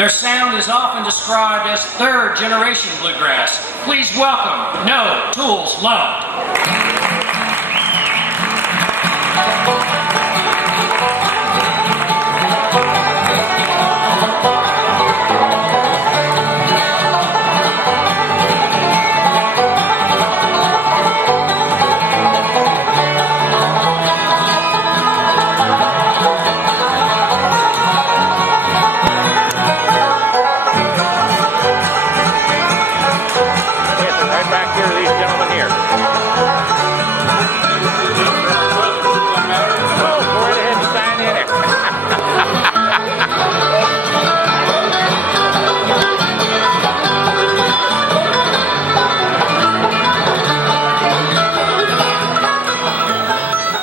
Their sound is often described as third-generation bluegrass. Please welcome No Tools Loaned.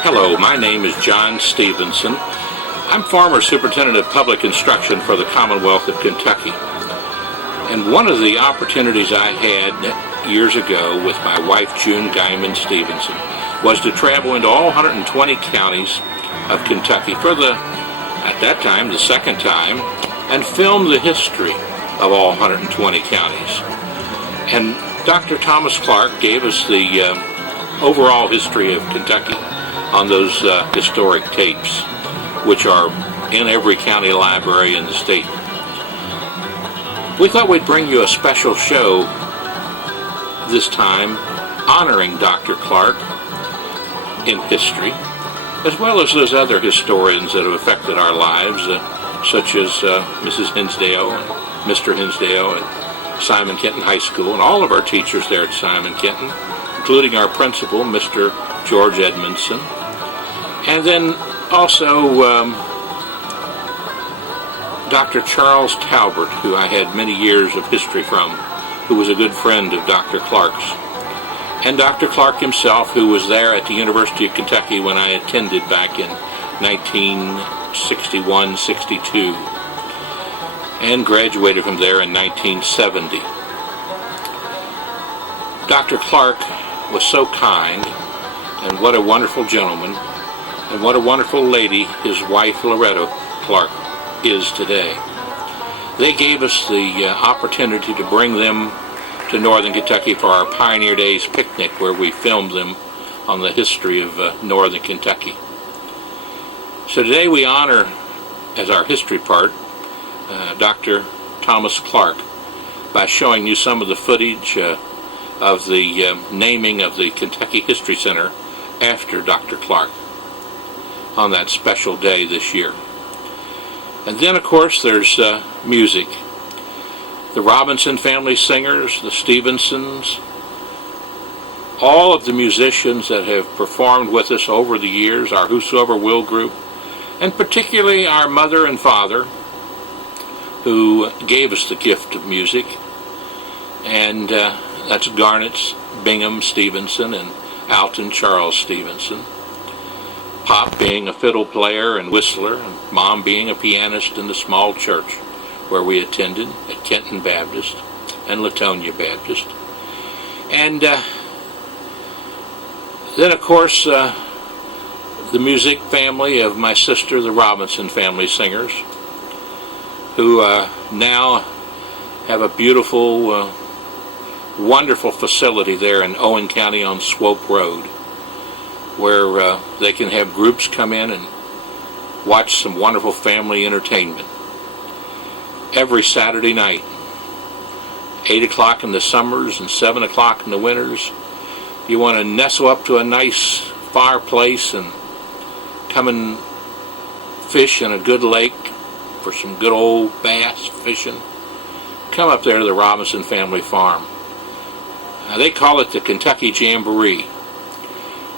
Hello, my name is John Stephenson. I'm former superintendent of public instruction for the Commonwealth of Kentucky. And one of the opportunities I had years ago with my wife, June GEIMAN-STEPHENSON, was to travel into all 120 counties of Kentucky for at that time, the second time, and film the history of all 120 counties. And Dr. Thomas Clark gave us the overall history of Kentucky on those historic tapes, which are in every county library in the state. We thought we'd bring you a special show this time honoring Dr. Clark in history, as well as those other historians that have affected our lives, such as Mrs. Hinsdale and Mr. Hinsdale at Simon Kenton High School, and all of our teachers there at Simon Kenton, including our principal, Mr. George Edmondson. And then also Dr. Charles Talbert, who I had many years of history from, who was a good friend of Dr. Clark's. And Dr. Clark himself, who was there at the University of Kentucky when I attended back in 1961-62, and graduated from there in 1970. Dr. Clark was so kind, and what a wonderful gentleman, and what a wonderful lady his wife Loretta Clark is today. They gave us the opportunity to bring them to Northern Kentucky for our Pioneer Days picnic, where we filmed them on the history of Northern Kentucky. So today we honor, as our history part, Dr. Thomas Clark by showing you some of the footage of the naming of the Kentucky History Center after Dr. Clark on that special day this year. And then, of course, there's music. The Robinson family singers, the Stevensons, all of the musicians that have performed with us over the years, our Whosoever Will group, and particularly our mother and father, who gave us the gift of music, and that's Garnet Bingham Stevenson and Alton Charles Stevenson. Pop being a fiddle player and whistler, and Mom being a pianist in the small church where we attended at Kenton Baptist and Latonia Baptist. And then, of course, the music family of my sister, the Robinson family singers, who now have a beautiful, wonderful facility there in Owen County on Swope Road, where they can have groups come in and watch some wonderful family entertainment. Every Saturday night, 8 o'clock in the summers and 7 o'clock in the winters, you want to nestle up to a nice fireplace and come and fish in a good lake for some good old bass fishing. Come up there to the Robinson family farm. They call it the Kentucky Jamboree,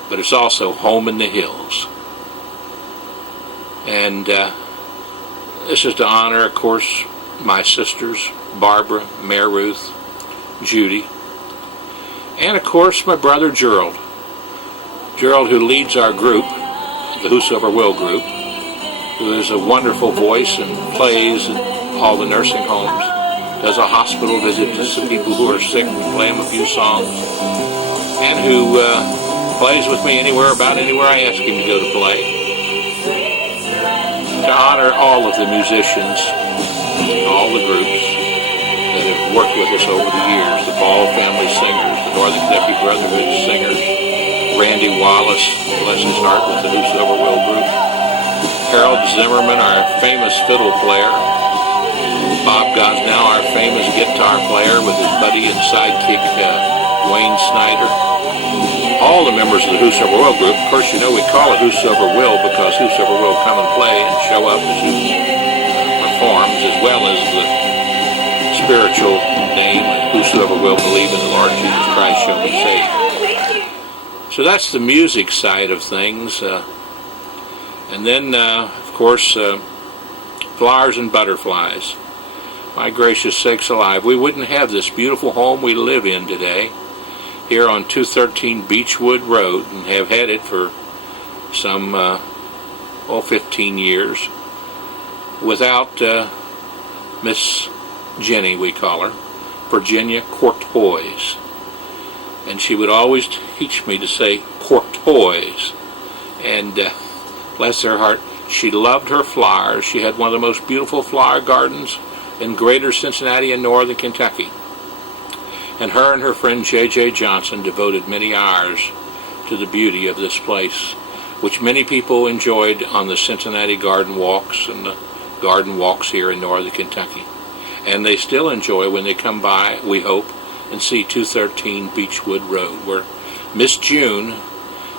but it's also home in the hills. And this is to honor, of course, my sisters, Barbara, Mary Ruth, Judy, and of course my brother Gerald. Gerald, who leads our group, the Whosoever Will group, who is a wonderful voice and plays at all the nursing homes, does a hospital visit to some people who are sick, we play them a few songs, and who plays with me about anywhere I ask him to go to play. To honor all of the musicians all the groups that have worked with us over the years, the Ball Family Singers, the Northern Kentucky Brotherhood Singers, Randy Wallace, bless his heart, with the Whosoever Will group, Harold Zimmerman, our famous fiddle player, Bob Gosnell, our famous guitar player with his buddy and sidekick Wayne Snyder, all the members of the Whosoever Will group. Of course, you know we call it Whosoever Will because whosoever will come and play and show up as who performs, as well as the spiritual name, whosoever will believe in the Lord Jesus Christ shall be saved. So that's the music side of things. And then, of course, flowers and butterflies. My gracious sakes alive, we wouldn't have this beautiful home we live in today, here on 213 Beechwood Road, and have had it for some 15 years, without Miss Jenny, we call her, Virginia Courtois. And she would always teach me to say Courtois. And bless her heart, she loved her flowers. She had one of the most beautiful flower gardens in greater Cincinnati and northern Kentucky. And her friend J.J. Johnson devoted many hours to the beauty of this place, which many people enjoyed on the Cincinnati garden walks and the garden walks here in northern Kentucky. And they still enjoy when they come by, we hope, and see 213 Beechwood Road, where Miss June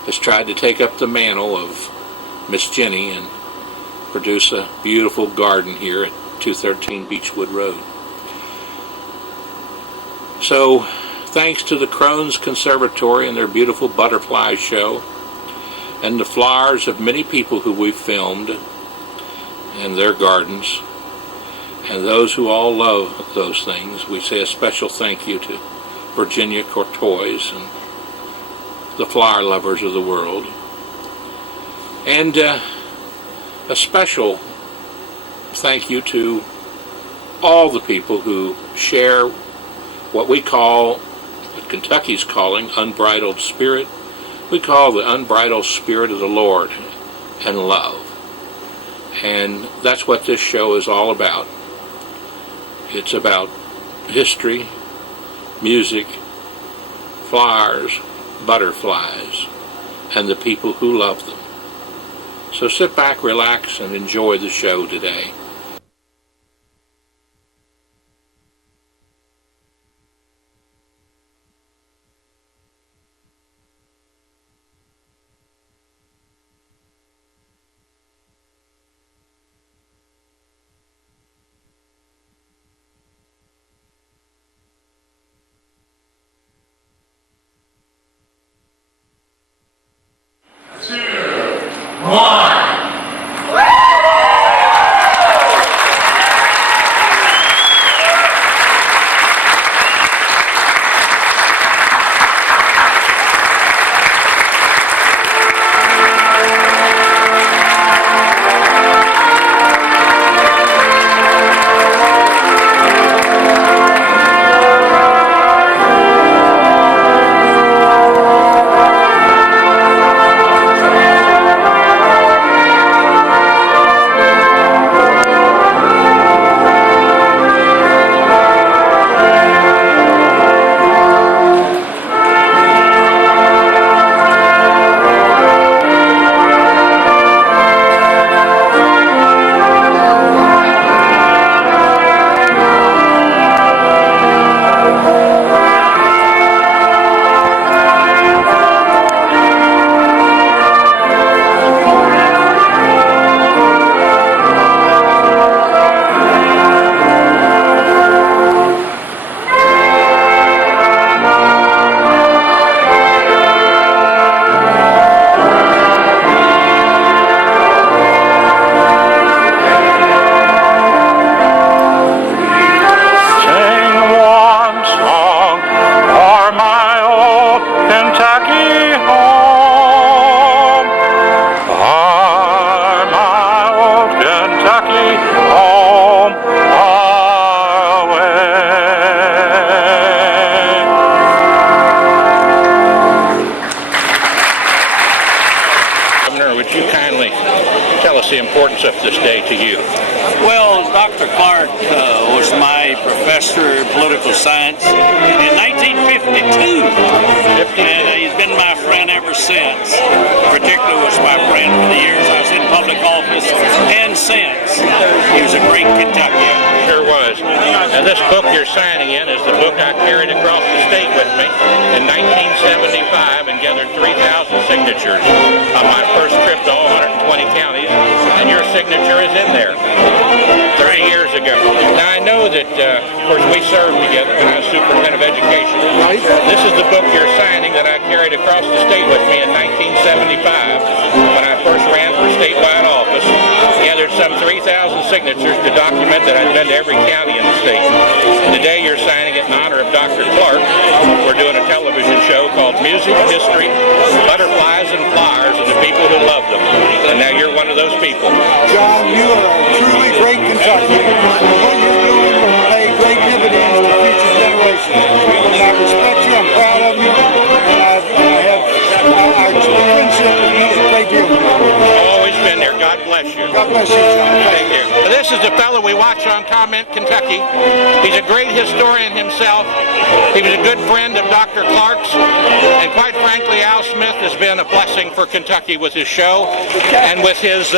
has tried to take up the mantle of Miss Jenny and produce a beautiful garden here at 213 Beechwood Road. So, thanks to the Crohn's Conservatory and their beautiful butterfly show, and the flowers of many people who we've filmed in their gardens, and those who all love those things, we say a special thank you to Virginia Courtois and the flower lovers of the world. And a special thank you to all the people who share what we call, what Kentucky's calling, unbridled spirit. We call the unbridled spirit of the Lord and love. And that's what this show is all about. It's about history, music, flowers, butterflies, and the people who love them. So sit back, relax, and enjoy the show today. Well, Dr. Clark was my professor of political science in 1952, and he's been my friend ever since. Particularly was my friend for the years I was in public office and since. He was a great Kentuckian. Sure was. Now this book you're signing in is the book I carried across the state with me in 1975 and gathered 3,000 signatures on my first trip to all 120 counties, and your signature is in there 30 years ago. Now I know that, of course, we served together when I was superintendent of education. This is the book you're signing that I carried across the state with me in 1975 when I first ran for statewide office. Gathered some 3,000 signatures to document that I'd been to every county in the state. And today you're signing it in honor of Dr. Clark. We're doing a television show called Music, History, Butterflies, and Flowers, and the people who love them. And now you're one of those people. John, you are a truly great Kentuckian. What you're doing will pay great dividends to future generations. And I respect you, I'm proud of you, and our friendship has meant a great deal to me. I've always been there. God bless you. God bless you, John. Thank you. This is the fellow we watch on Comment Kentucky. He's a great historian himself. He was a good friend of Dr. Clark's. And quite frankly, Al Smith has been a blessing for Kentucky with his show and with his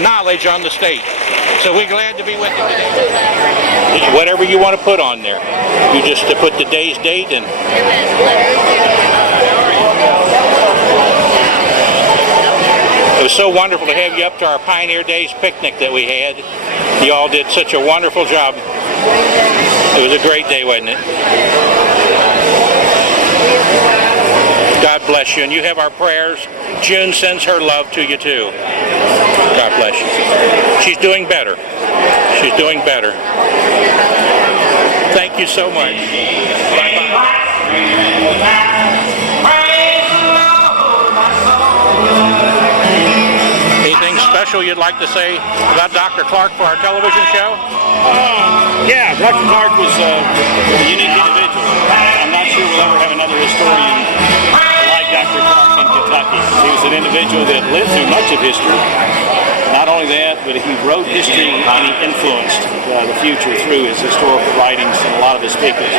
knowledge on the state. So we're glad to be with you today. Whatever you want to put on there. You just put the day's date and... It was so wonderful to have you up to our Pioneer Days picnic that we had. You all did such a wonderful job. It was a great day, wasn't it? God bless you, and you have our prayers. June sends her love to you too. God bless you. She's doing better. She's doing better. Thank you so much. Bye-bye. Anything special you'd like to say about Dr. Clark for our television show? Yeah, Dr. Clark was a unique individual. I'm not sure we'll ever have another historian like Dr. Clark in Kentucky. He was an individual that lived through much of history. Not only that, but he wrote history and he influenced the future through his historical writings and a lot of his speakers.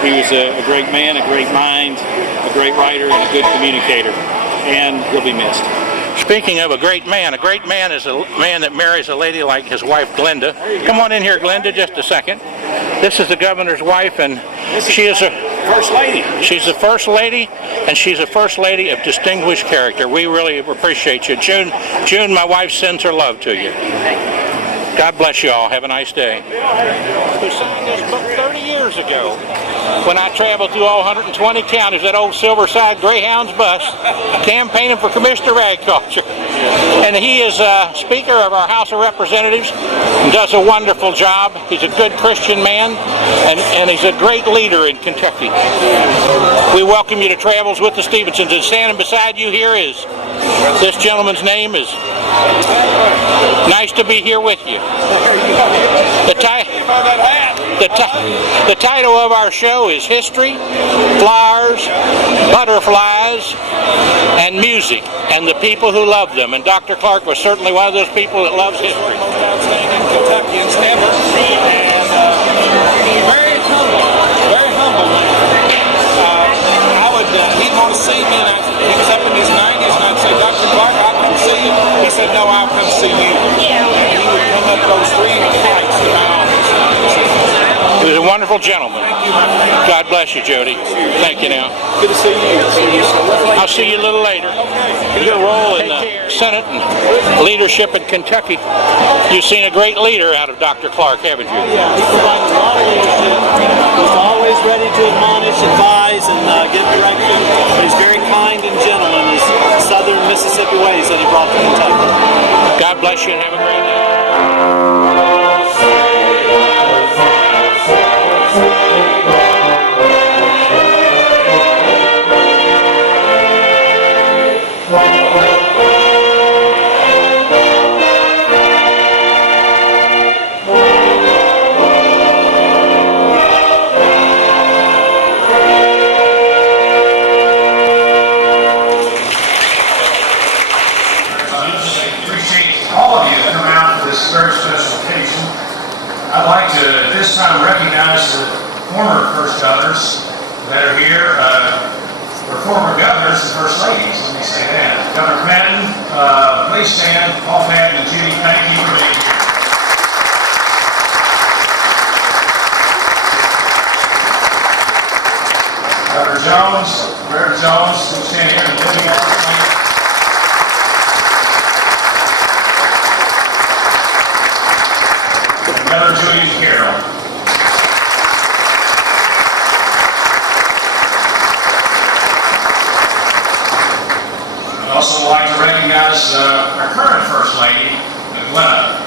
He was a great man, a great mind, a great writer, and a good communicator. And he'll be missed. Speaking of a great man is a man that marries a lady like his wife, Glenda. Come on in here, Glenda, just a second. This is the governor's wife, and she is a First Lady. She's the first lady, and she's a first lady of distinguished character. We really appreciate you. June, my wife sends her love to you. God bless you all. Have a nice day. We signed this book 30 years ago when I traveled through all 120 counties, that old Silverside Greyhounds bus, campaigning for Commissioner of Agriculture. And he is Speaker of our House of Representatives and does a wonderful job. He's a good Christian man, and he's a great leader in Kentucky. We welcome you to Travels with the Stephensons. And standing beside you here is, this gentleman's name is, nice to be here with you. The title of our show is History, Flowers, Butterflies, and Music, and the people who love them. And Dr. Clark was certainly one of those people that loves history. Outstanding Kentuckians ever, and very humble. He'd want to see me, and he was up in his 90s, and I'd say, Dr. Clark, I'll come see you. He said, no, I'll come see you. And he would come up those 3 flights to my office. He was a wonderful gentleman. Thank you, my friend. God bless you, Jody. Thank you now. Good to see you. I'll see you a little later. You're going to roll in the Senate and leadership in Kentucky. You've seen a great leader out of Dr. Clark, haven't you? Yeah, he provided a lot of leadership. He's always ready to admonish, advise, and give direction. But he's very kind and gentle in his southern Mississippi ways that he brought to Kentucky. God bless you and have a great day. Appreciate all of you coming out to this very special occasion. recognize the former first governors that are here, or former governors and first ladies, let me say that. Governor Patton, please stand. Paul Patton and Judy, thank you for being here. Governor Jones, Reverend Jones, please stand here and living on the plane. Mother Julian Carroll. I'd also like to recognize our current First Lady, Glenna.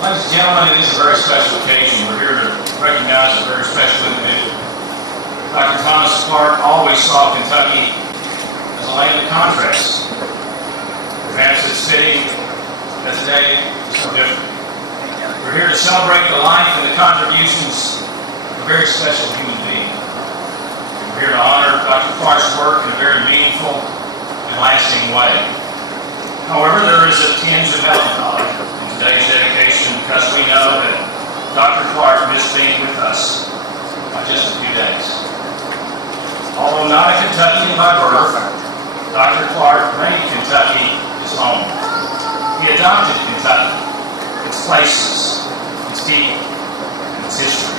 Ladies and gentlemen, it is a very special occasion. We're here to recognize a very special individual. Dr. Thomas Clark always saw Kentucky as a land of contrasts. Perhaps it's fitting that today is no different. We're here to celebrate the life and the contributions of a very special human being. We're here to honor Dr. Clark's work in a very meaningful and lasting way. However, there is a tinge of melancholy in today's dedication because we know that Dr. Clark missed being with us by just a few days. Although not a Kentuckian by birth, Dr. Clark made Kentucky his home. He adopted Kentucky, its places, its people, and its history.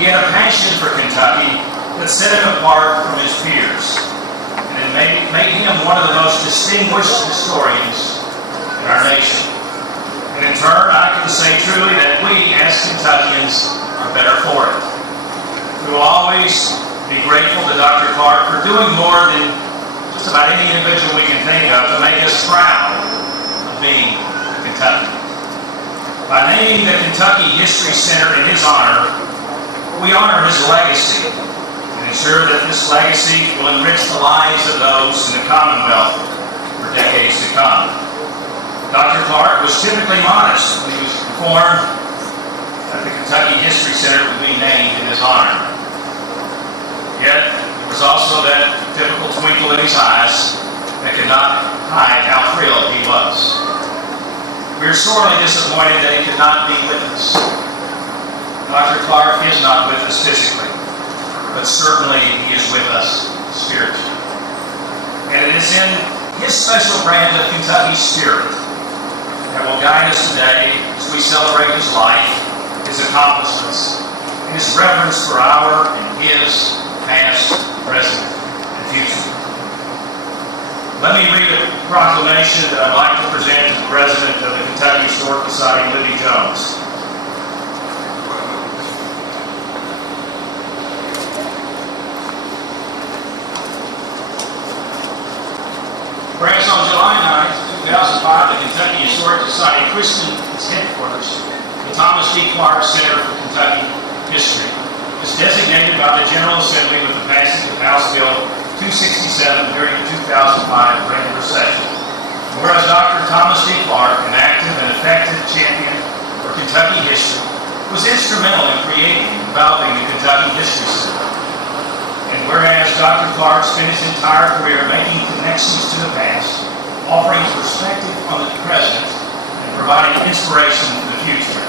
He had a passion for Kentucky that set him apart from his peers, and it made him one of the most distinguished historians in our nation. And in turn, I can say truly that we, as Kentuckians, are better for it. We will always be grateful to Dr. Clark for doing more than just about any individual we can think of to make us proud of being Kentucky. By naming the Kentucky History Center in his honor, we honor his legacy and ensure that this legacy will enrich the lives of those in the Commonwealth for decades to come. Dr. Clark was typically modest when he was informed that the Kentucky History Center would be named in his honor. Yet, there was also that typical twinkle in his eyes that could not hide how thrilled he was. We are sorely disappointed that he could not be with us. Dr. Clark is not with us physically, but certainly he is with us spiritually. And it is in his special brand of Kentucky spirit that will guide us today as we celebrate his life, his accomplishments, and his reverence for our and his past, present, and future. Let me read a proclamation that I'd like to present to the President of the Kentucky Historical Society, Libby Jones. Whereas on July 9, 2005, the Kentucky Historical Society christened its headquarters the Thomas D. Clark Center for Kentucky History. Is designated by the General Assembly with the passage of House Bill 267 during the 2005 regular session. And whereas Dr. Thomas D. Clark, an active and effective champion for Kentucky history, was instrumental in creating and developing the Kentucky History Center. And whereas Dr. Clark spent his entire career making connections to the past, offering perspective on the present, and providing inspiration for the future.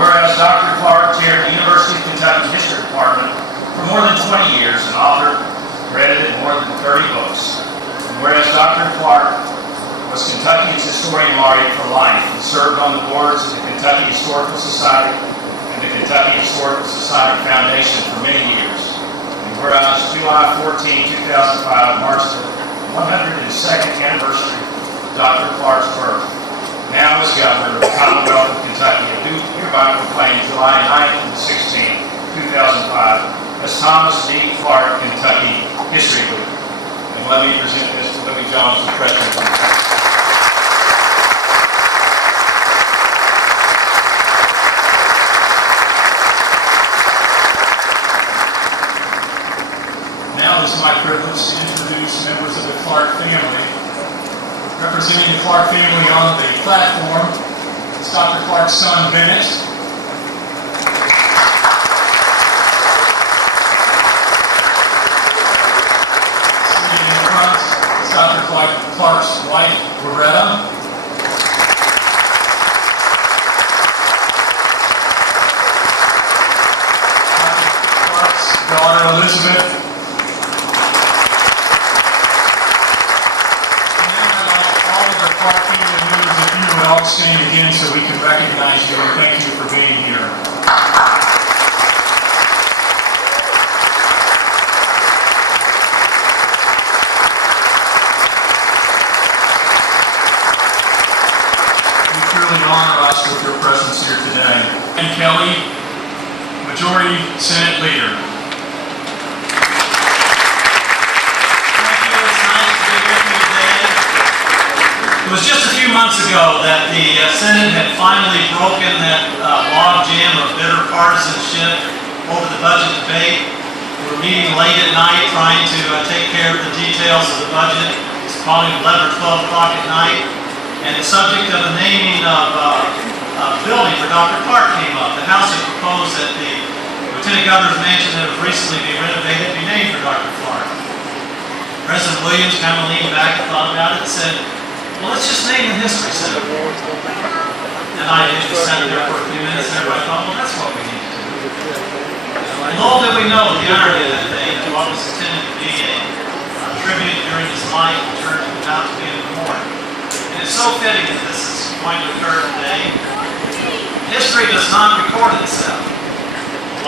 Whereas Dr. Clark chaired the University of Kentucky History Department for more than 20 years and authored or edited more than 30 books. And whereas Dr. Clark was Kentucky's historian laureate for life and served on the boards of the Kentucky Historical Society and the Kentucky Historical Society Foundation for many years. And whereas July 14, 2005 marks the 102nd anniversary of Dr. Clark's birth, now as Governor of the Commonwealth of Kentucky, I do hereby proclaim July 9th and 16th, 2005 as Thomas D. Clark Kentucky History Week. And let me present this to Libby Jones, the President of Kentucky. Now it is my privilege to introduce members of the Clark family. Representing the Clark family on the platform is Dr. Clark's son, Bennett. Sitting in front is Dr. Clark's wife, Loretta. Dr. Clark's daughter, Elizabeth. And then all of the Clark family members, if you would all stand again so we can recognize you and thank you for being here. Honor us with your presence here today. And Kelly, Majority Senate Leader. Thank you. It's nice to be with you today. It was just a few months ago that the Senate had finally broken that log jam of bitter partisanship over the budget debate. We were meeting late at night trying to take care of the details of the budget. It's probably 11 or 12 o'clock at night. And the subject of the naming of building for Dr. Clark came up. The House had proposed that the Lieutenant Governor's mansion that was recently being renovated be named for Dr. Clark. President Williams kind of leaned back and thought about it and said, well, let's just name the History Center. And I just sat there for a few minutes and everybody thought, well, that's what we need to do. And little did we know the irony of that day, that what was intended to be a tribute during his life turned out to be a memorial. It's so fitting that this is going to occur today. History does not record itself.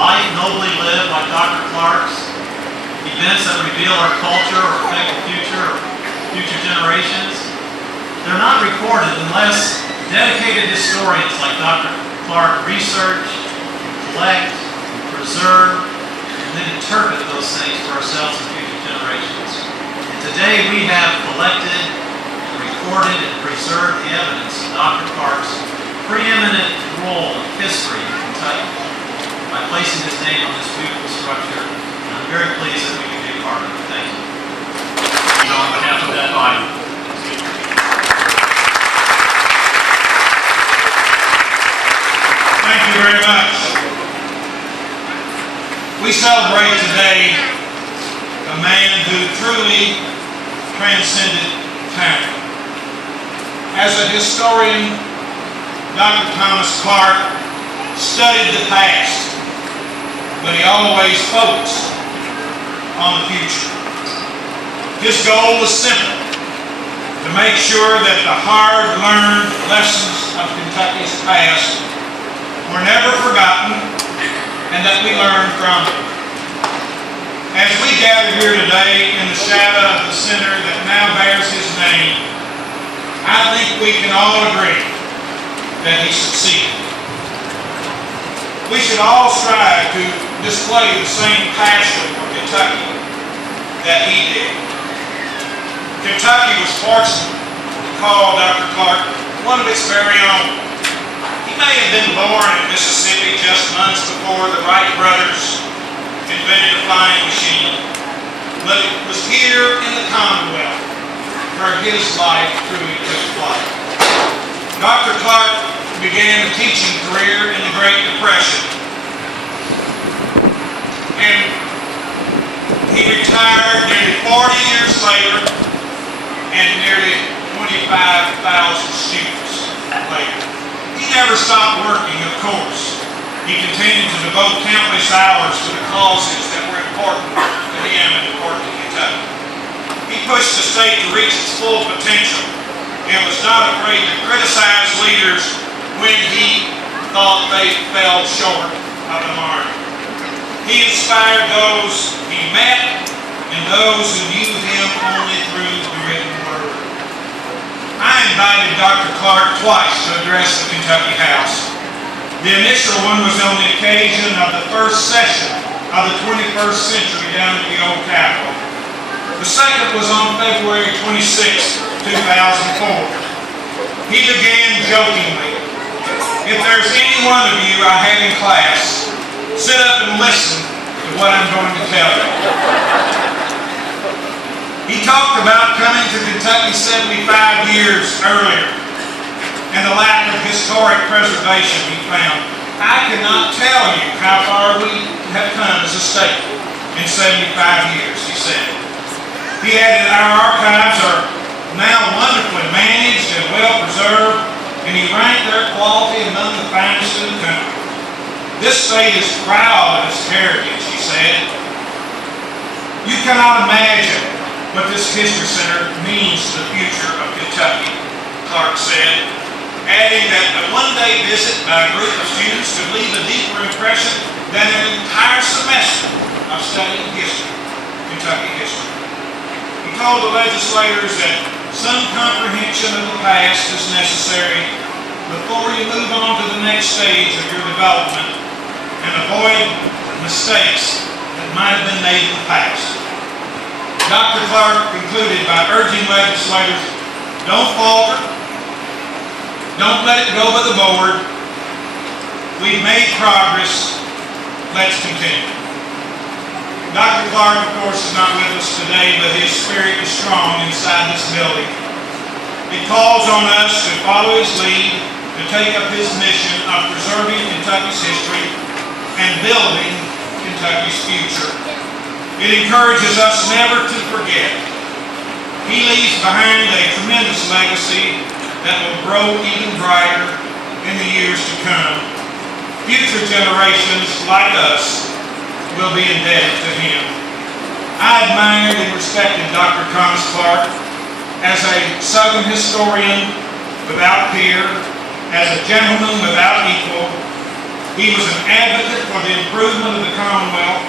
Life nobly lived like Dr. Clark's, events that reveal our culture or affect the future or future generations, they're not recorded unless dedicated historians like Dr. Clark research, collect, preserve, and then interpret those things for ourselves and future generations. And today we have collected, recorded and preserved the evidence of Dr. Clark's preeminent role in history in Kentucky by placing his name on this beautiful structure. And I'm very pleased that we can be a part of it. Thank you. On behalf of that body. Thank you very much. We celebrate today a man who truly transcended time. As a historian, Dr. Thomas Clark studied the past, but he always focused on the future. His goal was simple: to make sure that the hard-learned lessons of Kentucky's past were never forgotten and that we learn from them. As we gather here today in the shadow of the center that now bears his name, I think we can all agree that he succeeded. We should all strive to display the same passion for Kentucky that he did. Kentucky was fortunate to call Dr. Clark one of its very own. He may have been born in Mississippi just months before the Wright brothers invented a flying machine, but it was here in the Commonwealth where his life truly took flight. Dr. Clark began a teaching career in the Great Depression, and he retired nearly 40 years later and nearly 25,000 students later. He never stopped working, of course. He continued to devote countless hours to the causes that were important to him and important to Kentucky. He pushed the state to reach its full potential and was not afraid to criticize leaders when he thought they fell short of the mark. He inspired those he met and those who knew him only through the written word. I invited Dr. Clark twice to address the Kentucky House. The initial one was on the occasion of the first session of the 21st century down at the old Capitol. The second was on February 26, 2004. He began jokingly, "If there's any one of you I had in class, sit up and listen to what I'm going to tell you." He talked about coming to Kentucky 75 years earlier and the lack of historic preservation he found. "I cannot tell you how far we have come as a state in 75 years, he said. He added, "Our archives are now wonderfully managed and well preserved, and he ranked their quality among the finest in the country. This state is proud of its heritage, he said. You cannot imagine what this History Center means to the future of Kentucky, Clark said, adding that a one-day visit by a group of students could leave a deeper impression than an entire semester of studying history, Kentucky history. He told the legislators that some comprehension of the past is necessary before you move on to the next stage of your development and avoid mistakes that might have been made in the past. Dr. Clark concluded by urging legislators, don't falter, don't let it go by the board. We've made progress, let's continue. Dr. Clark, of course, is not with us today, but his spirit is strong inside this building. It calls on us to follow his lead, to take up his mission of preserving Kentucky's history and building Kentucky's future. It encourages us never to forget. He leaves behind a tremendous legacy that will grow even brighter in the years to come. Future generations like us will be indebted to him. I admired and respected Dr. Thomas Clark as a Southern historian without peer, as a gentleman without equal. He was an advocate for the improvement of the Commonwealth.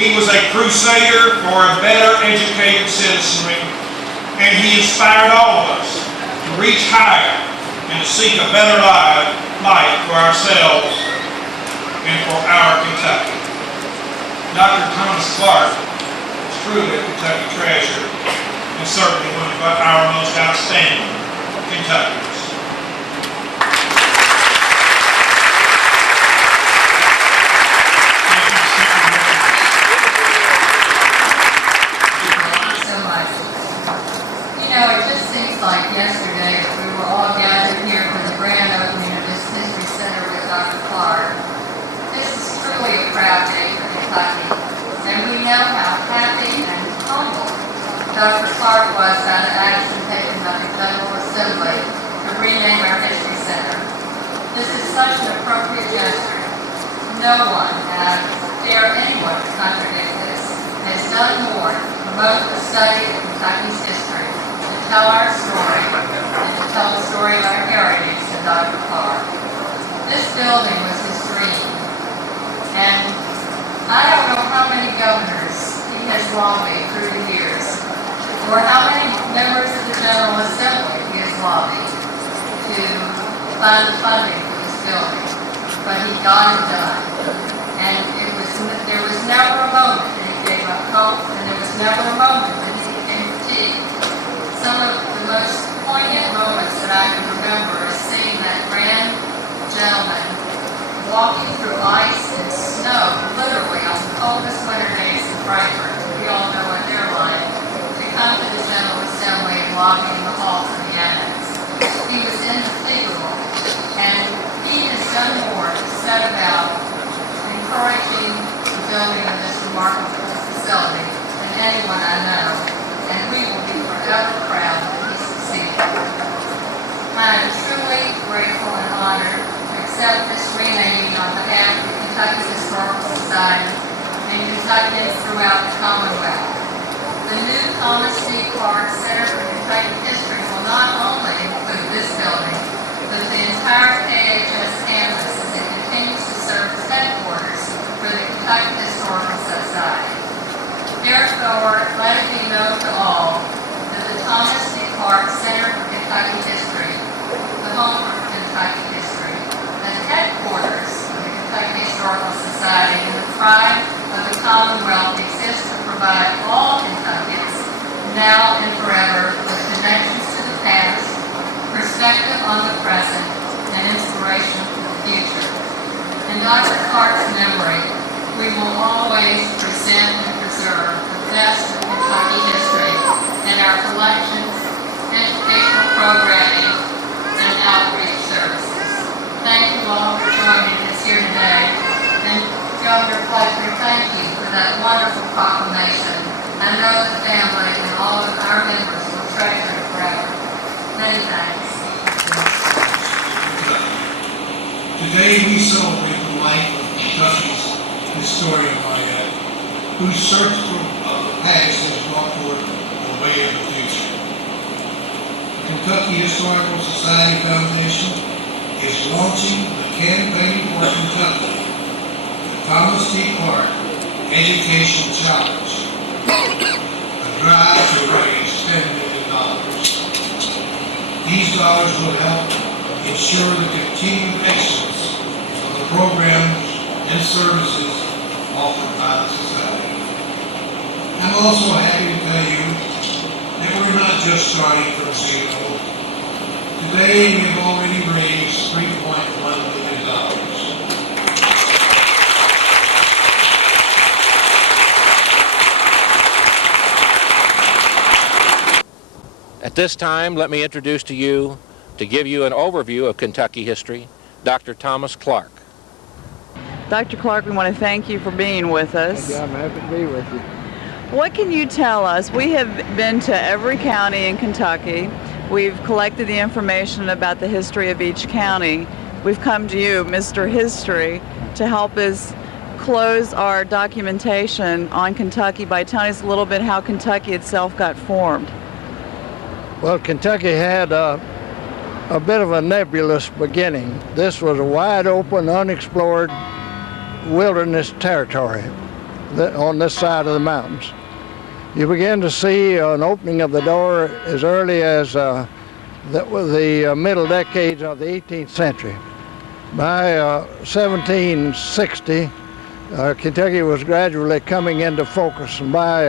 He was a crusader for a better educated citizenry. And he inspired all of us to reach higher and to seek a better life for ourselves and for our Kentucky. Dr. Thomas Clark is truly a Kentucky treasure and certainly one of our most outstanding Kentuckians. It just seems like yesterday we were all gathered here for the grand opening of this History Center with Dr. Clark. This is truly a proud day for Kentucky, and we know how happy and humble Dr. Clark was at the action taken by the General Assembly to rename our History Center. This is such an appropriate gesture. No one, dare anyone to contradict this, has done more to promote the study of Kentucky's history, tell our story, and to tell the story of our heritage to Dr. Clark. This building was his dream, and I don't know how many governors he has lobbied through the years, or how many members of the General Assembly he has lobbied to find the funding for this building, but he got it done. And there was never a moment that he gave up hope, and there was never a moment that he became fatigued. Some of the most poignant moments that I can remember is seeing that grand gentleman walking through ice and snow, literally on the coldest winter days in Frankfurt. We all know what they're like. To come to the General Assembly and lobby in the halls of the annex. He was indefatigable, and he has done more to set about encouraging the building of this remarkable facility than anyone I know. And we will be forever proud that he succeeded. I am truly grateful and honored to accept this renaming on behalf of the Kentucky Historical Society and Kentuckians throughout the Commonwealth. The new Thomas C. Clark Center for Kentucky History will not only include this building, but the entire KHS campus as it continues to serve as headquarters for the Kentucky Historical Society. Therefore, let it be known to all that the Thomas C. Clark Center for Kentucky History, the home for Kentucky history, as headquarters of the Kentucky Historical Society and the pride of the Commonwealth exists to provide all Kentuckians, now and forever, with connections to the past, perspective on the present, and inspiration for the future. In Dr. Clark's memory, we will always present and preserve the best of Kentucky history in our collections, educational programming, and outreach services. Thank you all for joining us here today. And Governor Fletcher, thank you for that wonderful proclamation. I know the family and all of our members will treasure it forever. Many thanks. Today we celebrate the life of Kentucky's historian Lynette, whose search for the past has brought forth the way of the future. The Kentucky Historical Society Foundation is launching the Campaign for Kentucky, the Thomas T. Clark Education Challenge, a drive to raise $10 million. These dollars will help ensure the continued excellence of the programs and services offered by the Society. I'm also happy to tell you that we're not just starting from zero. Today we have already raised $3.1 million. At this time, let me introduce to you, to give you an overview of Kentucky history, Dr. Thomas Clark. Dr. Clark, we want to thank you for being with us. I'm happy to be with you. What can you tell us? We have been to every county in Kentucky. We've collected the information about the history of each county. We've come to you, Mr. History, to help us close our documentation on Kentucky by telling us a little bit how Kentucky itself got formed. Well, Kentucky had a bit of a nebulous beginning. This was a wide open, unexplored wilderness territory on this side of the mountains. You begin to see an opening of the door as early as the middle decades of the 18th century. By 1760, Kentucky was gradually coming into focus, and by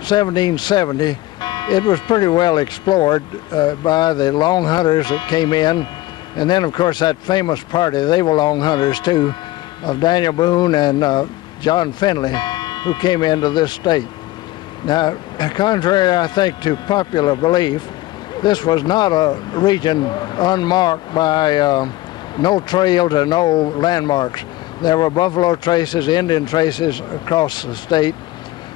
1770, it was pretty well explored by the long hunters that came in, and then of course that famous party, they were long hunters too, of Daniel Boone and John Finley, who came into this state. Now, contrary, I think, to popular belief, this was not a region unmarked by no trails or no landmarks. There were buffalo traces, Indian traces across the state.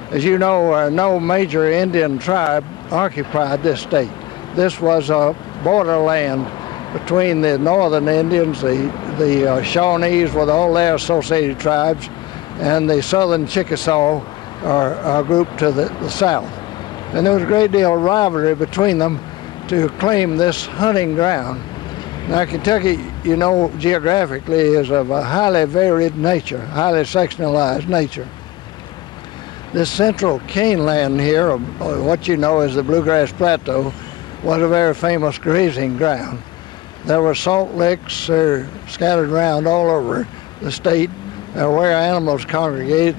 As you know, no major Indian tribe occupied this state. This was a borderland between the northern Indians, the Shawnees with all their associated tribes, and the southern Chickasaw, are grouped to the south. And there was a great deal of rivalry between them to claim this hunting ground. Now, Kentucky, you know, geographically is of a highly varied nature, highly sectionalized nature. This central cane land here, or what you know as the Bluegrass Plateau, was a very famous grazing ground. There were salt licks scattered around all over the state where animals congregated,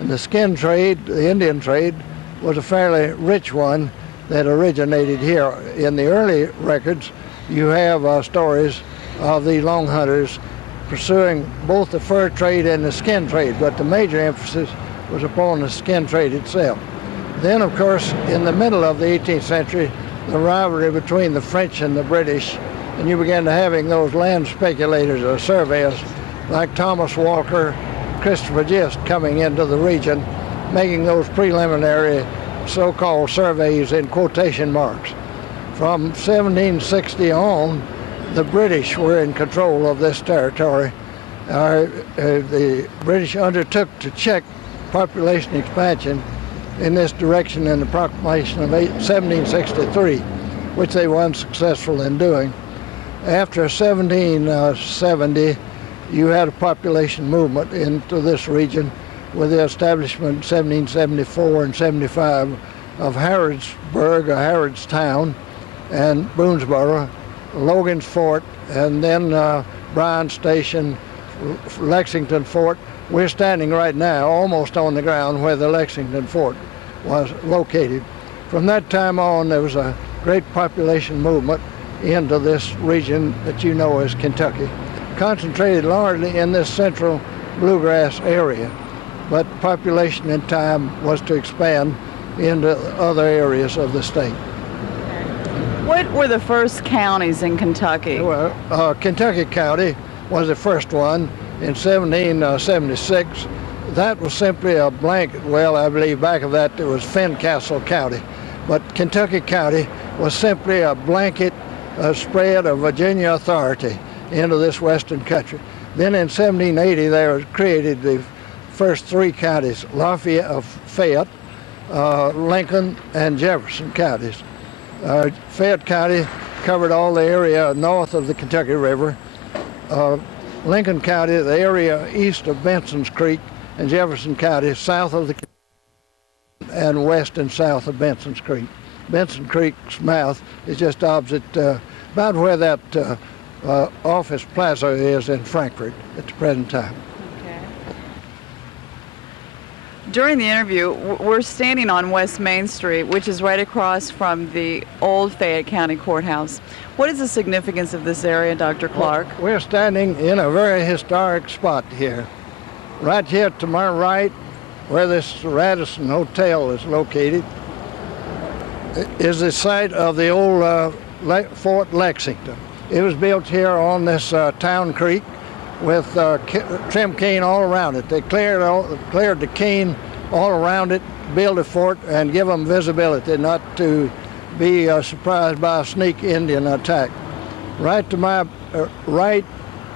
and the skin trade, the Indian trade, was a fairly rich one that originated here. In the early records, you have stories of the long hunters pursuing both the fur trade and the skin trade, but the major emphasis was upon the skin trade itself. Then, of course, in the middle of the 18th century, the rivalry between the French and the British, and you began to having those land speculators or surveyors like Thomas Walker, Christopher Gist coming into the region, making those preliminary so-called surveys in quotation marks. From 1760 on, the British were in control of this territory. The British undertook to check population expansion in this direction in the proclamation of 1763, which they were unsuccessful in doing. After 1770, you had a population movement into this region with the establishment in 1774 and 75 of Harrodsburg, or Harrodstown, and Boonesboro, Logan's Fort, and then Bryan Station, Lexington Fort. We're standing right now almost on the ground where the Lexington Fort was located. From that time on, there was a great population movement into this region that you know as Kentucky, concentrated largely in this central bluegrass area, but population in time was to expand into other areas of the state. What were the first counties in Kentucky? Well, Kentucky County was the first one in 1776. That was simply a blanket, well, I believe back of that there was Fincastle County, but Kentucky County was simply a blanket spread of Virginia authority into this western country. Then in 1780 they were created the first three counties, Lafayette, Fayette, Lincoln, and Jefferson counties. Fayette County covered all the area north of the Kentucky River. Lincoln County, the area east of Benson's Creek, and Jefferson County south of the and west and south of Benson's Creek. Benson Creek's mouth is just opposite, about where that office plaza is in Frankfort at the present time. Okay. During the interview, we're standing on West Main Street, which is right across from the old Fayette County Courthouse. What is the significance of this area, Dr. Clark? Well, we're standing in a very historic spot here. Right here to my right, where this Radisson Hotel is located, is the site of the old Fort Lexington. It was built here on this town creek with trim cane all around it. They cleared the cane all around it, built a fort, and give them visibility, not to be surprised by a sneak Indian attack. Right to my right,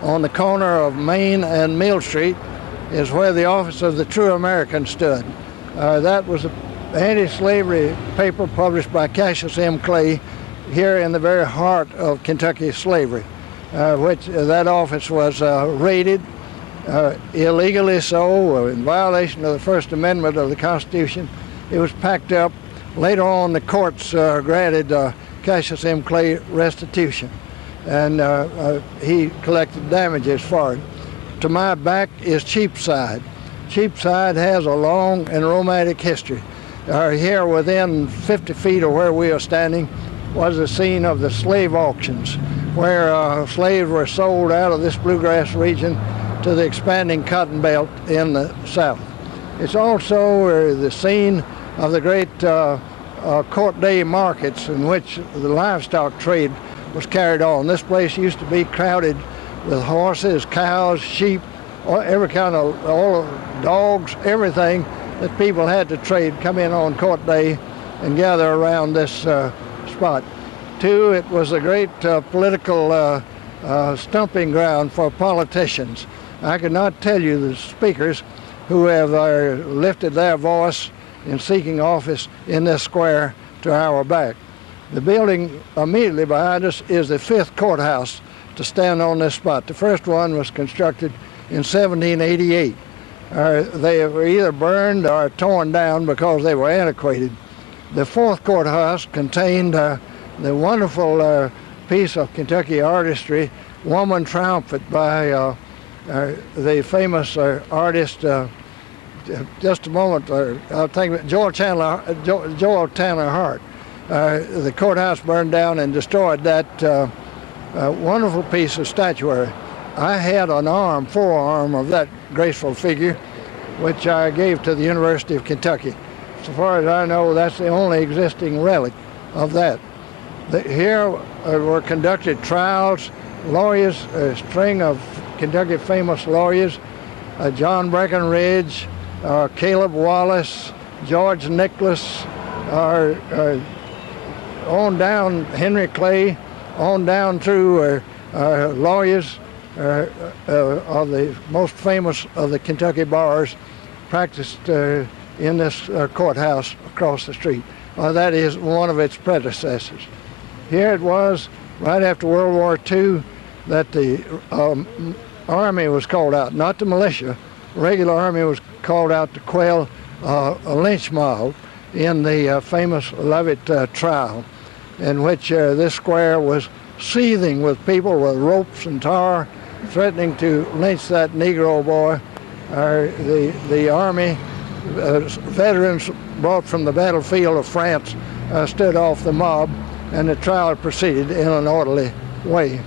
on the corner of Main and Mill Street, is where the office of the True American stood. That was an anti-slavery paper published by Cassius M. Clay here in the very heart of Kentucky slavery, which that office was raided illegally so, in violation of the First Amendment of the Constitution. It was packed up. Later on, the courts granted Cassius M. Clay restitution, and he collected damages for it. To my back is Cheapside. Cheapside has a long and romantic history. Here within 50 feet of where we are standing was the scene of the slave auctions, where slaves were sold out of this bluegrass region to the expanding cotton belt in the south. It's also the scene of the great court day markets in which the livestock trade was carried on. This place used to be crowded with horses, cows, sheep, every kind of, all dogs, everything that people had to trade come in on court day and gather around this spot. Two, it was a great political stumping ground for politicians. I could not tell you the speakers who have lifted their voice in seeking office in this square to our back. The building immediately behind us is the 5th courthouse to stand on this spot. The first one was constructed in 1788. They were either burned or torn down because they were antiquated. The 4th courthouse contained the wonderful piece of Kentucky artistry, Woman Triumphant, by the famous artist, just a moment, I'll think, Joel Tanner Hart. The courthouse burned down and destroyed that wonderful piece of statuary. I had an forearm of that graceful figure, which I gave to the University of Kentucky. So far as I know, that's the only existing relic of that. Here were conducted trials, lawyers, a string of Kentucky famous lawyers, John Breckinridge, Caleb Wallace, George Nicholas, on down Henry Clay, on down through lawyers of the most famous of the Kentucky bars practiced in this courthouse across the street. That is one of its predecessors. Here it was, right after World War II, that the Army was called out, not the militia. The regular Army was called out to quell a lynch mob in the famous Leavitt trial, in which this square was seething with people with ropes and tar, threatening to lynch that Negro boy. The Army veterans brought from the battlefield of France stood off the mob, and the trial proceeded in an orderly way.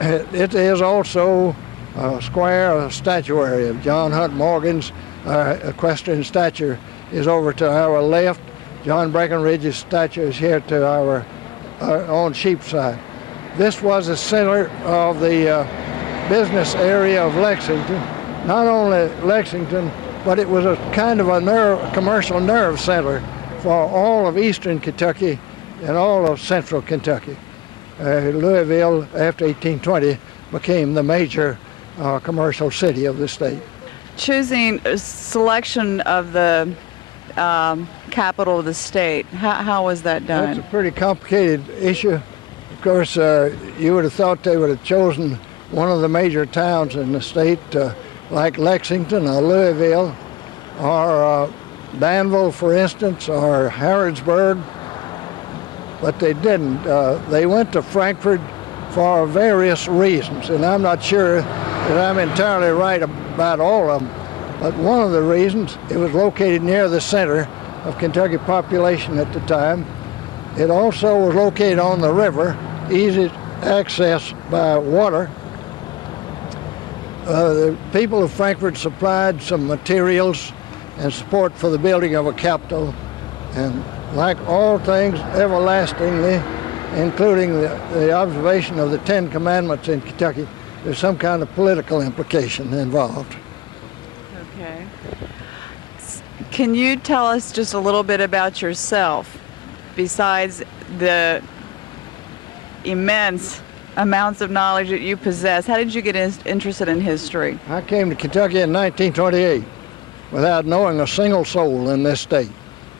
It is also a square, a statuary of John Hunt Morgan's equestrian statue is over to our left. John Breckinridge's statue is here to our on Sheepside. This was the center of the business area of Lexington. Not only Lexington, but it was a kind of a commercial nerve center for all of eastern Kentucky and all of central Kentucky. Louisville, after 1820, became the major commercial city of the state. Choosing a selection of the capital of the state, how was that done? That's a pretty complicated issue. Of course, you would have thought they would have chosen one of the major towns in the state, like Lexington or Louisville, or Danville, for instance, or Harrodsburg, but they didn't. They went to Frankfort for various reasons, and I'm not sure that I'm entirely right about all of them, but one of the reasons, it was located near the center of Kentucky population at the time. It also was located on the river, easy access by water. The people of Frankfort supplied some materials and support for the building of a capital, and like all things, everlastingly, including the observation of the Ten Commandments in Kentucky, there's some kind of political implication involved. Okay. Can you tell us just a little bit about yourself, besides the immense amounts of knowledge that you possess? How did you get interested in history? I came to Kentucky in 1928 without knowing a single soul in this state.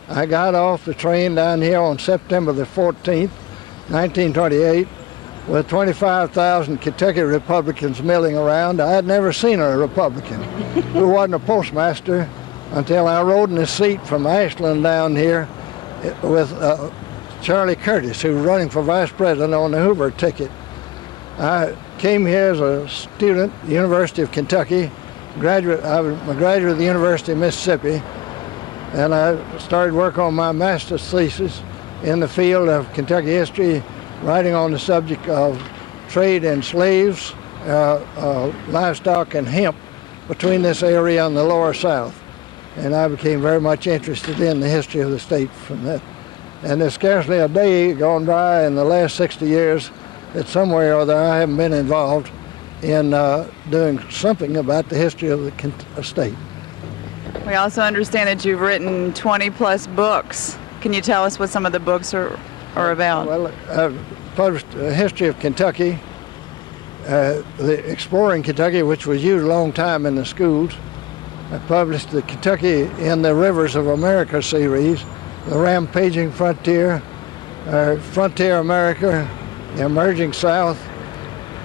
I got off the train down here on September the 14th, 1928, with 25,000 Kentucky Republicans milling around. I had never seen a Republican who wasn't a postmaster until I rode in the seat from Ashland down here with Charlie Curtis, who was running for vice president on the Hoover ticket. I came here as a student at the University of Kentucky. I was a graduate of the University of Mississippi, and I started work on my master's thesis in the field of Kentucky history, writing on the subject of trade in slaves, livestock, and hemp between this area and the lower South. And I became very much interested in the history of the state from that. And there's scarcely a day gone by in the last 60 years that somewhere or other I haven't been involved in doing something about the history of the state. We also understand that you've written 20-plus books. Can you tell us what some of the books are about? Well, I've published a history of Kentucky, the Exploring Kentucky, which was used a long time in the schools. I published the Kentucky in the Rivers of America series, the Rampaging Frontier, Frontier America, the Emerging South,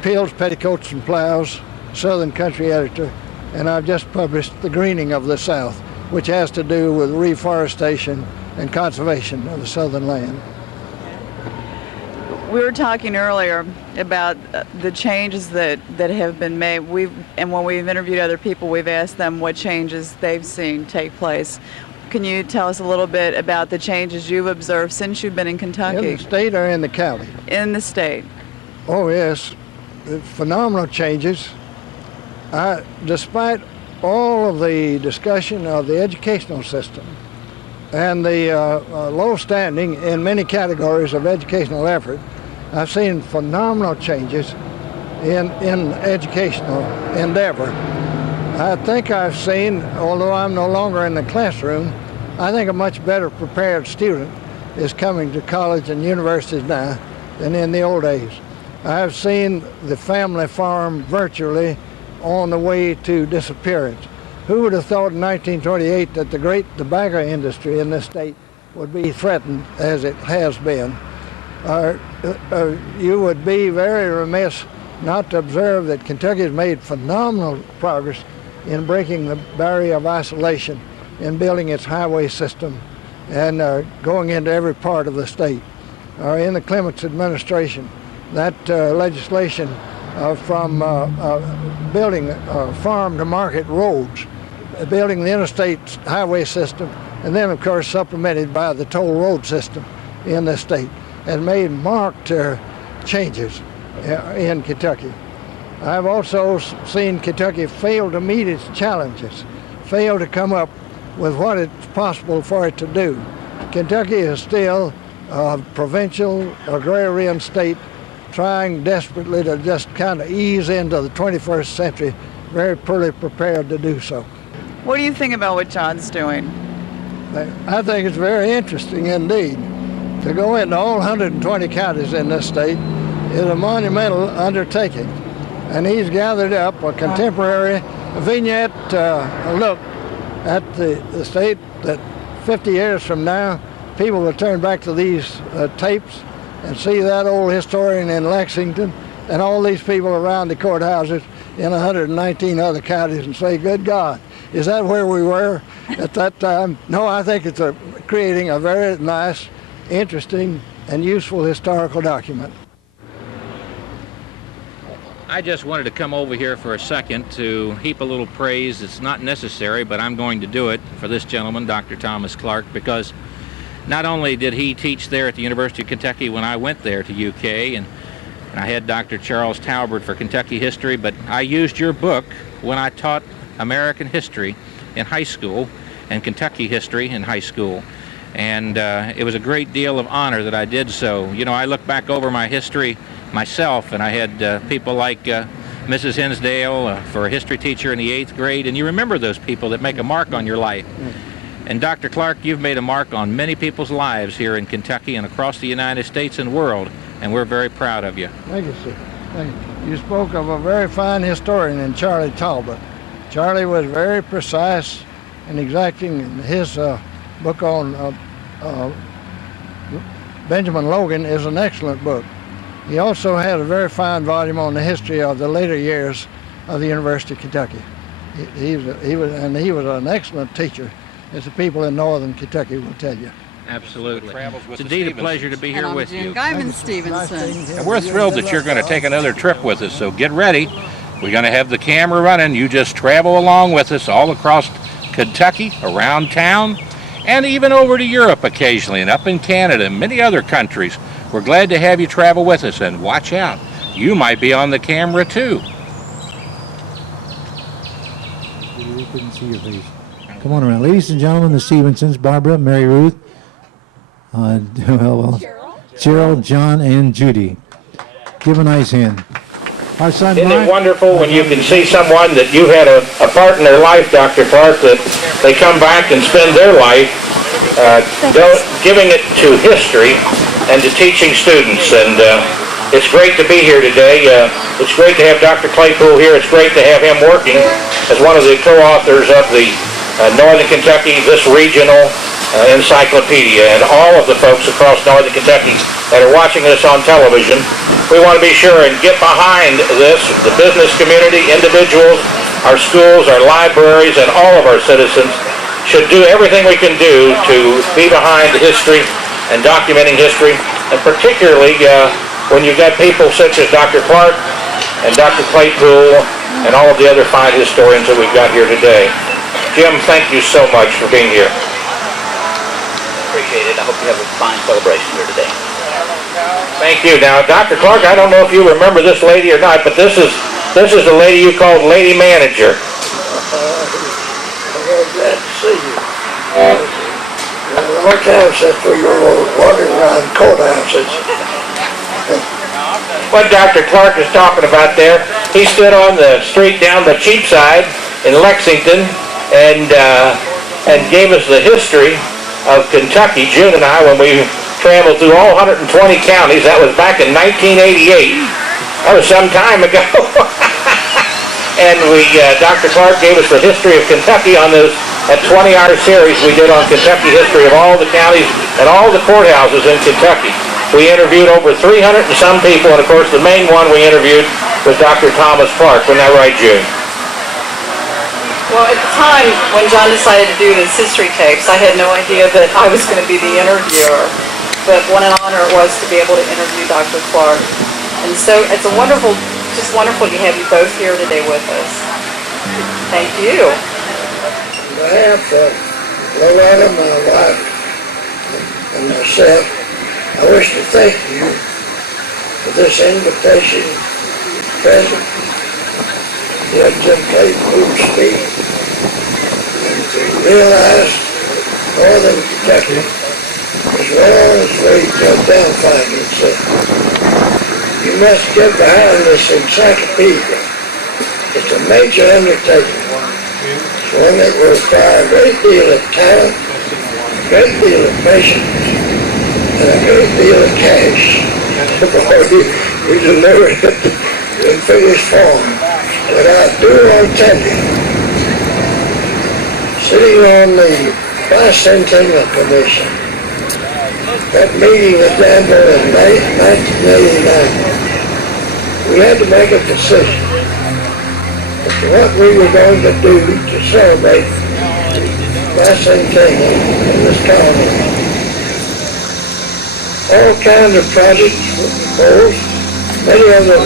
Pills, Petticoats, and Plows, Southern Country Editor, and I've just published The Greening of the South, which has to do with reforestation and conservation of the southern land. We were talking earlier about the changes that have been made. And when we've interviewed other people, we've asked them what changes they've seen take place. Can you tell us a little bit about the changes you've observed since you've been in Kentucky? In the state or in the county? In the state. Oh, yes. Phenomenal changes. Despite all of the discussion of the educational system and the low standing in many categories of educational effort, I've seen phenomenal changes in educational endeavor. I think I've seen, although I'm no longer in the classroom, I think a much better prepared student is coming to college and universities now than in the old days. I've seen the family farm virtually on the way to disappearance. Who would have thought in 1928 that the great tobacco industry in this state would be threatened as it has been? You would be very remiss not to observe that Kentucky has made phenomenal progress in breaking the barrier of isolation, in building its highway system, and going into every part of the state. In the Clements administration, that legislation from building farm-to-market roads, building the interstate highway system, and then, of course, supplemented by the toll road system in the state, has made marked changes in Kentucky. I've also seen Kentucky fail to meet its challenges, fail to come up with what it's possible for it to do. Kentucky is still a provincial, agrarian state trying desperately to just kind of ease into the 21st century, very poorly prepared to do so. What do you think about what John's doing? I think it's very interesting indeed to go into all 120 counties in this state is a monumental undertaking. And he's gathered up a contemporary vignette look at the state that 50 years from now, people will turn back to these tapes and see that old historian in Lexington and all these people around the courthouses in 119 other counties and say, good God, is that where we were at that time? No, I think it's creating a very nice, interesting, and useful historical document. I just wanted to come over here for a second to heap a little praise. It's not necessary, but I'm going to do it for this gentleman, Dr. Thomas Clark, because not only did he teach there at the University of Kentucky when I went there to UK, and I had Dr. Charles Talbert for Kentucky history, but I used your book when I taught American history in high school and Kentucky history in high school. And it was a great deal of honor that I did so. You know, I look back over my history myself, and I had people like Mrs. Hinsdale for a history teacher in the 8th grade, and you remember those people that make a mark on your life. And Dr. Clark, you've made a mark on many people's lives here in Kentucky and across the United States and world, and we're very proud of you. Thank you, sir. Thank you. You spoke of a very fine historian in Charlie Talbot. Charlie was very precise and exacting in his book on Benjamin Logan is an excellent book. He also had a very fine volume on the history of the later years of the University of Kentucky. He was an excellent teacher, as the people in northern Kentucky will tell you. Absolutely. It's indeed a pleasure to be here with you. GEIMAN-STEPHENSON. And we're thrilled that you're going to take another trip with us, so get ready. We're going to have the camera running. You just travel along with us all across Kentucky, around town, and even over to Europe occasionally, and up in Canada and many other countries. We're glad to have you travel with us, and watch out. You might be on the camera too. We couldn't see your face. Come on around. Ladies and gentlemen, the Stephensons, Barbara, Mary Ruth, Cheryl, John, and Judy. Give a nice hand. Our son Isn't Mark, it wonderful when you can see someone that you had a part in their life, Dr. Clark, that they come back and spend their life giving it to history and to teaching students. And it's great to be here today. It's great to have Dr. Claypool here. It's great to have him working as one of the co-authors of the Northern Kentucky, this regional encyclopedia, and all of the folks across Northern Kentucky that are watching this on television. We want to be sure and get behind this. The business community, individuals, our schools, our libraries, and all of our citizens should do everything we can do to be behind history and documenting history, and particularly when you've got people such as Dr. Clark and Dr. Claypool and all of the other fine historians that we've got here today. Jim, thank you so much for being here. Appreciate it. I hope you have a fine celebration here today. Thank you. Now, Dr. Clark, I don't know if you remember this lady or not, but this is the lady you called Lady Manager. I'm glad to see you. A long time since we were wandering around courthouses. What Dr. Clark is talking about there, he stood on the street down the Cheapside in Lexington and gave us the history of Kentucky, June and I, when we traveled through all 120 counties. That was back in 1988. That was some time ago. And Dr. Clark gave us the history of Kentucky on that 20-hour series we did on Kentucky history of all the counties and all the courthouses in Kentucky. We interviewed over 300 and some people, and of course the main one we interviewed was Dr. Thomas Clark. Wasn't that right, June? Well, at the time when John decided to do his history tapes, I had no idea that I was going to be the interviewer. But what an honor it was to be able to interview Dr. Clark. And so it's just wonderful to have you both here today with us. Thank you. On behalf of Loretta, my wife, and myself, I wish to thank you for this invitation present. Jim Claypool's speak, and to realize Northern Kentucky as well as we identified itself. You must get behind this encyclopedia. It's a major undertaking. It's one that will require a great deal of talent, a great deal of patience, and a great deal of cash before you we delivered it in finished form. But I do want to tell you, sitting on the Bicentennial Commission, that meeting was handled in 1989. We had to make a decision as to what we were going to do to celebrate Bicentennial in this colony. All kinds of projects were proposed, many of them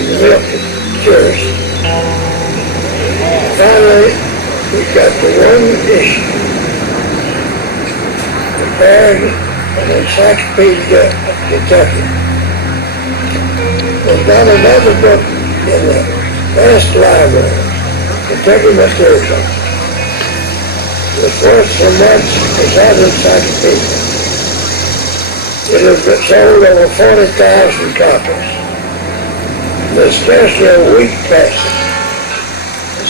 cures. Finally, we got to one issue: preparing an encyclopedia of Kentucky. There's not another book in the vast library, Kentucky material, that's worth so much as that encyclopedia. It has been sold over 40,000 copies. There's scarcely a week passes.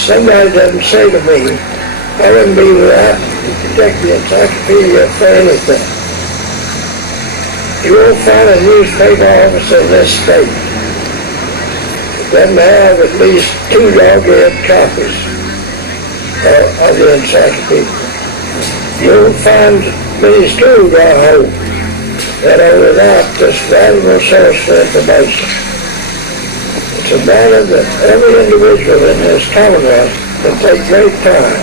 Somebody doesn't say to me, I wouldn't be without the Kentucky Encyclopedia for anything. You won't find a newspaper office in this state that doesn't have at least 2 dog-eared copies of the encyclopedia. You won't find many schools, I hope, that are without this valuable source of information. It's a matter that every individual in this Commonwealth can take great pride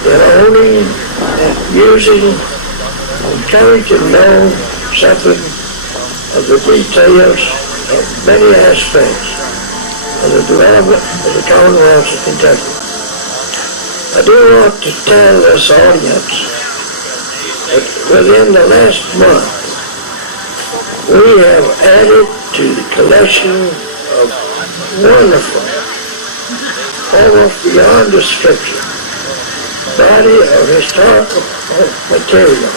in owning, using, and coming to know something of the details of many aspects of the development of the Commonwealth of Kentucky. I do want to tell this audience that within the last month, we have added to the collection of wonderful, almost beyond description, body of historical material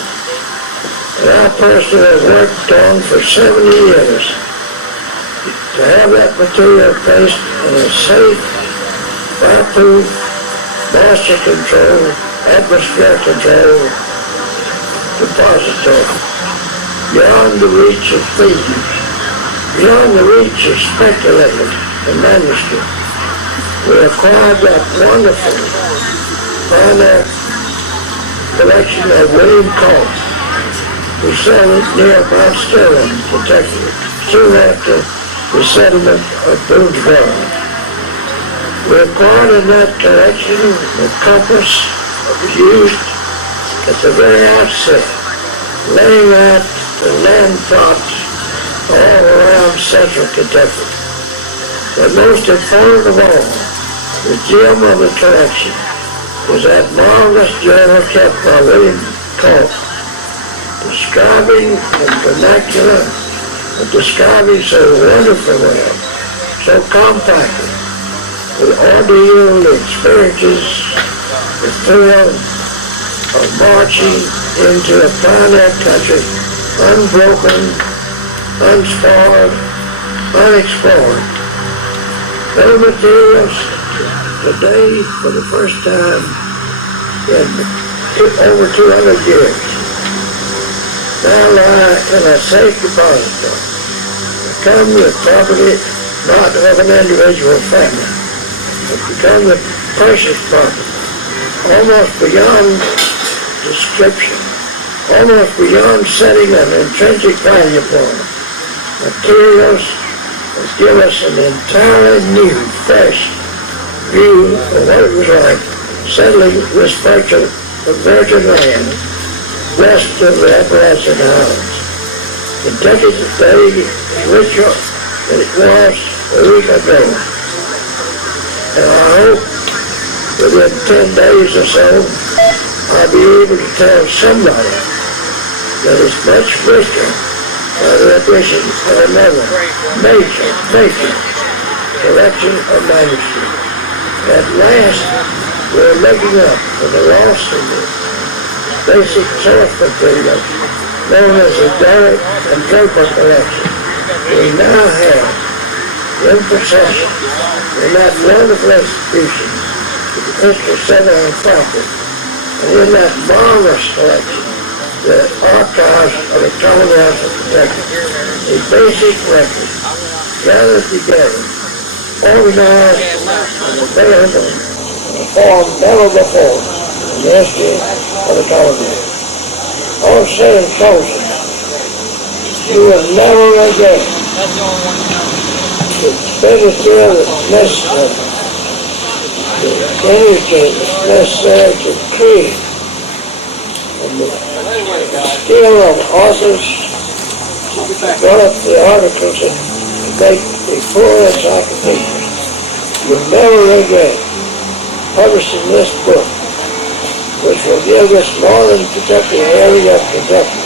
that I personally have worked on for 70 years to have that material placed in a safe, fireproof, moisture control, atmosphere control depository, beyond the reach of thieves, beyond the reach of speculators and manuscripts. We acquired that wonderful fine collection of William Colt, who settled near Mount Sterling, Kentucky, soon after the settlement of Boonesboro. We acquired in that collection the compass that was used at the very outset, laying out the land plots all around central Kentucky. But most important of all, the gem of the collection was that marvelous journal kept by William Colt, describing in vernacular, and describing so wonderfully well, so compactly, the ordeal, the experiences, the thrill of marching into a pioneer country, unbroken, unspoiled, unexplored. Those materials today, for the first time in over 200 years, now lie in a safe depository, become the property not of an individual family, but become the precious property, almost beyond description, almost beyond setting an intrinsic value upon them. Materials that give us an entirely new, fresh view of what it was like settling this virgin land west of the Appalachian Islands. Kentucky today is richer than it was a week ago. And I hope within 10 days or so, I'll be able to tell somebody that is much richer by the addition of another major collection of manuscripts. At last, we're making up for the loss of the basic source material known as the Derrick and Draper collection. We now have in possession in that wonderful institution, the History Center in Franklin, and in that marvelous collection, the archives of the Commonwealth of Kentucky, a basic record gathered together, organized, and available in a form never before in the history of the Commonwealth. All said in closing, you will never regret the expenditure that's necessary, the energy that's necessary to create, and the skill of authors to develop the articles and to make a full encyclopedia. You'll never regret publishing this book, which will give this northern Kentucky area of Kentucky,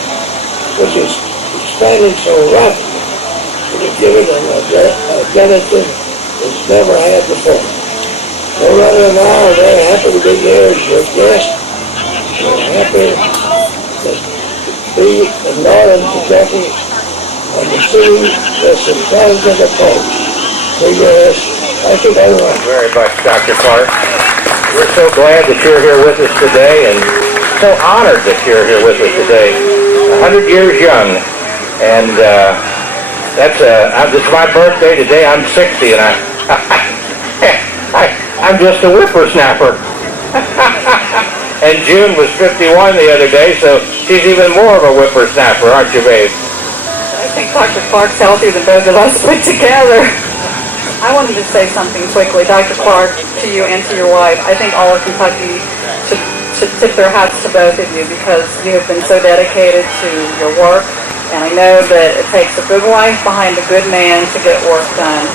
which is expanding so rapidly, it will give it an identity it's never had before. Loretta and I are very happy to be here as your guest. We're happy to be in northern Kentucky and to see this intelligent approach to your history. Thank you very much. Very much, Dr. Clark. We're so glad that you're here with us today, and so honored that you're here with us today. 100 years young, and this is my birthday today. I'm 60, and I'm just a whippersnapper. And June was 51 the other day, so she's even more of a whippersnapper, aren't you, babe? I think Dr. Clark's healthier than both of us put together. I wanted to say something quickly, Dr. Clark, to you and to your wife. I think all of Kentucky should tip their hats to both of you because you have been so dedicated to your work, and I know that it takes a good wife behind a good man to get work done.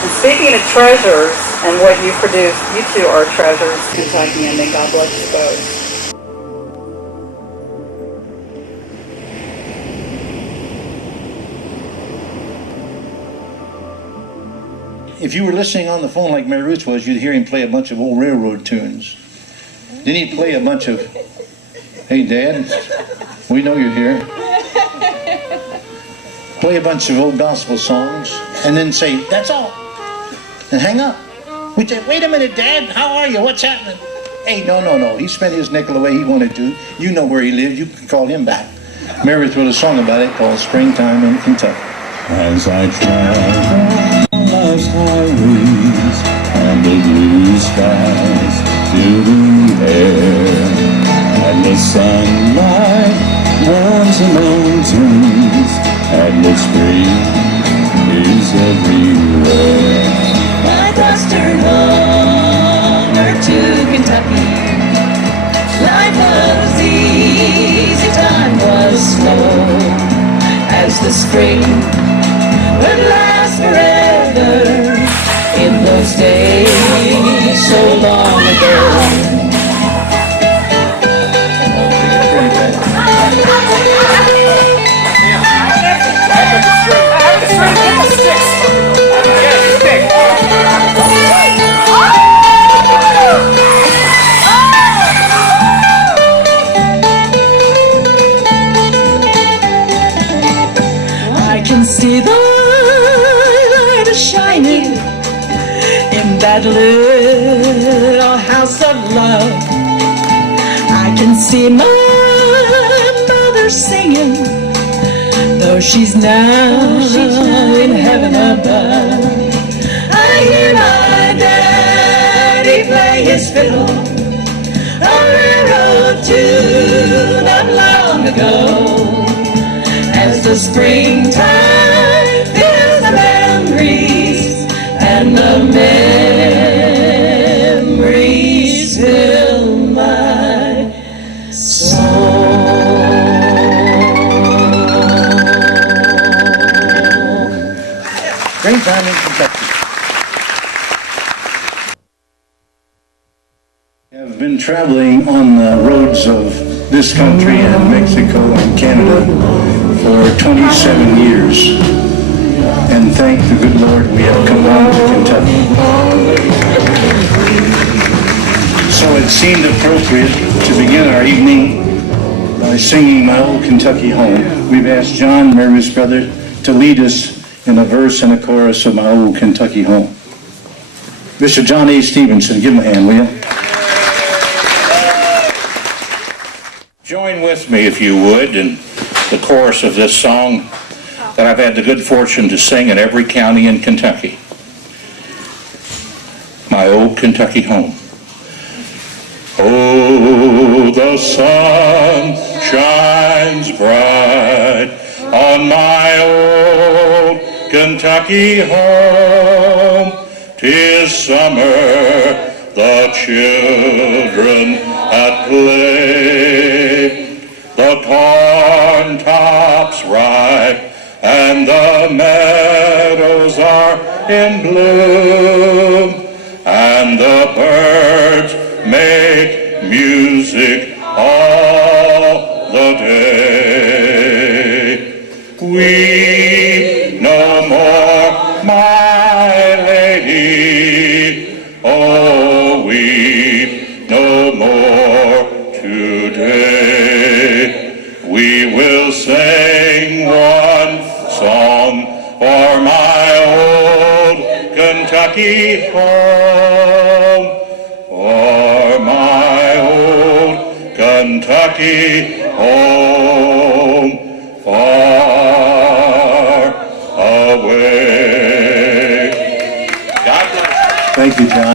And speaking of treasures and what you produce, you two are treasures, Kentucky, and may God bless you both. If you were listening on the phone like Mary Ruth was, you'd hear him play a bunch of old railroad tunes. Then he'd play a bunch of, hey Dad, we know you're here. Play a bunch of old gospel songs, and then say, that's all, and hang up. We'd say, wait a minute, Dad, how are you? What's happening? Hey, no. He spent his nickel the way he wanted to. You know where he lived. You can call him back. Mary Ruth wrote a song about it called Springtime in Kentucky. As I travel life's highways and the blue skies fill the air, and the sunlight warms the mountains, and the spring is everywhere. My thoughts turn homeward to Kentucky. Life was easy, time was slow, as the spring would last forever in those days so long ago. I can see the light shining in that little house of love. I can see my mother singing, though she's now in heaven above. I hear my daddy play his fiddle, a railroad tune not long ago, as the springtime fills the memories, and the memories fill my soul. Springtime in Kentucky. I've been traveling on the roads of this country and Mexico and Canada for 27 years, and thank the good Lord we have come on to Kentucky. So it seemed appropriate to begin our evening by singing My Old Kentucky Home. We've asked John, Mary's brother, to lead us in a verse and a chorus of My Old Kentucky Home. Mr. John A. Stevenson, give him a hand, will you? Join join with me, if you would, in the chorus of this song that I've had the good fortune to sing in every county in Kentucky. My old Kentucky home. Oh, the sun shines bright on my old Kentucky home. 'Tis summer, the children at play, the corn tops ripe, and the meadows are in bloom, and the birds make music all the day. Weep no more, my lady, oh, weep no more today. We will sing one song for my old Kentucky home, for my old Kentucky home, far away. God bless. Thank you, John.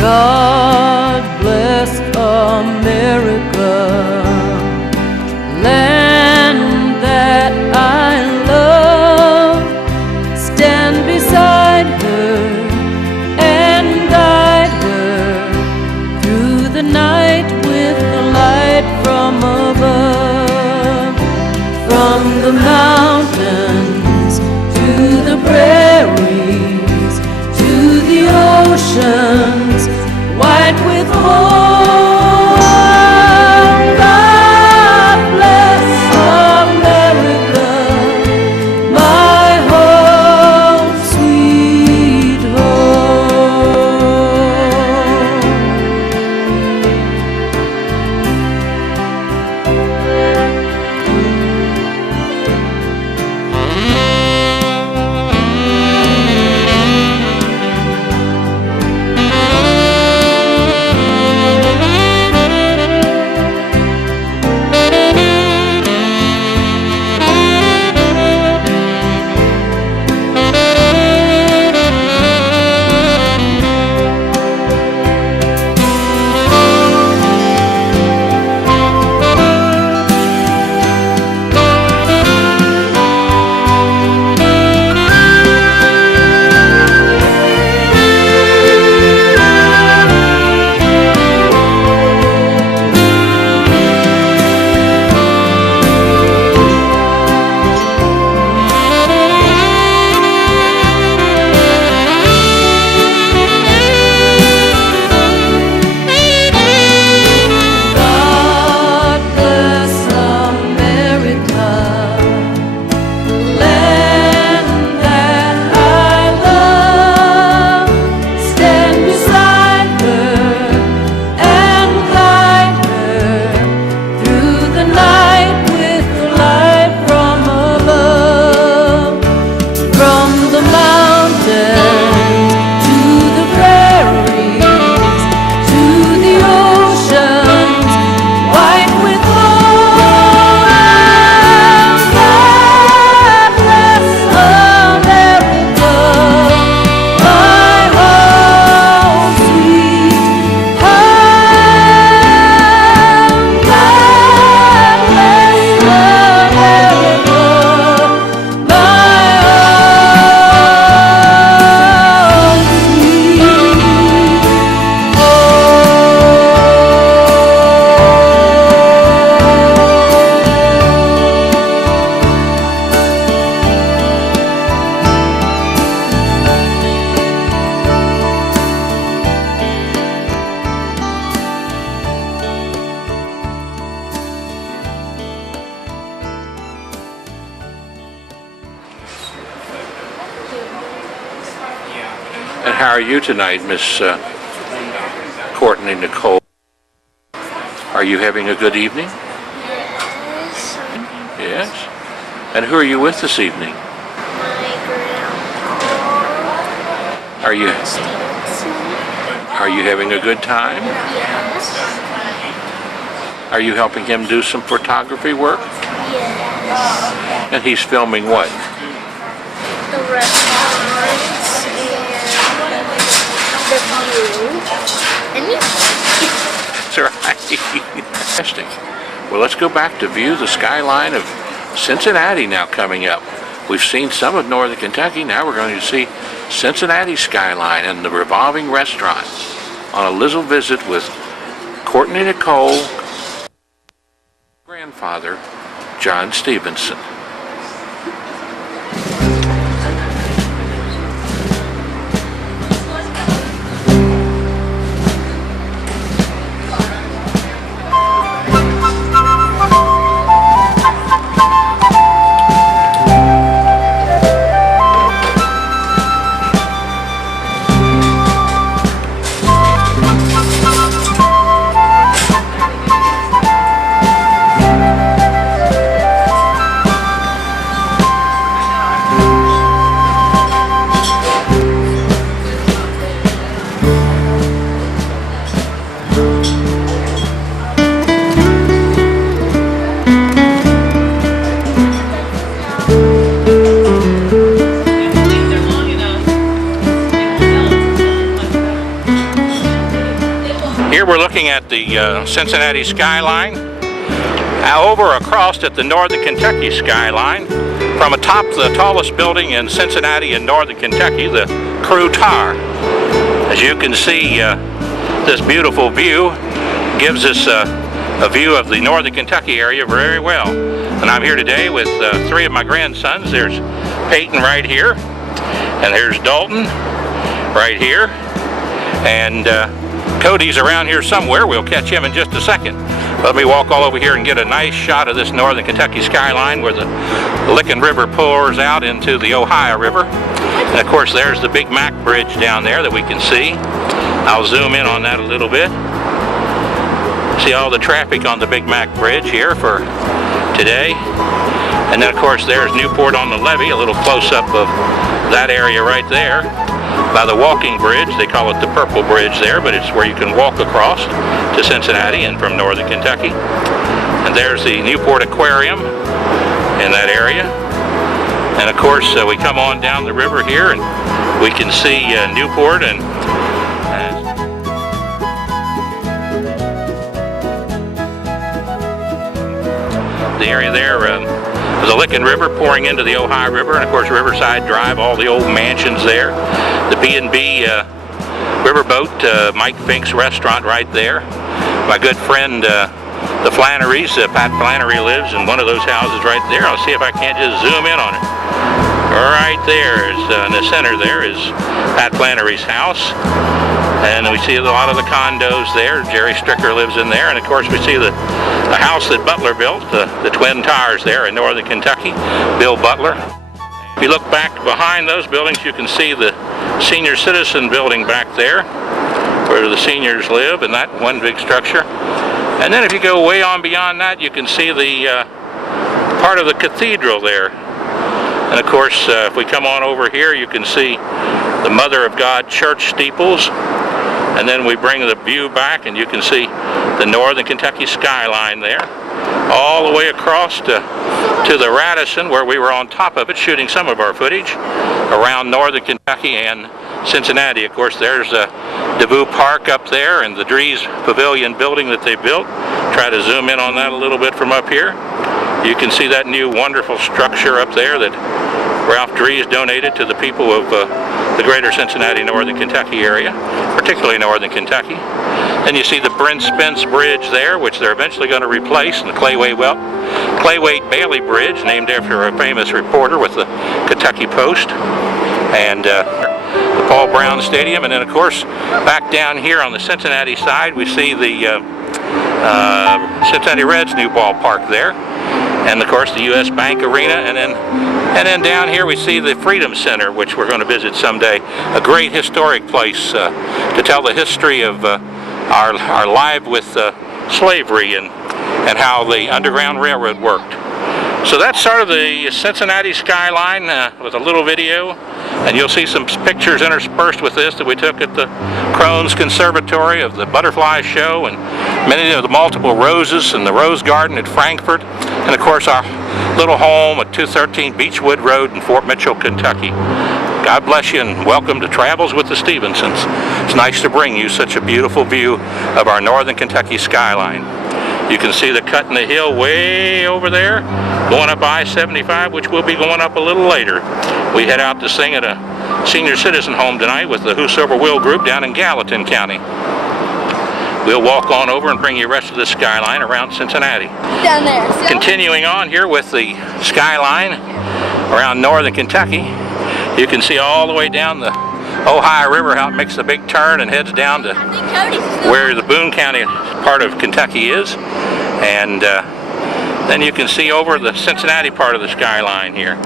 God bless America, land that I love. Stand beside her and guide her through the night with the light from above. From the mountains to the prairies to the oceans white with hope. God bless America, my home, sweet home. How are you tonight, Miss Courtney Nicole? Are you having a good evening? Yes. Yes? And who are you with this evening? My grandpa. Are you Stevenson. having a good time? Yes. Are you helping him do some photography work? Yes. And he's filming what? The restaurants and the view. And you. That's right. Fantastic. Well, let's go back to view the skyline of Cincinnati now coming up. We've seen some of northern Kentucky. Now we're going to see Cincinnati skyline and the revolving restaurant on a little visit with Courtney Nicole, grandfather, John Stephenson. Here we're looking at the Cincinnati skyline. Over across at the northern Kentucky skyline, from atop the tallest building in Cincinnati and northern Kentucky, the Crew Tower. As you can see, this beautiful view gives us a view of the northern Kentucky area very well. And I'm here today with three of my grandsons. There's Peyton right here, and there's Dalton right here, and Cody's around here somewhere. We'll catch him in just a second. Let me walk all over here and get a nice shot of this northern Kentucky skyline where the Licking River pours out into the Ohio River. And of course there's the Big Mac Bridge down there that we can see. I'll zoom in on that a little bit. See all the traffic on the Big Mac Bridge here for today. And then of course there's Newport on the Levee, a little close-up of that area right there. By the walking bridge, they call it the Purple Bridge there, but it's where you can walk across to Cincinnati and from northern Kentucky. And there's the Newport Aquarium in that area. And of course, we come on down the river here and we can see Newport and the area there, the Licking River pouring into the Ohio River, and of course Riverside Drive, all the old mansions there. The B&B Riverboat, Mike Fink's restaurant right there. My good friend, the Flannerys, Pat Flannery lives in one of those houses right there. I'll see if I can't just zoom in on it. Right there, in the center there is Pat Flannery's house. And we see a lot of the condos there. Jerry Stricker lives in there. And of course we see the house that Butler built, the Twin Towers there in northern Kentucky, Bill Butler. If you look back behind those buildings, you can see the senior citizen building back there, where the seniors live, in that one big structure. And then if you go way on beyond that, you can see the part of the cathedral there. And of course, if we come on over here, you can see the Mother of God church steeples. And then we bring the view back and you can see the northern Kentucky skyline there, all the way across to the Radisson, where we were on top of it shooting some of our footage around northern Kentucky and Cincinnati. Of course, there's DeVue Park up there and the Dries Pavilion building that they built. Try to zoom in on that a little bit from up here. You can see that new wonderful structure up there that Ralph Dries donated to the people of the greater Cincinnati, northern Kentucky area, particularly northern Kentucky. Then you see the Brent Spence Bridge there, which they're eventually going to replace, and the Clay-Wade Bailey Bridge, named after a famous reporter with the Kentucky Post, and the Paul Brown Stadium. And then of course, back down here on the Cincinnati side, we see the Cincinnati Reds new ballpark there, and of course the U.S. Bank Arena, and then And then down here we see the Freedom Center, which we're going to visit someday. A great historic place to tell the history of our life with slavery and how the Underground Railroad worked. So that's sort of the Cincinnati skyline with a little video, and you'll see some pictures interspersed with this that we took at the Crohn's Conservatory of the Butterfly Show, and many of the multiple roses and the Rose Garden at Frankfort, and of course our little home at 213 Beechwood Road in Fort Mitchell, Kentucky. God bless you and welcome to Travels with the Stephensons. It's nice to bring you such a beautiful view of our northern Kentucky skyline. You can see the cut in the hill way over there, going up I-75, which we'll be going up a little later. We head out to sing at a senior citizen home tonight with the Whosoever Will group down in Gallatin County. We'll walk on over and bring you the rest of the skyline around Cincinnati. Down there. Continuing on here with the skyline around northern Kentucky, you can see all the way down the Ohio River how it makes a big turn and heads down to where the Boone County part of Kentucky is, and then you can see over the Cincinnati part of the skyline here.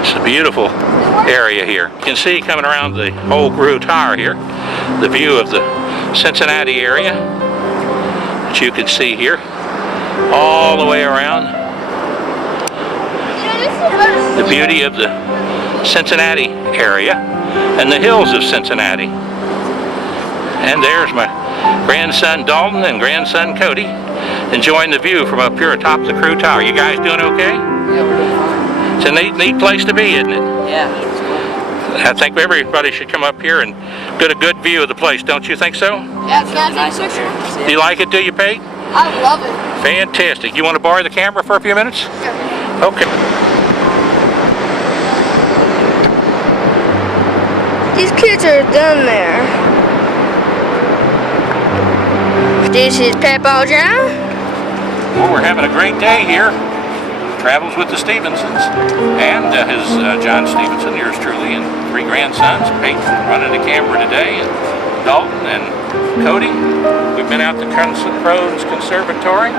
It's a beautiful area here. You can see coming around the Old Grew Tower here, the view of the Cincinnati area that you can see here all the way around. The beauty of the Cincinnati area and the hills of Cincinnati. And there's my grandson Dalton and grandson Cody enjoying the view from up here atop the Crew Tower. You guys doing okay? Yeah, we're doing fine. It's a neat place to be, isn't it? Yeah. I think everybody should come up here and get a good view of the place, don't you think so? Yeah, can I take a picture? Do you like it, do you, Pete? I love it. Fantastic. You want to borrow the camera for a few minutes? Sure. Okay. These kids are down there. This is Peppa John. Well, we're having a great day here. Travels with the Stephensons. And his John Stephenson, yours truly, and 3 grandsons. Peyton running the camera today, and Dalton and Cody. We've been out to Crohn's Conservatory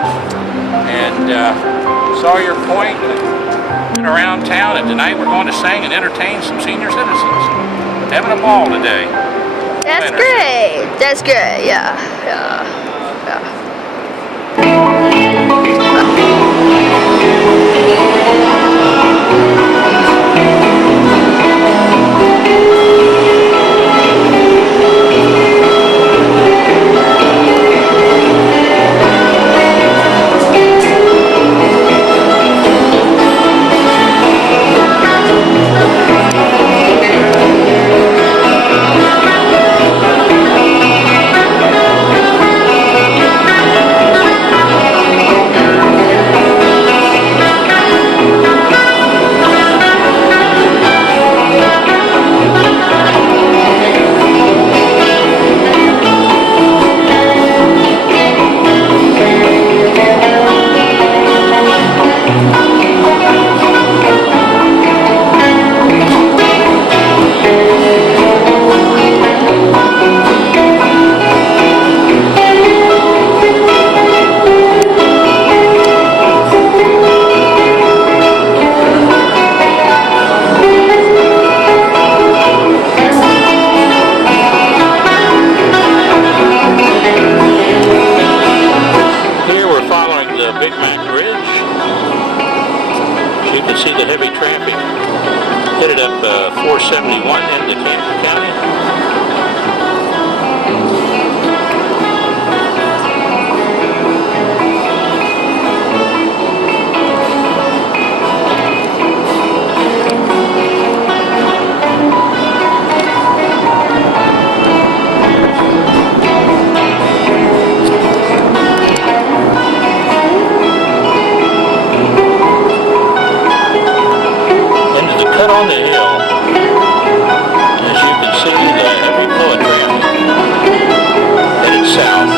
and Sawyer Point and around town, and tonight we're going to sing and entertain some senior citizens. Having a ball today. That's great. That's great. Yeah. See the heavy traffic headed up 471 into Canton County. On the hill, as you can see, the heavy bullet traffic headed south.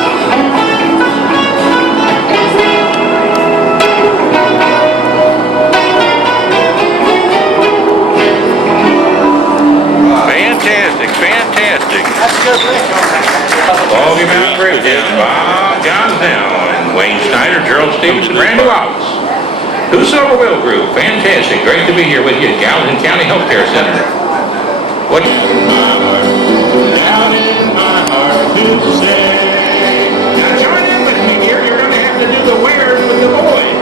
Fantastic. That's good, Rick. Boggy Mountain Bridge down, Bob John's down, and Wayne Snyder, Gerald Stevenson, Randy Wallace. Whosoever will Group, fantastic. Great to be here with you at Gallatin County Healthcare Center. What? Down in my heart to say. Now join in with me here. You're going to have to do the wares with the boys.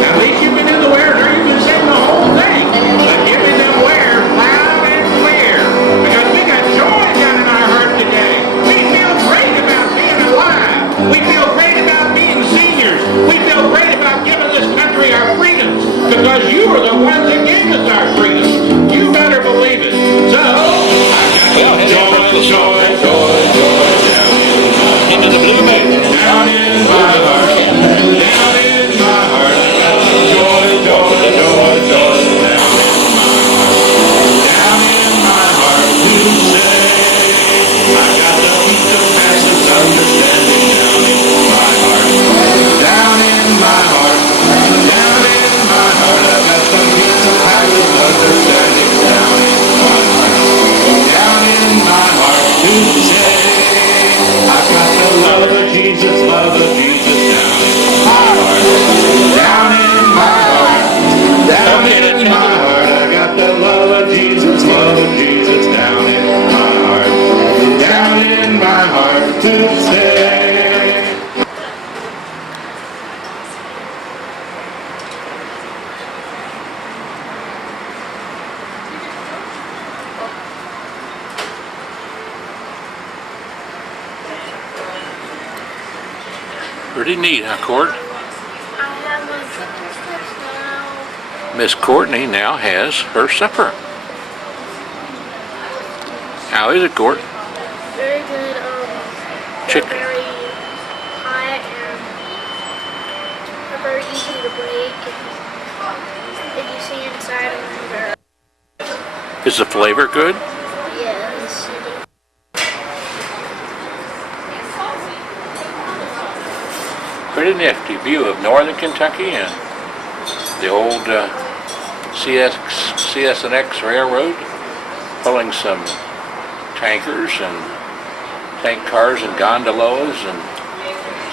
Now at least you can do the wares or you can sing the whole thing. But give me them wares loud and clear. Because we got joy down in our heart today. We feel great about being alive. We feel great about being seniors. We feel great about giving this country our freedoms. Because you are the ones that gave us our freedoms. You better believe it. So, joy, into the blue moon. Down in my heart, down in my heart, I got some joy, joy, joy, joy. Down in my heart to say, I got the peace that passes understanding. Down in my heart, down in my heart, down in my heart, I got some peace that passes understanding. Down in my heart, down in my heart to say, I got the love of Jesus down in my heart, down in my heart, down in my heart. I got the love of Jesus down in my heart, down in my heart to say. Pretty neat, huh, Court? I have my chicken strips now. Miss Courtney now has her supper. How is it, Court? Very good. Chicken. Very hot and they're very easy to break. And if you see inside of them, they're Is the flavor good? yes. Pretty nifty view of northern Kentucky and the old CS&X Railroad, pulling some tankers and tank cars and gondolas and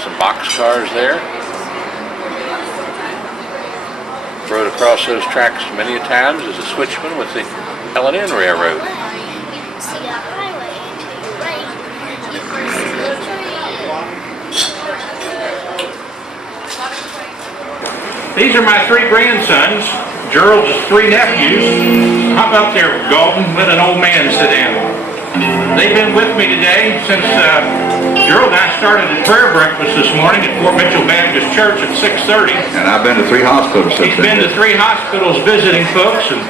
some box cars there. Rode across those tracks many a times as a switchman with the L&N Railroad. You can see a highway and to your right, you can see a tree. These are my three grandsons, Gerald's three nephews. Hop up there, Galton, let an old man sit down. They've been with me today since Gerald and I started a prayer breakfast this morning at Fort Mitchell Baptist Church at 6:30. And I've been to 3 hospitals since He's been to 3 hospitals visiting folks, and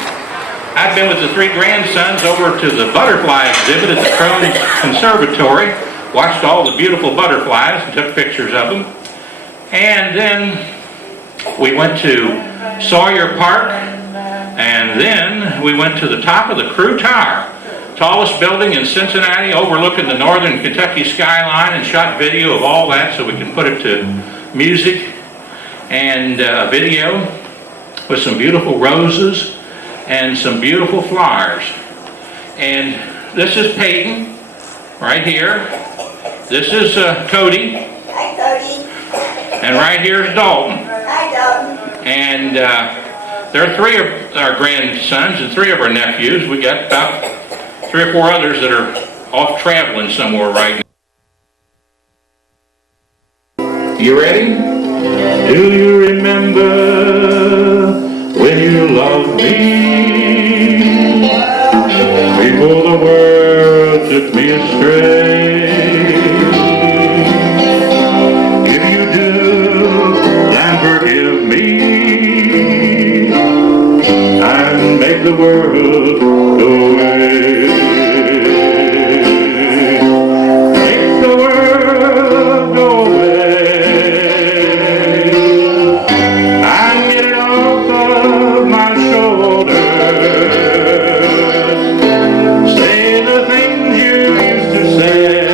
I've been with the three grandsons over to the butterfly exhibit at the Crohn's Conservatory, watched all the beautiful butterflies and took pictures of them. And then we went to Sawyer Park, and then we went to the top of the Crew Tower, tallest building in Cincinnati, overlooking the northern Kentucky skyline, and shot video of all that so we can put it to music and video with some beautiful roses and some beautiful flowers. And this is Peyton right here. This is Cody. Hi, Cody. And right here is Dalton. Hi, Dalton. And there are 3 of our grandsons and 3 of our nephews. We got about 3 or 4 others that are off traveling somewhere right now. You ready? Do you remember when you loved me? Before the world took me astray. If you do, then forgive me and make the world go away. Make the world go away and get it off of my shoulders. Say the things you used to say.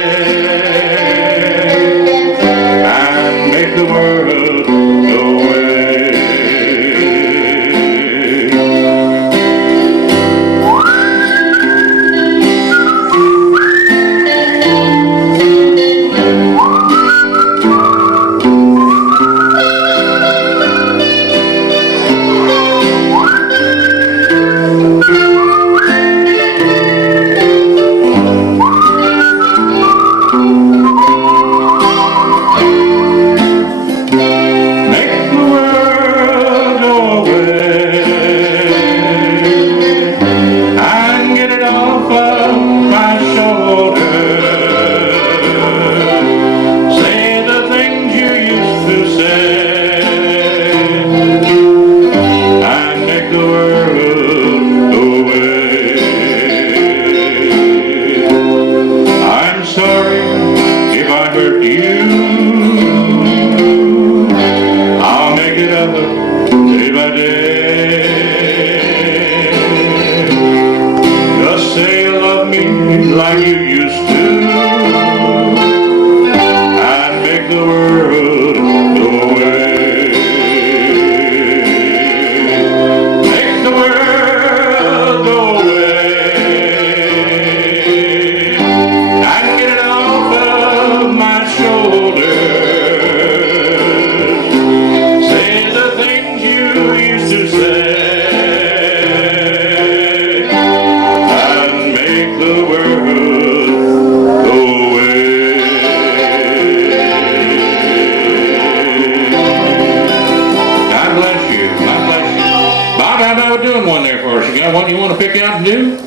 got one you want to pick out and do?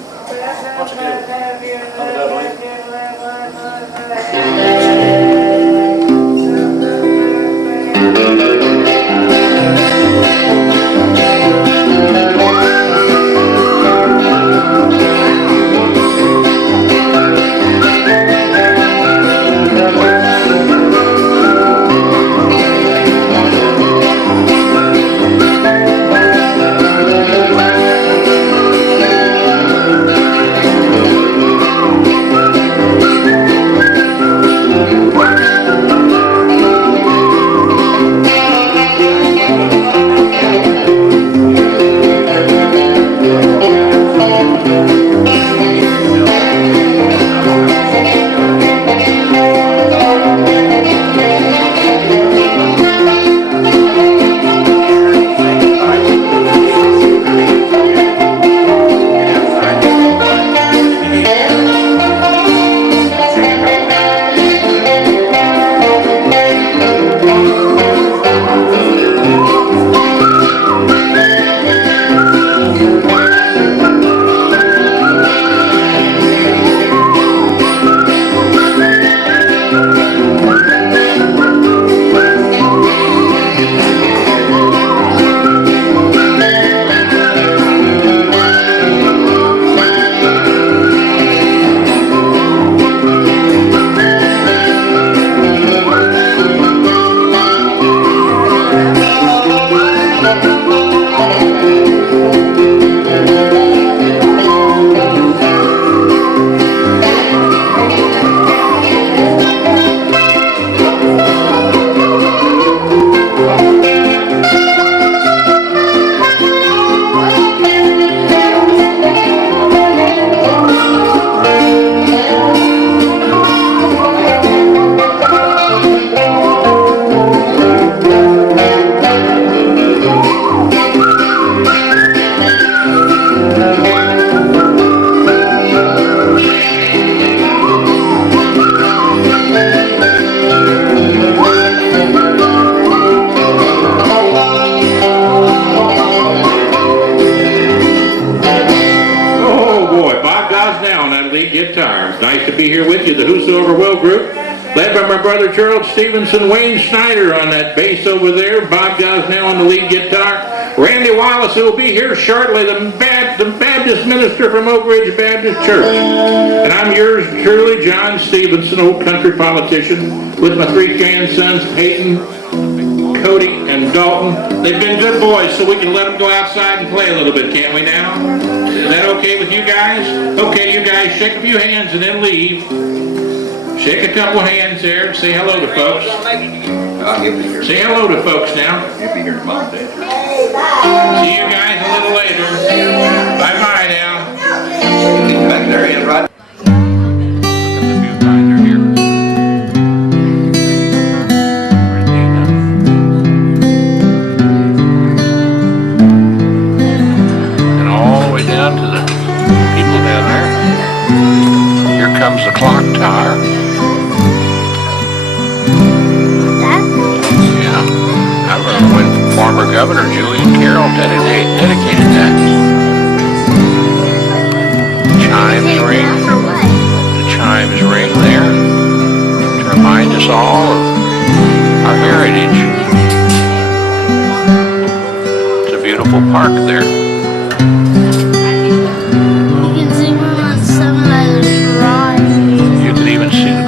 Nice to be here with you, the Whosoever Will group, led by my brother Charles Stevenson, Wayne Snyder on that bass over there, Bob Gosnell on the lead guitar, Randy Wallace, who will be here shortly, the Baptist minister from Oak Ridge Baptist Church. And I'm yours truly, John Stevenson, old country politician, with my three grandsons, Peyton, Cody, and Dalton. They've been good boys, so we can let them go outside and play a little bit, can't we now? Is that okay with you guys? Okay, you guys, shake a few hands and then leave. Shake a couple of hands there and say hello to folks. Say hello to folks now. He'll be here tomorrow, Dad. See you guys a little later. Bye-bye now. He's back there, he is, right? Down to the people down there. Here comes the clock tower. Yeah, I remember when former Governor Julian Carroll dedicated that. Chimes ring. The chimes ring there to remind us all of our heritage. It's a beautiful park there.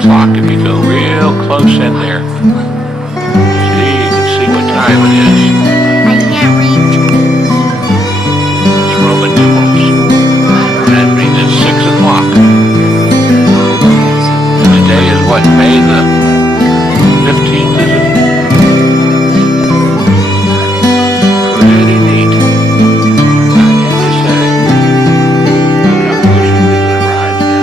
If you go real close in there, see, you can see what time it is. I can't read. It's Roman numerals. That means it's 6 o'clock. And today is what, May the 15th, is it? Pretty neat. I have to say. Look how close you get to the rides now.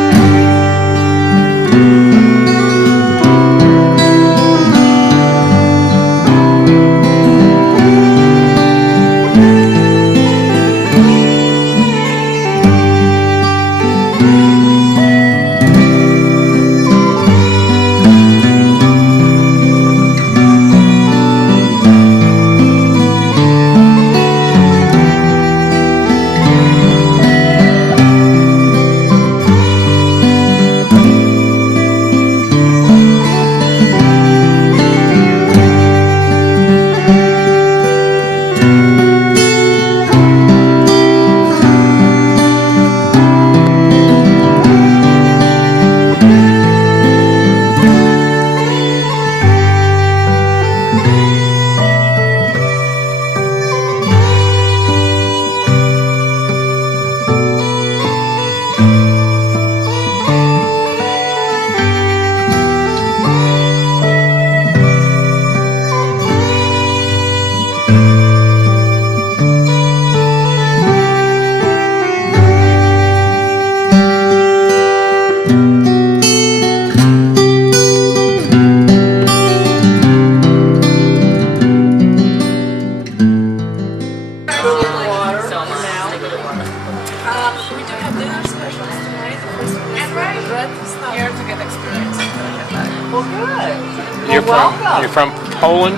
from? You're from Poland?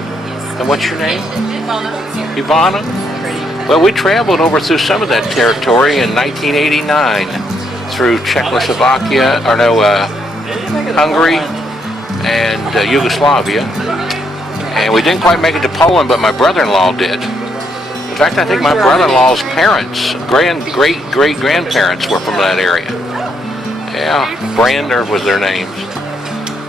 And what's your name? Ivana? Well, we traveled over through some of that territory in 1989 through Czechoslovakia, or no, Hungary and Yugoslavia. And we didn't quite make it to Poland, but my brother-in-law did. In fact, I think my brother-in-law's parents, great-great-grandparents were from that area. Yeah, Brander was their names.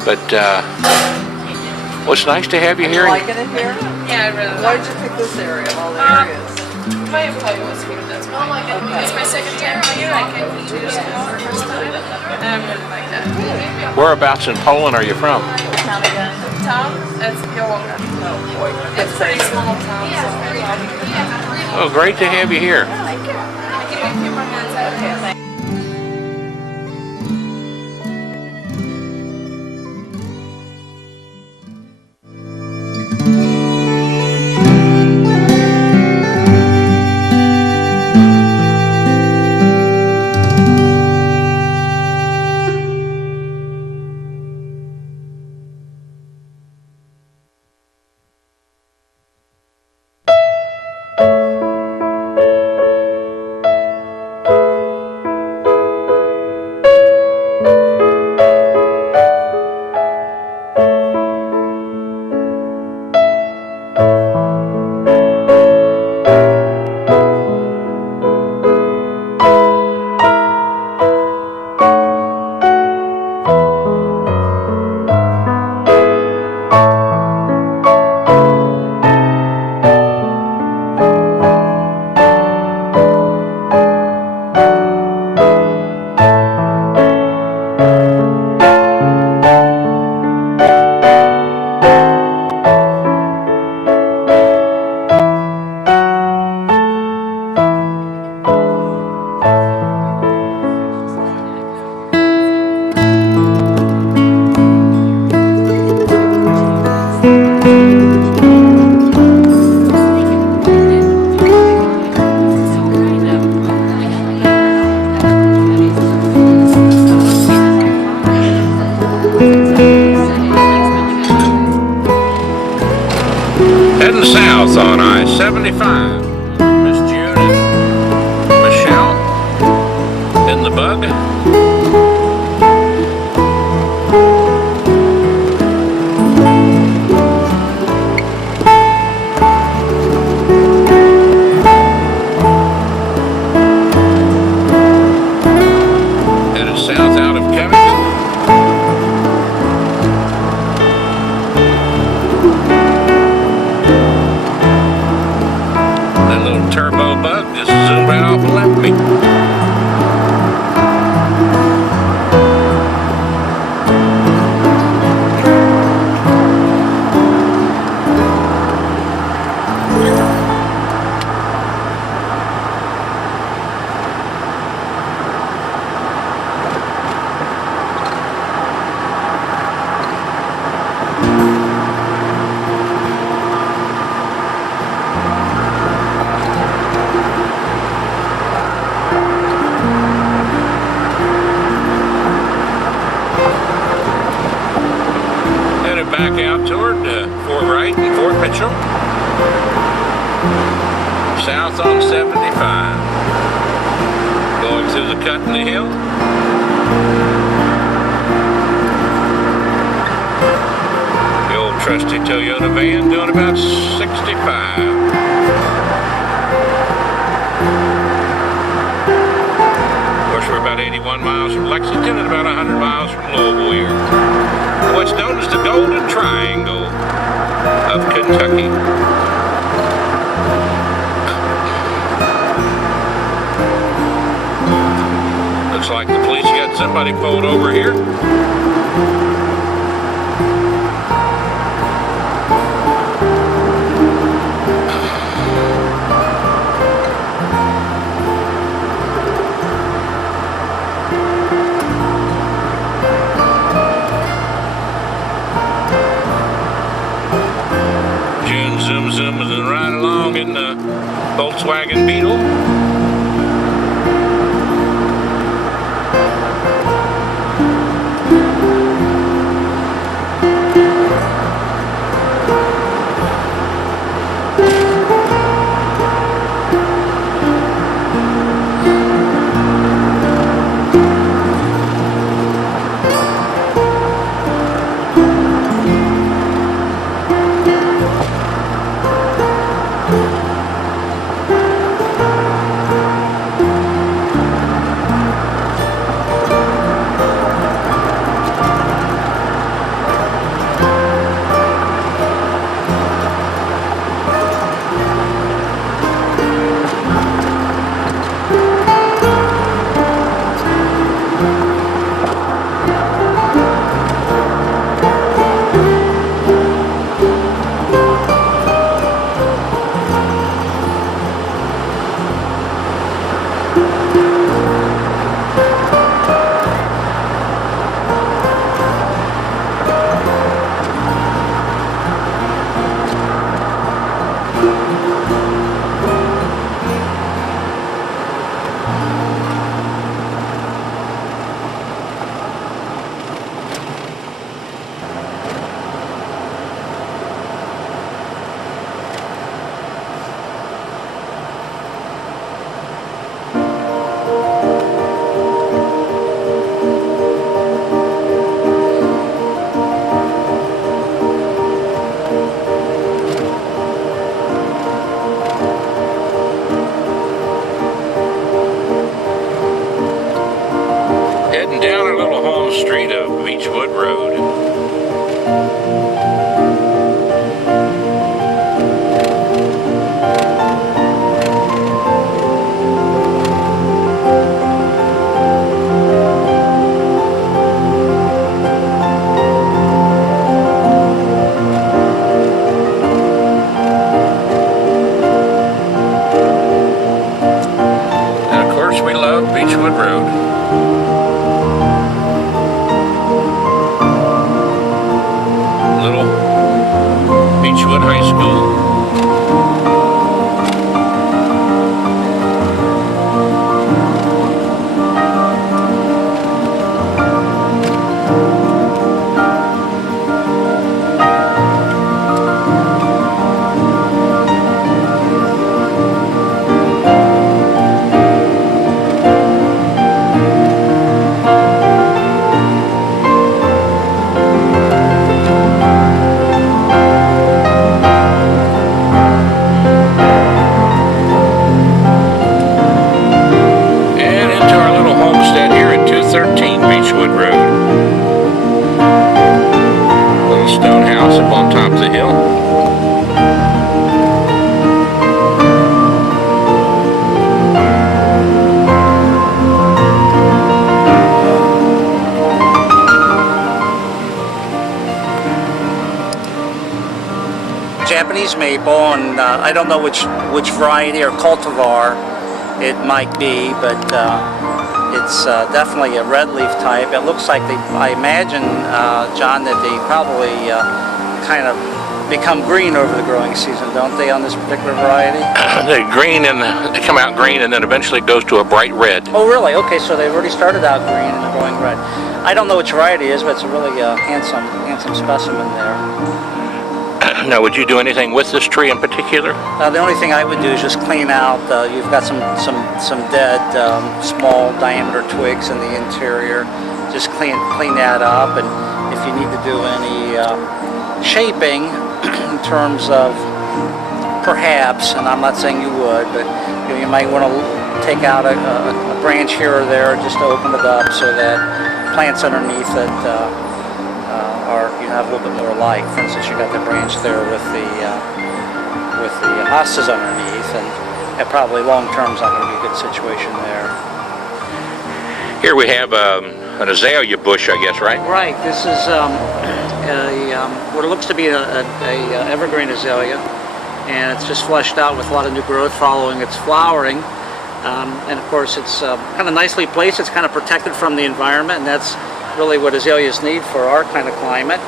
But, well, it's nice to have you here. Liking it here? Yeah, I really Why did you pick this area of all the areas? My employee was here, that's why. It's my second time here, I came to Tuesday for the first time, and I really like that. Whereabouts in Poland are you from? Town, that's Białogard. It's a pretty small town, so Oh, great to have you here. I give you a few more minutes, okay, thanks. Heading south on I-75. Miss June and Michelle in the bug. Headed south out of Covington. That little turbo bug just zoomed right off and left me. Headed back out toward Fort Wright and Fort Mitchell. South on 75. Going through the cut in the hill. The old trusty Toyota van doing about 65. Of course, we're about 81 miles from Lexington and about 100 miles from Louisville here. What's known as the Golden Triangle of Kentucky. Looks like the police got somebody pulled over here. June zooming right along in the Volkswagen Beetle. Beechwood Road. Little Beechwood High School. Japanese maple, and I don't know which variety or cultivar it might be, but it's definitely a red leaf type. It looks like I imagine, John, that they probably kind of become green over the growing season, don't they, on this particular variety? They're green, and they come out green, and then eventually it goes to a bright red. Oh, really? Okay, so they've already started out green and they're going red. I don't know which variety it is, but it's a really handsome specimen there. Now, would you do anything with this tree in particular? The only thing I would do is just clean out. You've got some dead small diameter twigs in the interior. Just clean that up, and if you need to do any shaping in terms of perhaps, and I'm not saying you would, but you might want to take out a branch here or there just to open it up so that plants underneath it you have a little bit more light. For instance, you got the branch there with the hostas underneath, and probably long term is not going to be a good situation there. Here we have an azalea bush, I guess, right? Right. This is what it looks to be a evergreen azalea, and it's just fleshed out with a lot of new growth following its flowering. And of course, it's kind of nicely placed. It's kind of protected from the environment, and that's really what azaleas need for our kind of climate.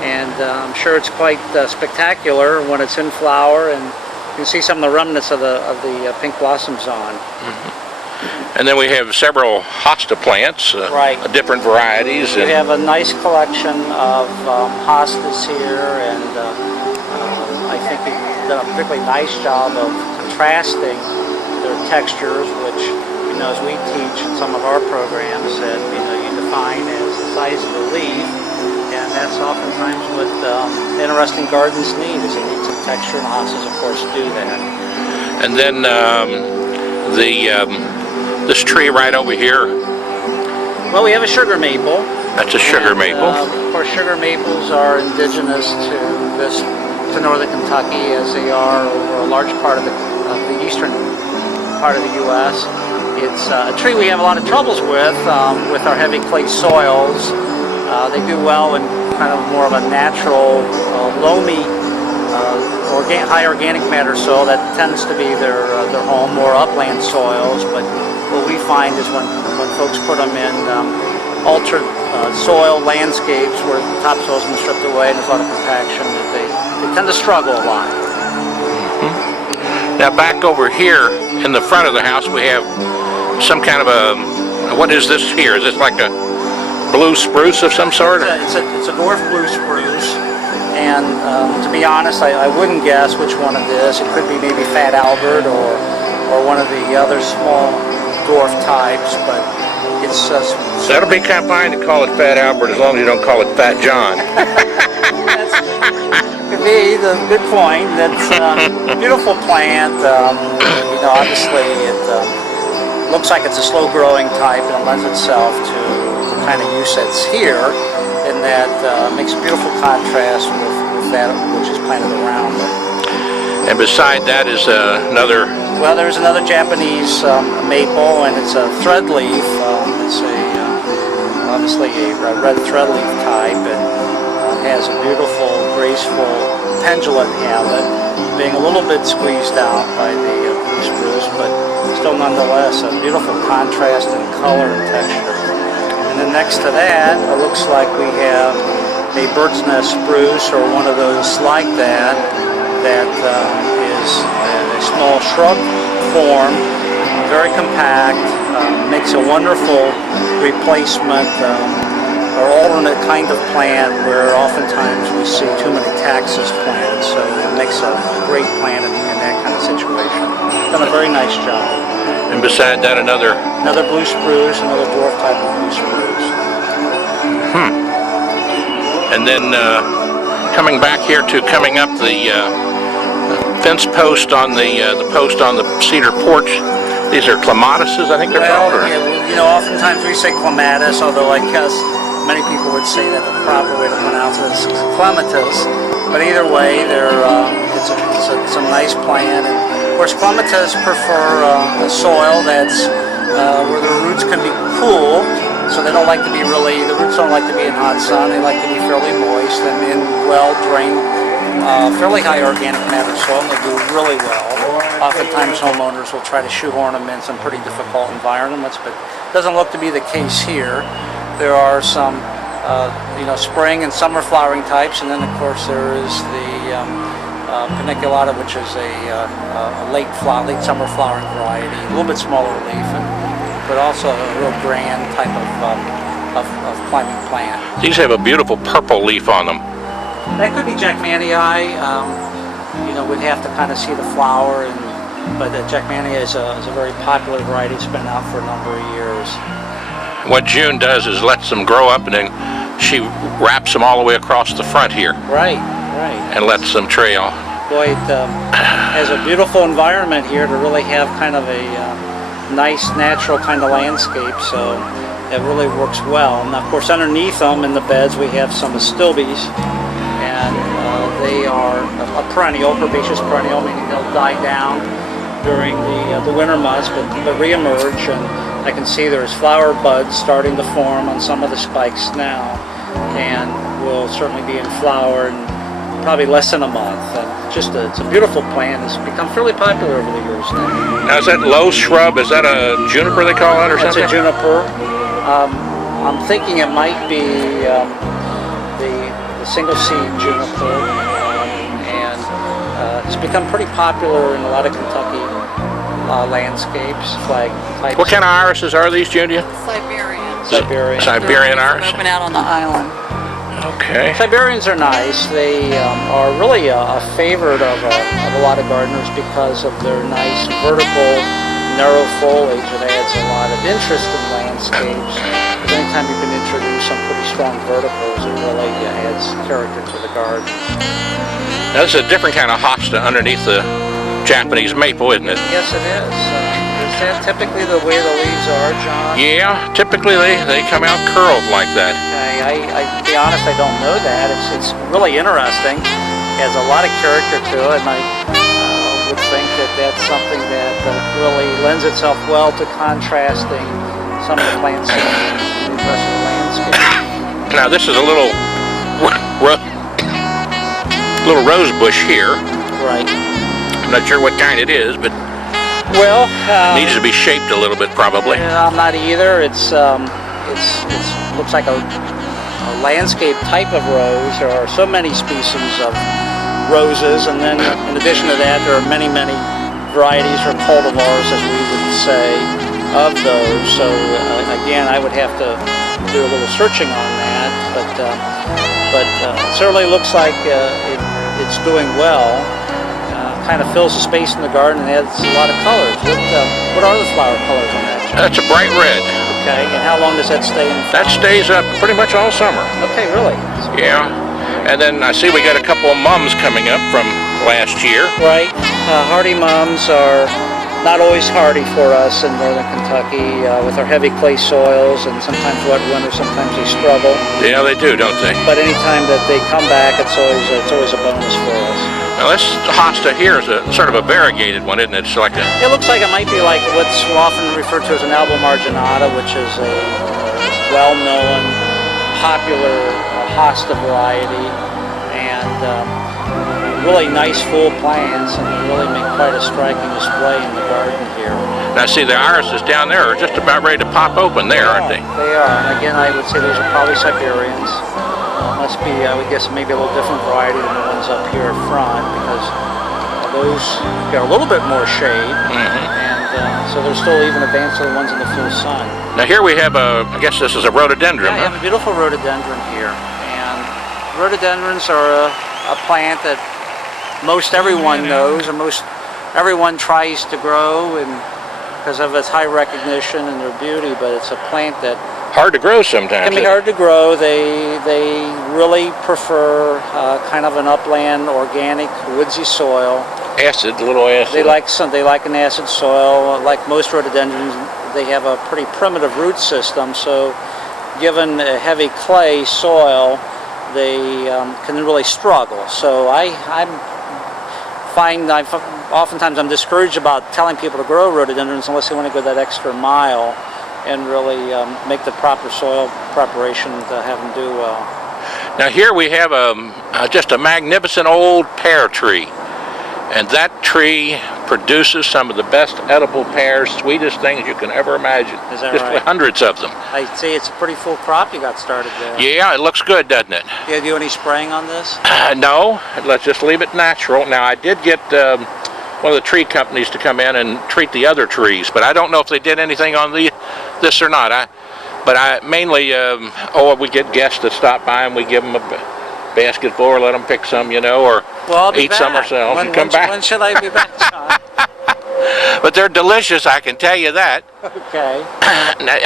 And I'm sure it's quite spectacular when it's in flower, and you can see some of the remnants of the pink blossoms on. Mm-hmm. And then we have several hosta plants, right. Different varieties. We have a nice collection of hostas here, and I think we've done a particularly nice job of contrasting their textures, which, as we teach in some of our programs, that you define as the size of the leaf, and that's oftentimes what interesting gardens need, is they need some texture, and hostas, of course, do that. And then this tree right over here. Well, we have a sugar maple. That's a sugar maple. Of course, sugar maples are indigenous to northern Kentucky, as they are over a large part of the eastern part of the U.S. It's a tree we have a lot of troubles with our heavy clay soils. They do well in kind of more of a natural, loamy, high organic matter soil. That tends to be their home, more upland soils. But what we find is when folks put them in altered soil landscapes where the topsoil's been stripped away and there's a lot of compaction, that they tend to struggle a lot. Mm-hmm. Now back over here in the front of the house, we have some kind of what is this here? Is this like a blue spruce of some sort? It's a dwarf blue spruce, and to be honest, I wouldn't guess which one it is. It could be maybe Fat Albert or one of the other small dwarf types, but it's so that'll be kind of fine to call it Fat Albert as long as you don't call it Fat John. Could be the good point. That's a beautiful plant. Obviously it looks like it's a slow-growing type, and it lends itself to the kind of use that's here, and that makes a beautiful contrast with that which is planted around it. And beside that is another... Well, there's another Japanese maple, and it's a thread leaf. It's obviously a red thread leaf type, and has a beautiful graceful pendulant habit, being a little bit squeezed out by the blue spruce, but still nonetheless a beautiful contrast in color and texture. And then next to that, it looks like we have a bird's nest spruce, or one of those like that, that is a small shrub form, very compact, makes a wonderful replacement or alternate kind of plant where oftentimes we see too many taxus plants, so it makes a great plant in that kind of situation. Done a very nice job. And beside that, another blue spruce, another dwarf type of blue spruce. And then coming back here to coming up the fence post on the post on the cedar porch. These are clematises, I think they're called. Or? Yeah, well, you know, oftentimes we say clematis, although I guess many people would say that the proper way to pronounce it is clematis. But either way, it's a nice plant. And of course, clematis prefer a soil that's where the roots can be cool. So they don't like to be the roots don't like to be in hot sun. They like to be fairly moist and in well-drained, fairly high organic matter soil, and they do really well. Oftentimes homeowners will try to shoehorn them in some pretty difficult environments, but it doesn't look to be the case here. There are some spring and summer flowering types, and then of course there is the paniculata, which is a late summer flowering variety, a little bit smaller leaf, but also a real grand type of climbing plant. These have a beautiful purple leaf on them. That could be Jackmanii. We'd have to kind of see the flower, but Jackmanii is a very popular variety. It's been out for a number of years. What June does is lets them grow up, and then she wraps them all the way across the front here. Right. And lets them trail. Boy, it has a beautiful environment here to really have kind of a nice natural kind of landscape, so it really works well. And of course underneath them in the beds we have some astilbes, and they are a perennial, herbaceous perennial, meaning they'll die down during the winter months, but re-emerge. And I can see there's flower buds starting to form on some of the spikes now, and will certainly be in flower in probably less than a month. And it's a beautiful plant. It's become fairly popular over the years now. Now is that low shrub? Is that a juniper they call it, or something? It's a juniper. I'm thinking it might be the single seed juniper, and it's become pretty popular in a lot of Kentucky landscapes, flag types. What kind of irises are these, Julia? Siberian iris? Open out on the island. Okay. Siberians are nice. They are really a favorite of a lot of gardeners because of their nice vertical, narrow foliage. It adds a lot of interest in landscapes. But anytime you can introduce some pretty strong verticals, it really adds character to the garden. Now this is a different kind of hosta underneath the Japanese maple, isn't it? Yes, it is. Is that typically the way the leaves are, John? Yeah, typically they come out curled like that. Okay, to be honest, I don't know that. It's really interesting. It has a lot of character to it, and I would think that that's something that really lends itself well to contrasting some of the plants in the rest of the landscape. Now this is a little rose bush here. Right. I'm not sure what kind it is, but well, it needs to be shaped a little bit, probably. I'm not either. It looks like a landscape type of rose. There are so many species of roses, and then in addition to that, there are many varieties or cultivars, as we would say, of those. So again, I would have to do a little searching on that, but it certainly looks like it's doing well. Kind of fills the space in the garden and adds a lot of colors. What are the flower colors on that? That's a bright red. Okay, and how long does that stay in? That stays up pretty much all summer. Okay, really? Yeah, and then I see we got a couple of mums coming up from last year. Right, hardy mums are not always hardy for us in northern Kentucky with our heavy clay soils, and sometimes wet winter, sometimes they struggle. Yeah, they do, don't they? But anytime that they come back, it's always a bonus for us. Now this hosta here is a sort of a variegated one, isn't it? It's like it looks like it might be like what's often referred to as an alba marginata, which is a well-known, popular hosta variety. and really nice full plants, and they really make quite a striking display in the garden here. Now see, the irises down there are just about ready to pop open there, aren't they? They are, and again, I would say those are probably Siberians. Must be, I would guess, maybe a little different variety than the ones up here front, because those get a little bit more shade, and so they're still even advanced to the ones in the full sun. Now here we have I guess this is a rhododendron, Yeah, I have a beautiful rhododendron here, and rhododendrons are a plant that most everyone knows, or most everyone tries to grow, and because of its high recognition and their beauty, but it's a plant that hard to grow sometimes. Can be hard to grow. They really prefer kind of an upland, organic, woodsy soil. Acid, a little acid. They like an acid soil. Like most rhododendrons, they have a pretty primitive root system. So, given a heavy clay soil, they can really struggle. So oftentimes I'm discouraged about telling people to grow rhododendrons unless they want to go that extra mile and really make the proper soil preparation to have them do well. Now here we have just a magnificent old pear tree, and that tree produces some of the best edible pears, sweetest things you can ever imagine. Is that just right? Hundreds of them. I see it's a pretty full crop you got started there. Yeah, it looks good, doesn't it? Do you do any spraying on this? No, let's just leave it natural. Now I did get one of the tree companies to come in and treat the other trees, but I don't know if they did anything on this or not. But I mainly, we get guests that stop by and we give them a basket full, or let them pick some, or eat some ourselves and come back. When should I be back, John? But they're delicious, I can tell you that. Okay.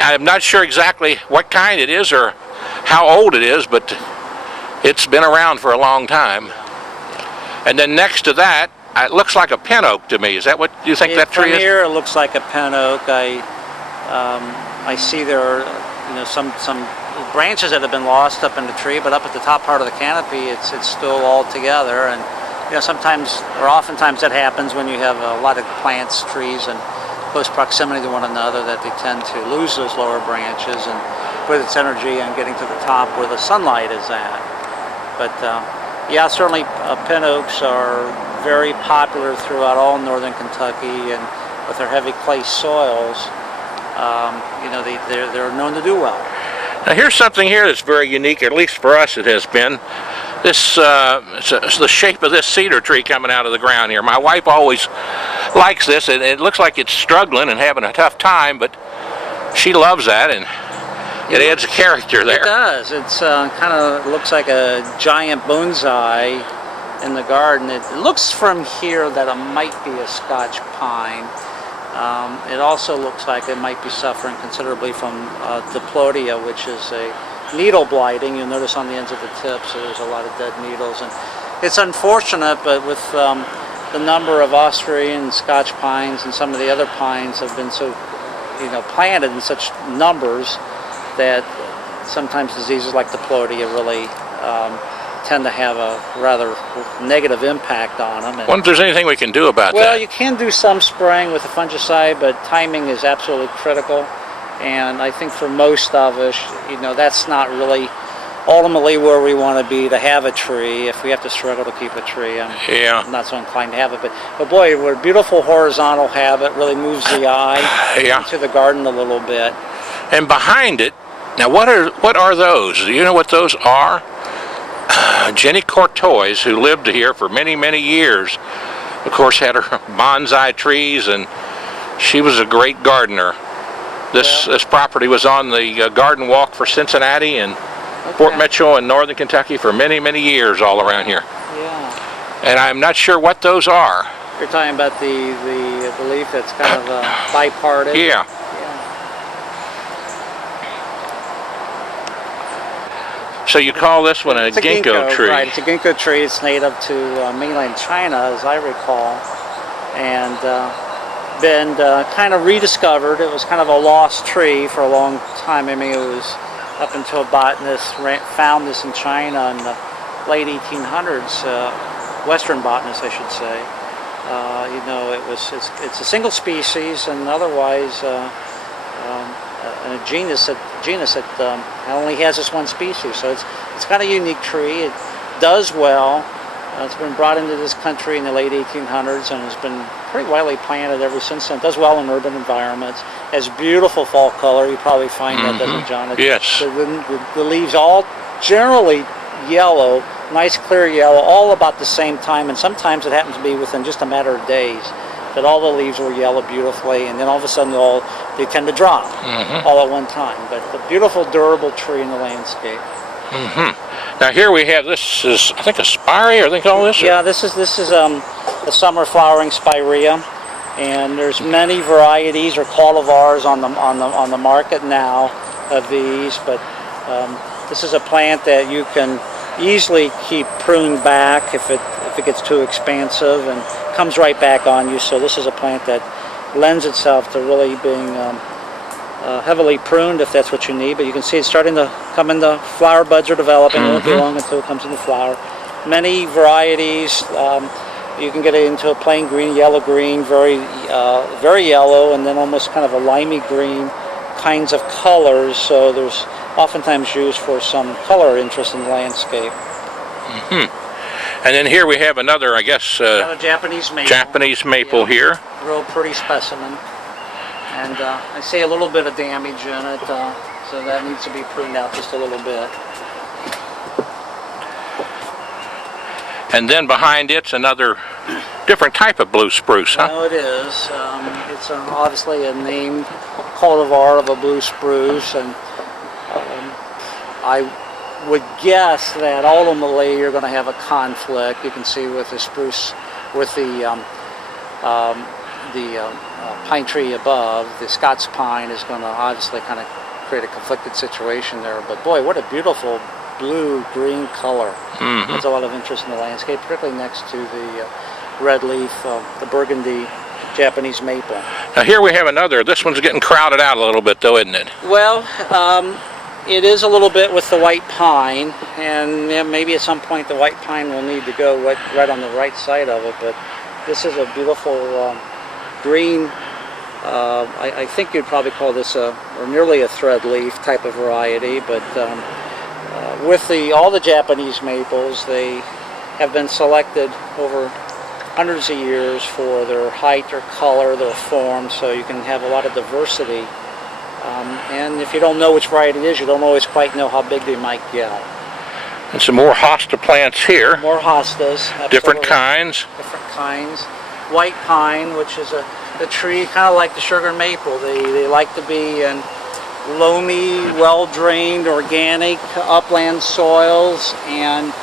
I'm not sure exactly what kind it is or how old it is, but it's been around for a long time. And then next to that, it looks like a pin oak to me. Is that what you think that tree is? From here, it looks like a pin oak. I see there are some branches that have been lost up in the tree, but up at the top part of the canopy, it's still all together. And sometimes or oftentimes that happens when you have a lot of plants, trees, in close proximity to one another, that they tend to lose those lower branches and put its energy on getting to the top where the sunlight is at. But yeah, certainly pin oaks are very popular throughout all northern Kentucky, and with their heavy clay soils, they're known to do well. Now here's something here that's very unique, at least for us it has been. This, it's the shape of this cedar tree coming out of the ground here. My wife always likes this, and it looks like it's struggling and having a tough time, but she loves that, and it adds a character there. It does. It's kind of looks like a giant bonsai in the garden. It looks from here that it might be a Scotch pine. It also looks like it might be suffering considerably from diplodia, which is a needle blighting. You'll notice on the ends of the tips there's a lot of dead needles, and it's unfortunate, but with the number of Austrian Scotch pines and some of the other pines have been so planted in such numbers that sometimes diseases like diplodia really tend to have a rather negative impact on them. I wonder if there's anything we can do about that. Well, you can do some spraying with a fungicide, but timing is absolutely critical. And I think for most of us, that's not really ultimately where we want to be, to have a tree. If we have to struggle to keep a tree, I'm not so inclined to have it. But boy, what a beautiful horizontal habit, really moves the eye into the garden a little bit. And behind it, now what are those? Do you know what those are? Jenny Courtois, who lived here for many, many years, of course had her bonsai trees, and she was a great gardener. This property was on the garden walk for Cincinnati and Fort Mitchell in northern Kentucky for many, many years all around here. Yeah. And I'm not sure what those are. You're talking about the leaf that's kind of bipartite? Yeah. So you call this one a ginkgo tree? Right, it's a ginkgo tree. It's native to mainland China, as I recall, and been kind of rediscovered. It was kind of a lost tree for a long time. I mean, it was up until a botanist found this in China in the late 1800s, Western botanist, I should say. It's a single species, and otherwise a genus that only has this one species. So it's kind of a unique tree. does well. It's been brought into this country in the late 1800s and has been pretty widely planted ever since then. It does well in urban environments. Has beautiful fall color. You probably find that, doesn't John? Yes. The leaves all generally yellow, nice clear yellow, all about the same time, and sometimes it happens to be within just a matter of days that all the leaves will yellow beautifully, and then all of a sudden they tend to drop all at one time. But a beautiful, durable tree in the landscape. Now here we have, this is, I think, a spirea, or they call this? Yeah, this is a summer flowering spirea, and there's many varieties or cultivars on the market now of these, but this is a plant that you can easily keep pruned back if it gets too expansive, and comes right back on you. So this is a plant that lends itself to really being heavily pruned if that's what you need. But you can see it's starting to come into flower. Buds are developing. It won't be long until it comes into flower. Many varieties. You can get it into a plain green, yellow-green, very yellow, and then almost kind of a limey green kinds of colors. So there's oftentimes used for some color interest in the landscape. And then here we have another, I guess, another Japanese maple. Japanese maple here. Real pretty specimen. And I see a little bit of damage in it, so that needs to be pruned out just a little bit. And then behind it's another different type of blue spruce, huh? No, it is. It's obviously a named cultivar of a blue spruce, and I would guess that ultimately you're going to have a conflict. You can see with the spruce, with the pine tree above, the Scots pine is going to obviously kind of create a conflicted situation there. But boy, what a beautiful blue-green color. There's a lot of interest in the landscape, particularly next to the red leaf, the burgundy Japanese maple. Now here we have another. This one's getting crowded out a little bit though, isn't it? Well, it is a little bit with the white pine, and maybe at some point the white pine will need to go right on the right side of it, but this is a beautiful green, I think you'd probably call this or nearly a thread leaf type of variety, but with all the Japanese maples, they have been selected over hundreds of years for their height, their color, their form, so you can have a lot of diversity. And if you don't know which variety it is, you don't always quite know how big they might get. And some more hosta plants here. More hostas. Absolutely. Different kinds. Different kinds. White pine, which is a tree kind of like the sugar maple. They like to be in loamy, well-drained, organic upland soils. And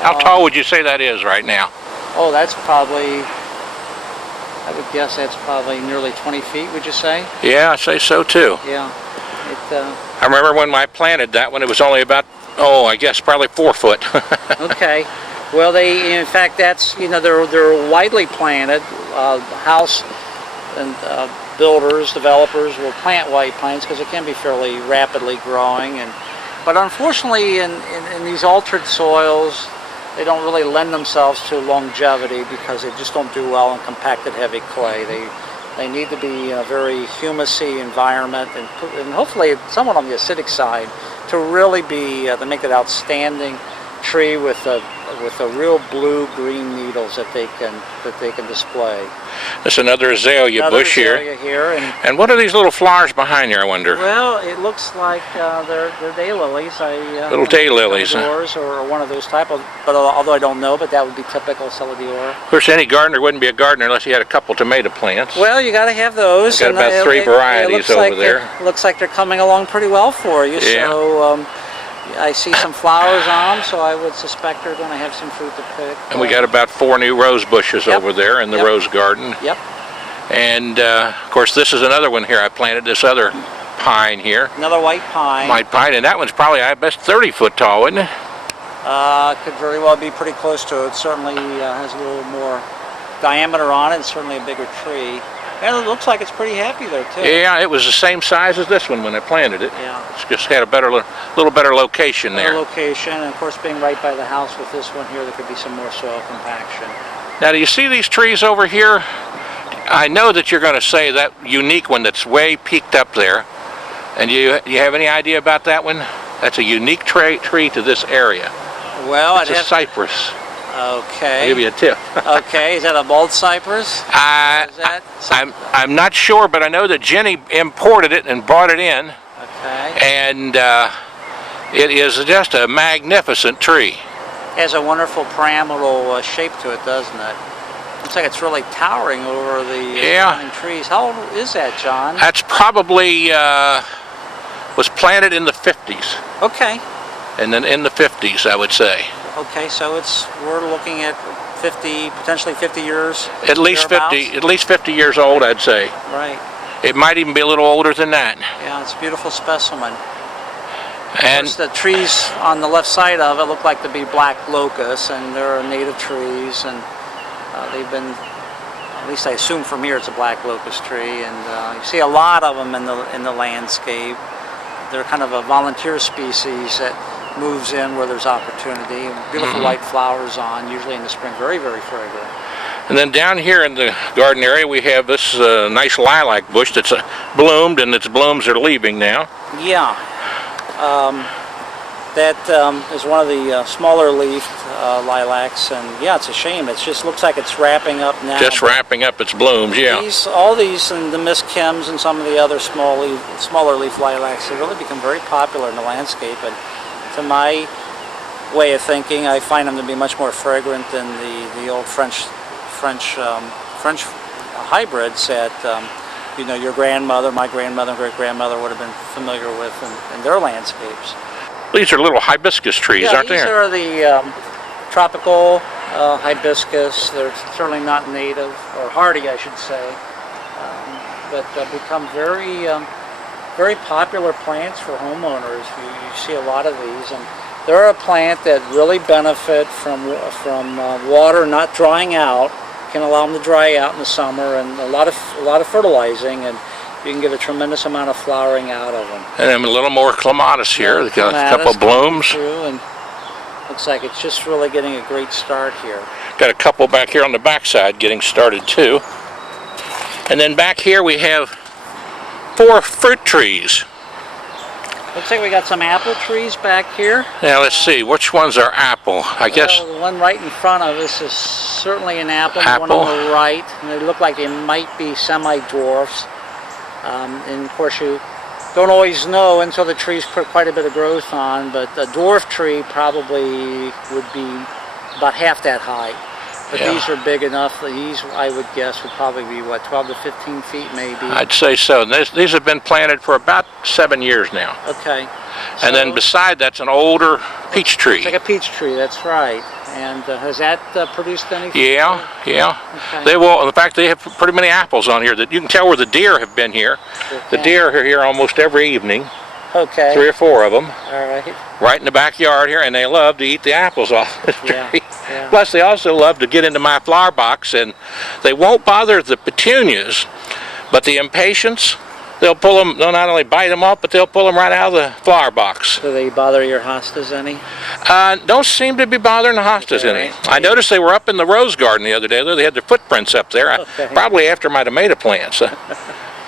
how tall would you say that is right now? Oh, that's probably, I would guess that's probably nearly 20 feet, would you say? Yeah, I'd say so too. Yeah. I remember when I planted that one, it was only about, I guess probably 4 foot. Okay. Well, in fact, that's, they're widely planted. House and builders, developers will plant white pines because it can be fairly rapidly growing. But unfortunately, in these altered soils, they don't really lend themselves to longevity because they just don't do well in compacted heavy clay. They need to be in a very humusy environment and hopefully somewhat on the acidic side to really to make that outstanding tree with a real blue-green needles that they can display. There's another azalea bush here. And what are these little flowers behind here, I wonder? Well, it looks like they're daylilies. Little daylilies. Or one of those type of, but although I don't know, but that would be typical Celodiora. Of course, any gardener wouldn't be a gardener unless he had a couple tomato plants. Well, you got to have those. Got about 3 varieties over there. Looks like they're coming along pretty well for you. Yeah. So I see some flowers on them, so I would suspect they're going to have some fruit to pick. And we got about 4 new rose bushes over there in the rose garden. Yep. And of course, this is another one here. I planted this other pine here. Another white pine. White pine, and that one's probably, I bet, 30 foot tall, isn't it? Could very well be pretty close to it. Certainly has a little more diameter on it, and certainly a bigger tree. And it looks like it's pretty happy there too. Yeah, it was the same size as this one when I planted it. Yeah. It's just had a little better location there. Better location, and of course being right by the house with this one here, there could be some more soil compaction. Now, do you see these trees over here? I know that you're going to say that unique one that's way peaked up there. And you have any idea about that one? That's a unique tree to this area. Well, it's a cypress. Okay. I'll give you a tip. Okay, is that a mulled cypress? I'm not sure, but I know that Jenny imported it and brought it in. Okay. And it is just a magnificent tree. It has a wonderful pyramidal shape to it, doesn't it? Looks like it's really towering over the surrounding trees. How old is that, John? That's probably was planted in the 50s. Okay. And then in the 50s, I would say. Okay, so we're looking at 50, potentially 50 years. At least 50 years old, I'd say. Right. It might even be a little older than that. Yeah, it's a beautiful specimen. And of course, the trees on the left side of it look like to be black locusts, and they're native trees, and they've been, at least I assume from here, it's a black locust tree, and you see a lot of them in the landscape. They're kind of a volunteer species that moves in where there's opportunity. Beautiful white flowers on, usually in the spring, very, very fragrant. And then down here in the garden area, we have this nice lilac bush that's bloomed, and its blooms are leaving now. Yeah, that is one of the smaller leafed lilacs, and yeah, it's a shame. It just looks like it's wrapping up now. Just wrapping up its blooms, yeah. All these, and the Miss Kims and some of the other smaller leaf lilacs, have really become very popular in the landscape. And to my way of thinking, I find them to be much more fragrant than the old French hybrids that you know, your grandmother, my grandmother, and great-grandmother would have been familiar with in their landscapes. These are little hibiscus trees, aren't they? These are the tropical hibiscus. They're certainly not native, or hardy, I should say, but become very, very popular plants for homeowners. You see a lot of these, and they're a plant that really benefit from water not drying out. Can allow them to dry out in the summer, and a lot of fertilizing, and you can get a tremendous amount of flowering out of them. And then a little more clematis here. They've got a couple of blooms. And looks like it's just really getting a great start here. Got a couple back here on the backside getting started too. And then back here we have 4 fruit trees. Looks like we got some apple trees back here. Now let's see, which one's our apple? I guess the one right in front of us is certainly an apple. The one Apple. on the right, and they look like they might be semi-dwarfs. And of course you don't always know until the trees put quite a bit of growth on, but a dwarf tree probably would be about half that high. But Yeah. these are big enough. These, I would guess, would probably be, what, 12 to 15 feet maybe? I'd say so. And these have been planted for about 7 years now. Okay. And then beside that's an older peach tree. It's like a peach tree, that's right. And has that produced anything? Yeah. Okay. They will. In fact, they have pretty many apples on here that you can tell where the deer have been here. The deer are here almost every evening. Okay. 3 or 4 of them. All right. Right in the backyard here, and they love to eat the apples off the tree. Yeah. Plus, they also love to get into my flower box, and they won't bother the petunias, but the impatiens, they'll pull them. They'll not only bite them off, but they'll pull them right out of the flower box. Do they bother your hostas any? Don't seem to be bothering the hostas any. I noticed they were up in the rose garden the other day. They had their footprints up there, probably after my tomato plants.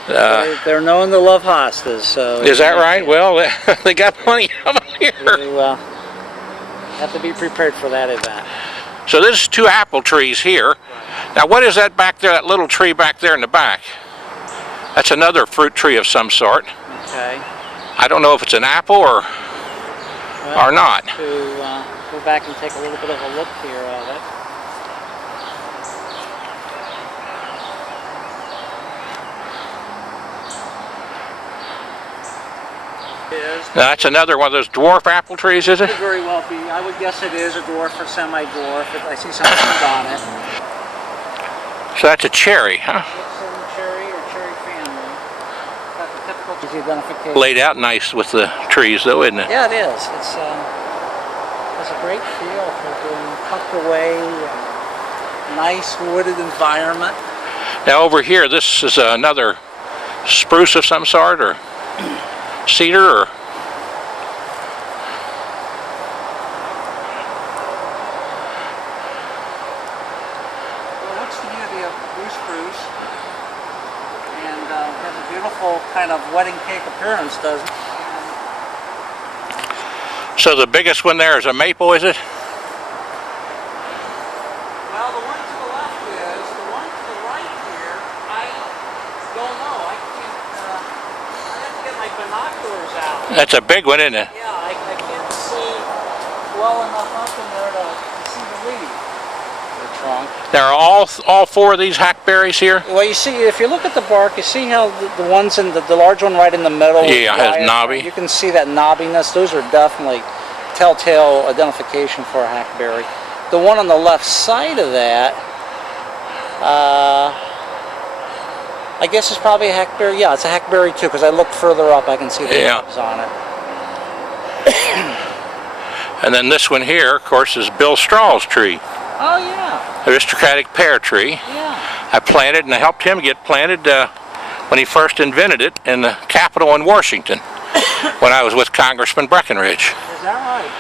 They're known to love hostas. So is that right? Well, they got plenty of them here. You have to be prepared for that event. So there's 2 apple trees here. Now what is that back there, that little tree back there in the back? That's another fruit tree of some sort. Okay. I don't know if it's an apple or not. To go back and take a little bit of a look here at it. Now that's another one of those dwarf apple trees, is it? Could very well be. I would guess it is a dwarf or semi-dwarf. I see some fruit on it. So that's a cherry, huh? It's a cherry or cherry family. Got the typical identification. Laid out nice with the trees though, isn't it? Yeah, it is. It's has a great feel for being tucked away, nice wooded environment. Now over here, this is another spruce of some sort, or cedar, or looks to me to be a blue spruce, and has a beautiful kind of wedding cake appearance, doesn't it? so the biggest one there is a maple, is it? That's a big one, isn't it? Yeah, I can't see well enough up in there to see the leaf. The trunk. There are all four of these hackberries here? Well, you see, if you look at the bark, you see how the ones in the large one right in the middle. Yeah, it has knobby. You can see that knobbiness. Those are definitely telltale identification for a hackberry. The one on the left side of that, I guess it's probably a hackberry. Yeah, it's a hackberry too, because I looked further up, I can see the knobs on it. And then this one here, of course, is Bill Straw's tree. Oh, yeah. Aristocratic pear tree. Yeah. I planted and I helped him get planted when he first invented it in the Capitol in Washington when I was with Congressman Breckinridge. Is that right?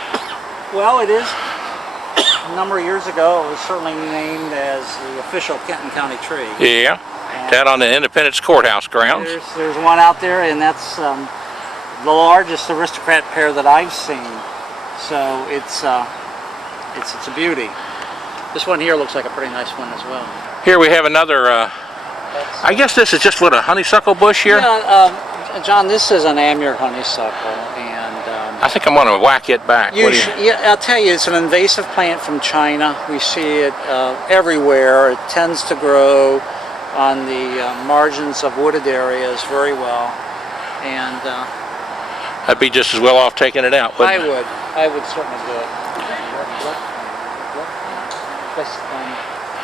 Well, it is. A number of years ago, it was certainly named as the official Kenton County tree. Yeah. Down on the Independence Courthouse grounds. There's one out there, and that's the largest aristocrat pear that I've seen. So it's a beauty. This one here looks like a pretty nice one as well. Here we have another, I guess this is just what, a honeysuckle bush here? Yeah, John, this is an Amur honeysuckle, and I think I'm going to whack it back. yeah, I'll tell you, it's an invasive plant from China. We see it everywhere. It tends to grow on the margins of wooded areas very well, and I'd be just as well off taking it out, wouldn't I would certainly do it.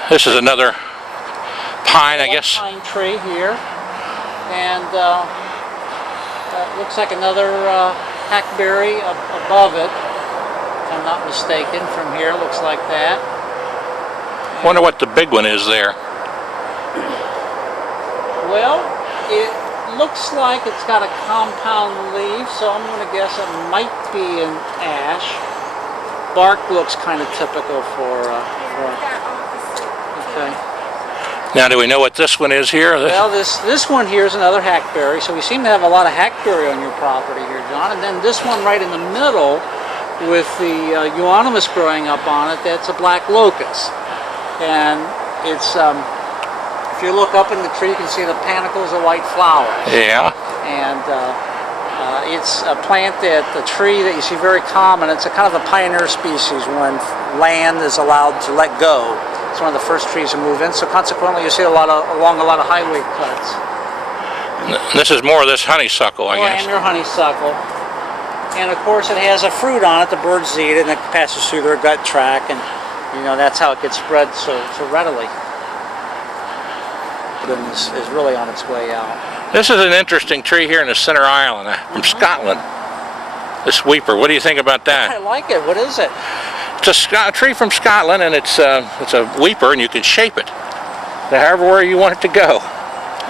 This is another pine, I guess. Pine tree here, and looks like another hackberry above it, if I'm not mistaken. From here, looks like that. Wonder what the big one is there. Well, it looks like it's got a compound leaf, so I'm going to guess it might be an ash. Bark looks kind of typical for. Okay. Now, do we know what this one is here? Well, this one here is another hackberry, so we seem to have a lot of hackberry on your property here, John. And then this one right in the middle with the euonymus growing up on it, that's a black locust. And it's, if you look up in the tree, you can see the panicles of white flowers. Yeah. And it's a plant a tree that you see very common. It's a kind of a pioneer species when land is allowed to let go. It's one of the first trees to move in, so consequently you see along a lot of highway cuts. This is more of this honeysuckle, I guess. Amur honeysuckle. And of course it has a fruit on it, the birds eat it, and it passes through their gut tract, and you know that's how it gets spread so readily. Goodness is really on its way out. This is an interesting tree here in the center island from Scotland. This weeper, what do you think about that? I like it. What is it? It's a tree from Scotland, and it's a weeper, and you can shape it to however way you want it to go.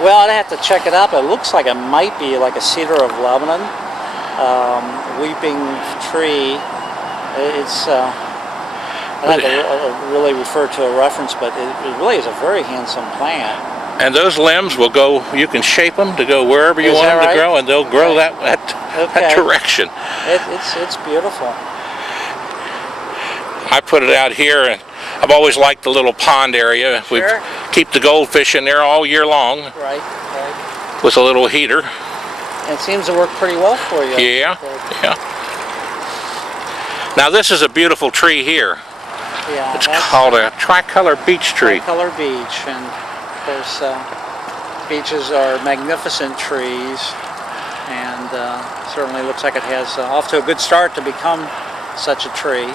Well, I'd have to check it out, but it looks like it might be like a cedar of Lebanon. Weeping tree. It's I'd have to really refer to a reference, but it really is a very handsome plant. And those limbs will go, you can shape them to go wherever you want them to grow, and they'll grow that direction. It's beautiful. I put it out here, and I've always liked the little pond area. We keep the goldfish in there all year long. Right. With a little heater. And it seems to work pretty well for you. Yeah. Now this is a beautiful tree here. Yeah. It's called a tricolor beech tree. Tricolor beech, and of course beeches are magnificent trees, and certainly looks like it has off to a good start to become such a tree.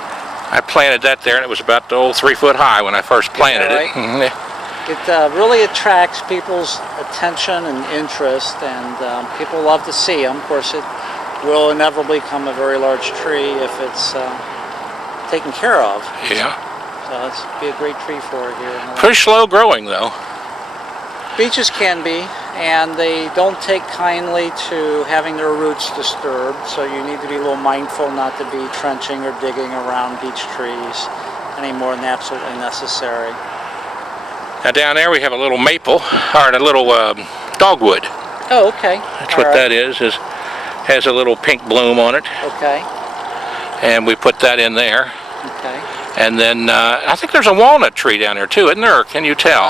I planted that there, and it was about 3 foot high when I first planted it. It really attracts people's attention and interest, and people love to see them. Of course, it will inevitably become a very large tree if it's taken care of. Yeah. So it's be a great tree for it here. Pretty slow growing, though. Beeches can be, and they don't take kindly to having their roots disturbed, so you need to be a little mindful not to be trenching or digging around beech trees any more than absolutely necessary. Now down there we have a little maple, or a little dogwood. Oh, okay. That's what that is, has a little pink bloom on it. Okay. And we put that in there. Okay. And then I think there's a walnut tree down there too, isn't there? Or can you tell?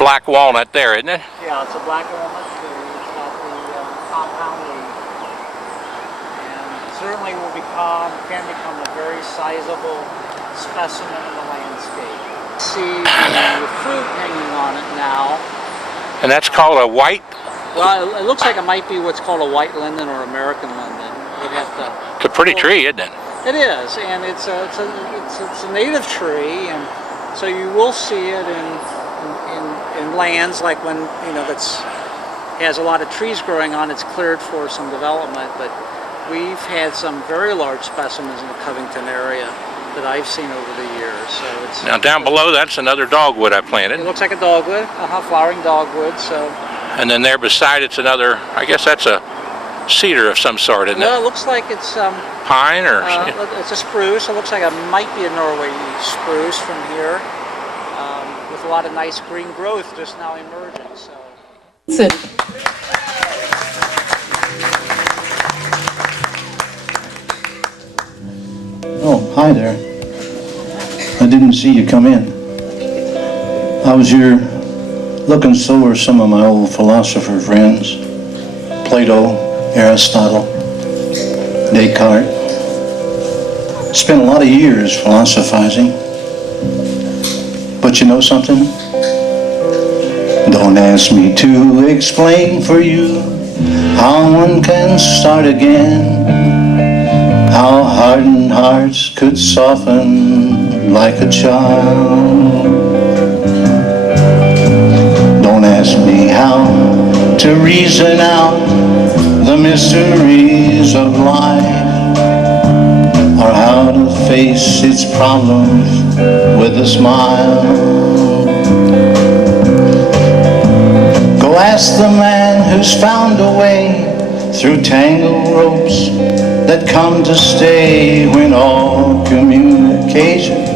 black walnut there, isn't it? Yeah, it's a black walnut tree. It's got the compound leaf. And certainly can become a very sizable specimen of the landscape. See the fruit hanging on it now. And that's called a white? Well, it looks like it might be what's called a white linden or American linden. We'd have to. It's a pretty tree, isn't it? It is, and it's a native tree, and so you will see it in lands like when that's has a lot of trees growing on. It's cleared for some development, but we've had some very large specimens in the Covington area that I've seen over the years. So it's now down below that's another dogwood I planted. It looks like a dogwood, flowering dogwood. So. And then there beside it's another. I guess that's a cedar of some sort, isn't it? No, it looks like it's pine or. It's a spruce. It looks like it might be a Norway spruce from here, with a lot of nice green growth just now emerging. So. Sit. Oh, hi there. I didn't see you come in. I was here looking over some of my old philosopher friends. Plato, Aristotle, Descartes. Spent a lot of years philosophizing. But you know something? Don't ask me to explain for you how one can start again. How hardened hearts could soften like a child. Don't ask me how to reason out the mysteries of life, or how to face its problems with a smile. Go ask the man who's found a way through tangled ropes that come to stay when all communication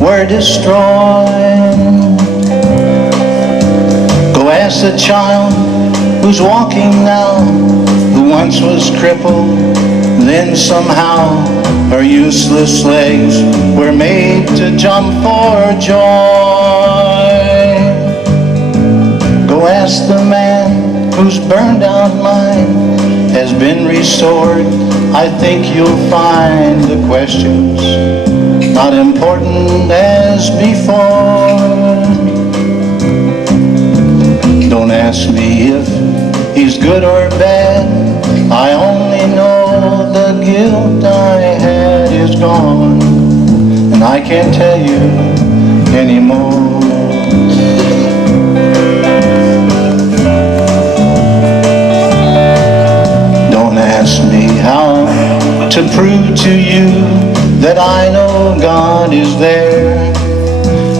were destroyed. Go ask the child who's walking now, who once was crippled, then somehow her useless legs were made to jump for joy. Go ask the man whose burned out mind has been restored. I think you'll find the questions not important as before. Don't ask me if he's good or bad. I only know the guilt I had is gone, and I can't tell you anymore. Ask me how to prove to you that I know God is there,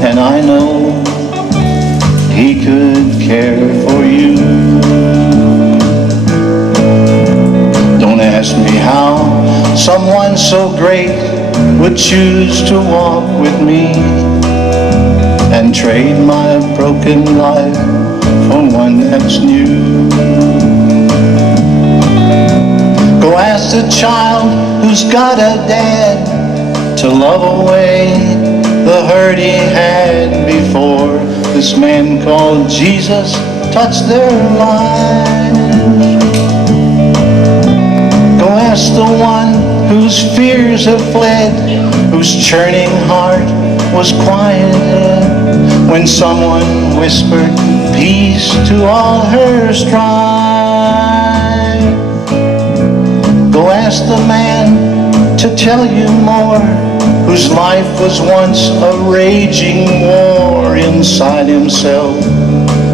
and I know He could care for you. Don't ask me how someone so great would choose to walk with me and trade my broken life for one that's new. Go ask the child who's got a dad to love away the hurt he had before this man called Jesus touched their lives. Go ask the one whose fears have fled, whose churning heart was quieted when someone whispered peace to all her strife. Go ask the man to tell you more, whose life was once a raging war inside himself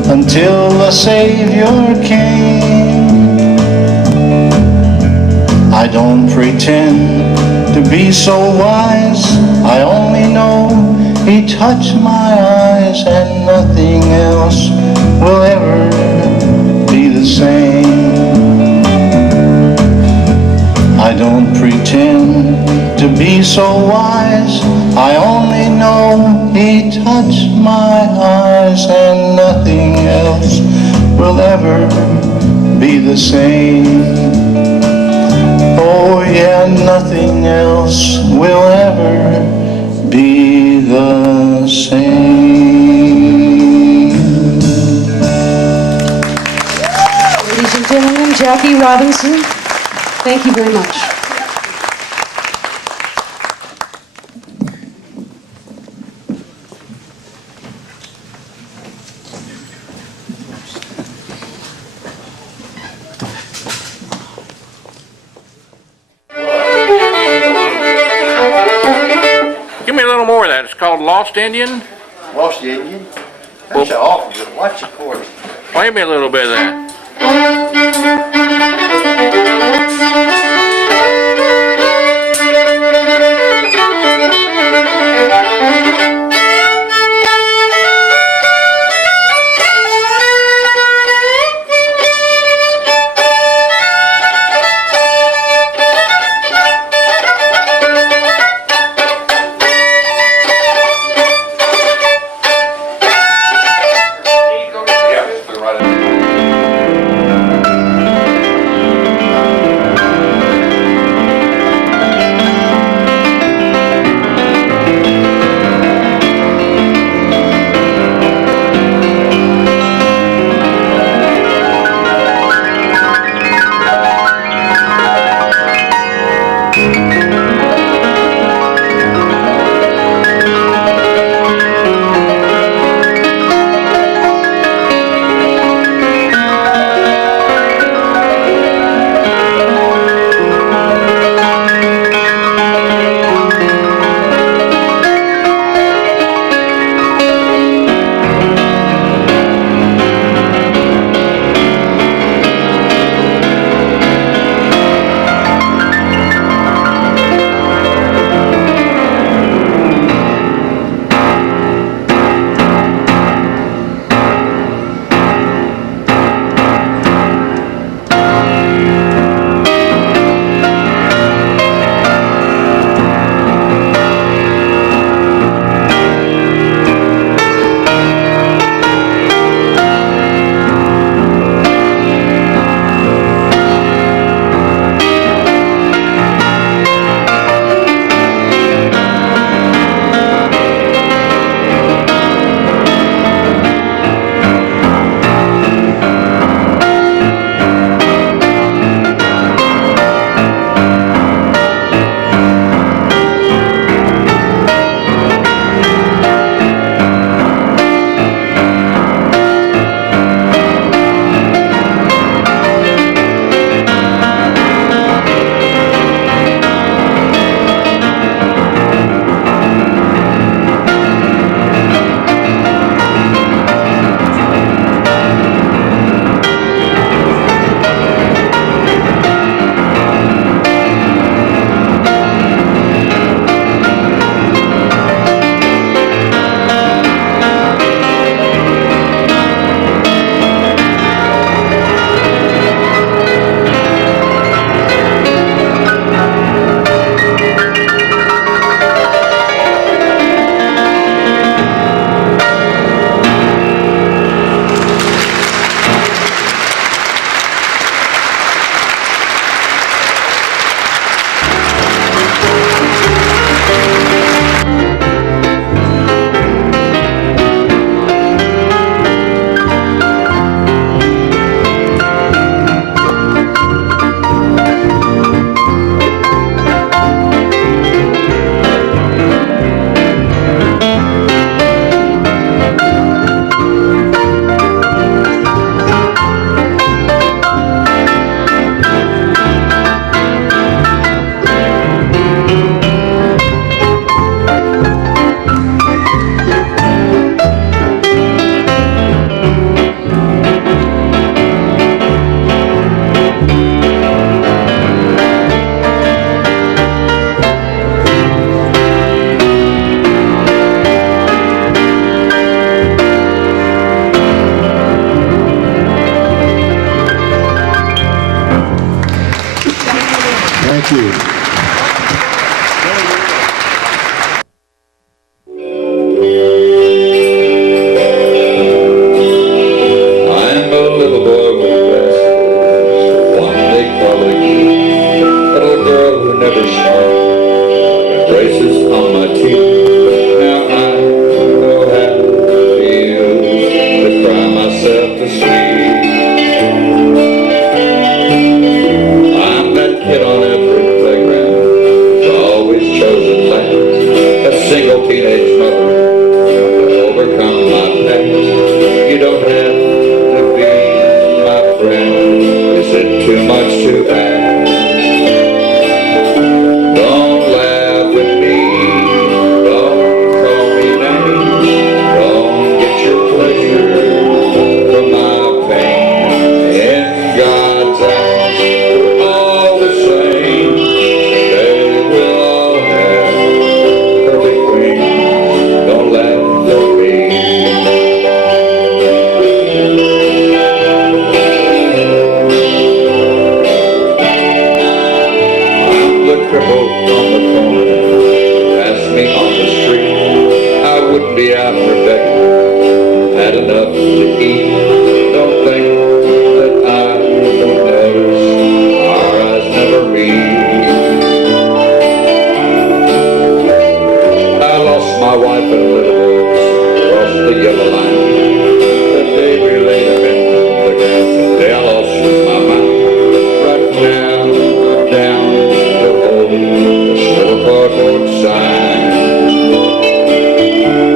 until the Savior came. I don't pretend to be so wise, I only know He touched my eyes, and nothing else will ever be the same. I don't pretend to be so wise, I only know He touched my eyes, and nothing else will ever be the same. Oh yeah, nothing else will ever be the same. Jackie Robinson. Thank you very much. Give me a little more of that. It's called Lost Indian. Lost Indian? That's awful good. Watch it for me. Play me a little bit of that. Thank you. I'm a little boy with glasses, one they call a kid, a little girl who never smiled, braces on my teeth. Now I know how it feels to cry myself to sleep. out Rebecca had enough to eat. Don't think that I don't notice, our eyes never meet. I lost my wife and little boys across the yellow line. The day we laid them in the ground, the day I lost my mind. Right now I'm down to hold this little cardboard sign.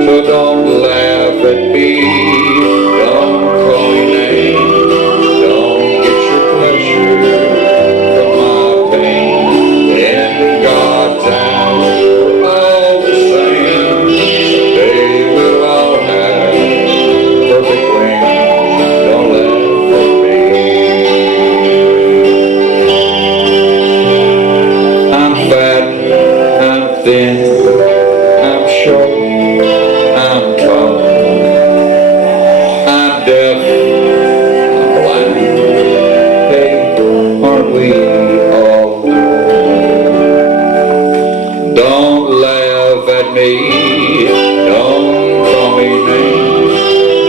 So don't laugh at me, don't call me names, don't get your pleasure from my pain. In God's eyes, we're all the same. They will all have perfect wings. Don't laugh at me. I'm fat, I'm thin, I'm short, I'm tall, I'm deaf, I'm blind. Hey, aren't we all? Don't laugh at me, don't call me names,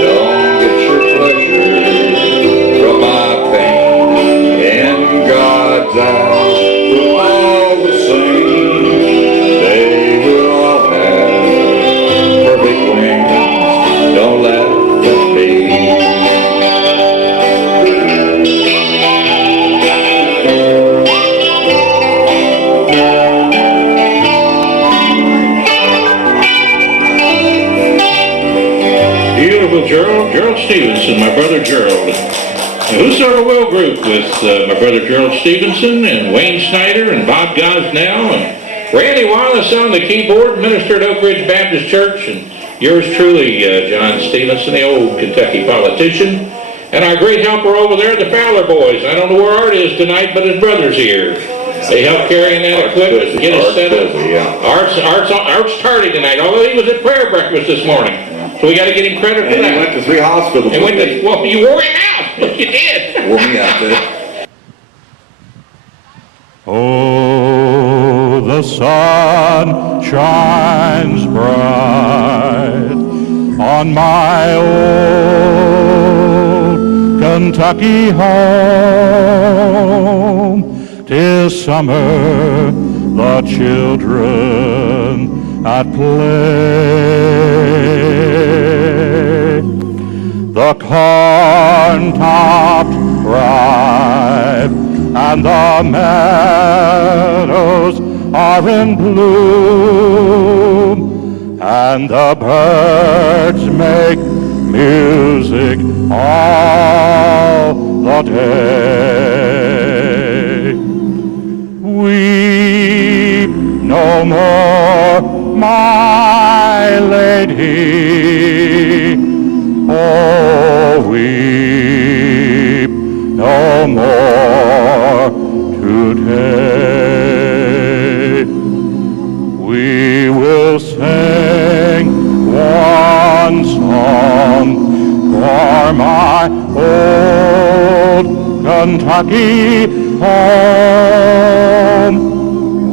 don't get your pleasure from my pain. In God's eyes, we're all the same. They will all have perfect wings. Don't laugh at me. Beautiful Gerald Stevenson, my brother Gerald. Whosoever will group with my brother Gerald Stevenson and Wayne Snyder and Bob Gosnell and Randy Wallace on the keyboard, minister at Oak Ridge Baptist Church, and yours truly, John Stevenson, the old Kentucky politician, and our great helper over there, the Fowler boys. I don't know where Art is tonight, but his brother's here. They helped carrying that equipment and get us set up. Art's tardy tonight, although he was at prayer breakfast this morning. So we got to get him credit for that. And he went to 3 hospitals. And well, you wore him out. You did. Wore me out, did it? Oh, the sun shines bright on my old Kentucky home. 'Tis summer, the children at play. The corn-topped ripe and the meadows are in bloom, and the birds make music all the day. Weep no more, my lady, oh, weep no more today. We will sing one song for my old Kentucky home,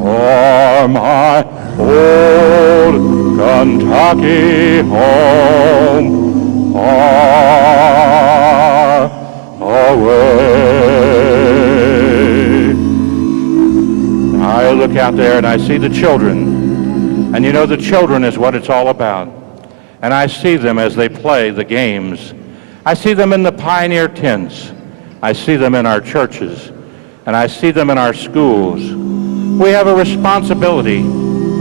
for my old Kentucky home, far away. I look out there and I see the children, and you know the children is what it's all about. And I see them as they play the games. I see them in the pioneer tents. I see them in our churches, and I see them in our schools. We have a responsibility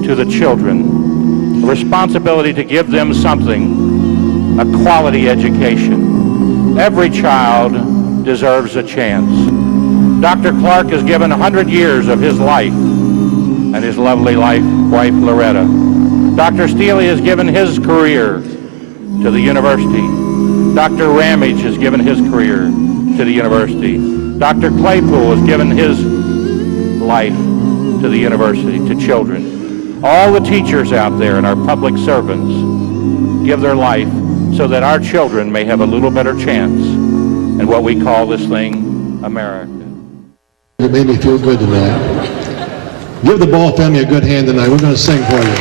to the children, a responsibility to give them something, a quality education. Every child deserves a chance. Dr. Clark has given 100 years of his life and his lovely wife, Loretta. Dr. Steele has given his career to the university. Dr. Ramage has given his career to the university. Dr. Claypool has given his life to the university, to children. All the teachers out there and our public servants give their life so that our children may have a little better chance in what we call this thing, America. It made me feel good tonight. Give the Ball family a good hand tonight. We're going to sing for you.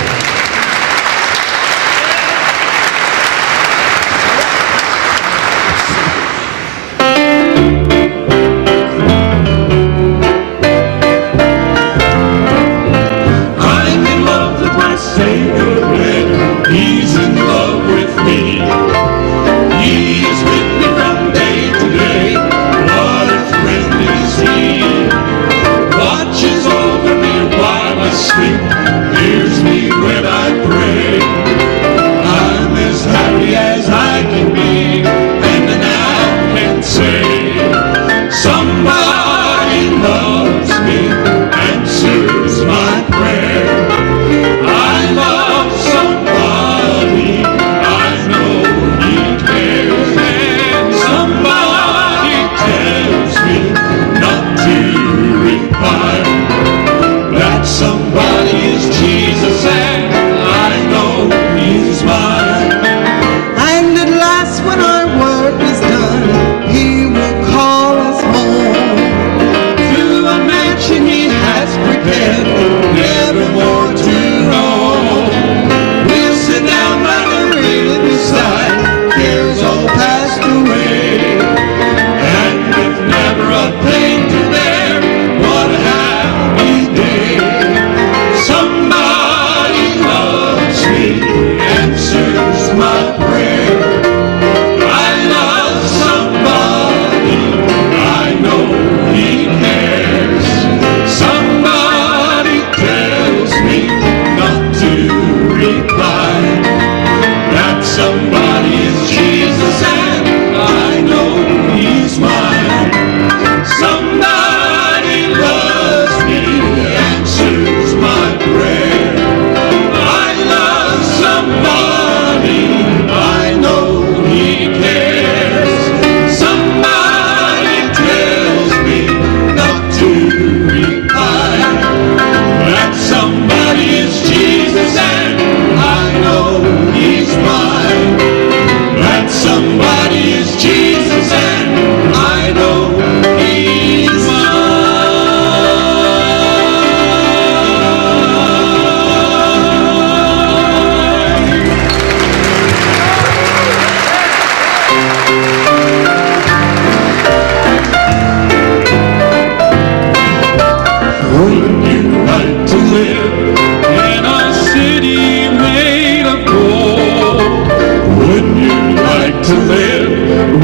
to live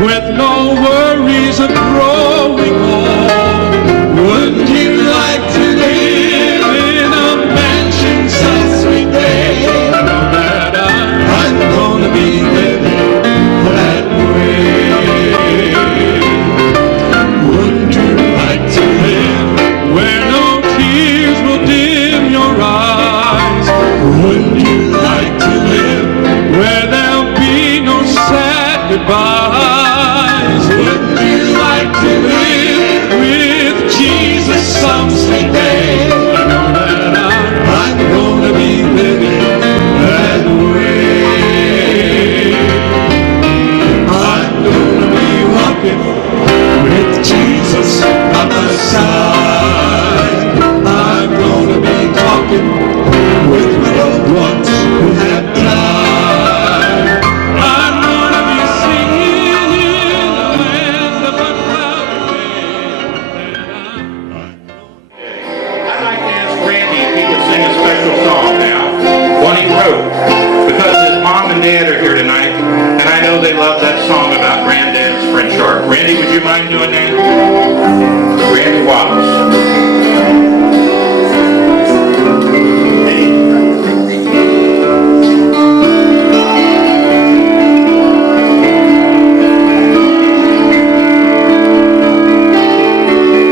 with no worries of growing old? Wouldn't you like to live in a mansion some sweet day? I know that I'm gonna be living that way. Wouldn't you like to live where no tears will dim your eyes? Wouldn't you like to live where there'll be no sad goodbyes? Wouldn't you like to live with Jesus some sweet day? I know that I'm gonna be living that way. I'm gonna be walking with Jesus by my side. I'm gonna be talking with my loved ones who have died. I'm gonna be singing in the land of unclouded day. I'd like to ask Randy if he would sing a special song now, one he wrote, because his mom and dad are here tonight, and I know they love that song about Granddad's French art. Randy, would you mind doing that? Randy Wallace.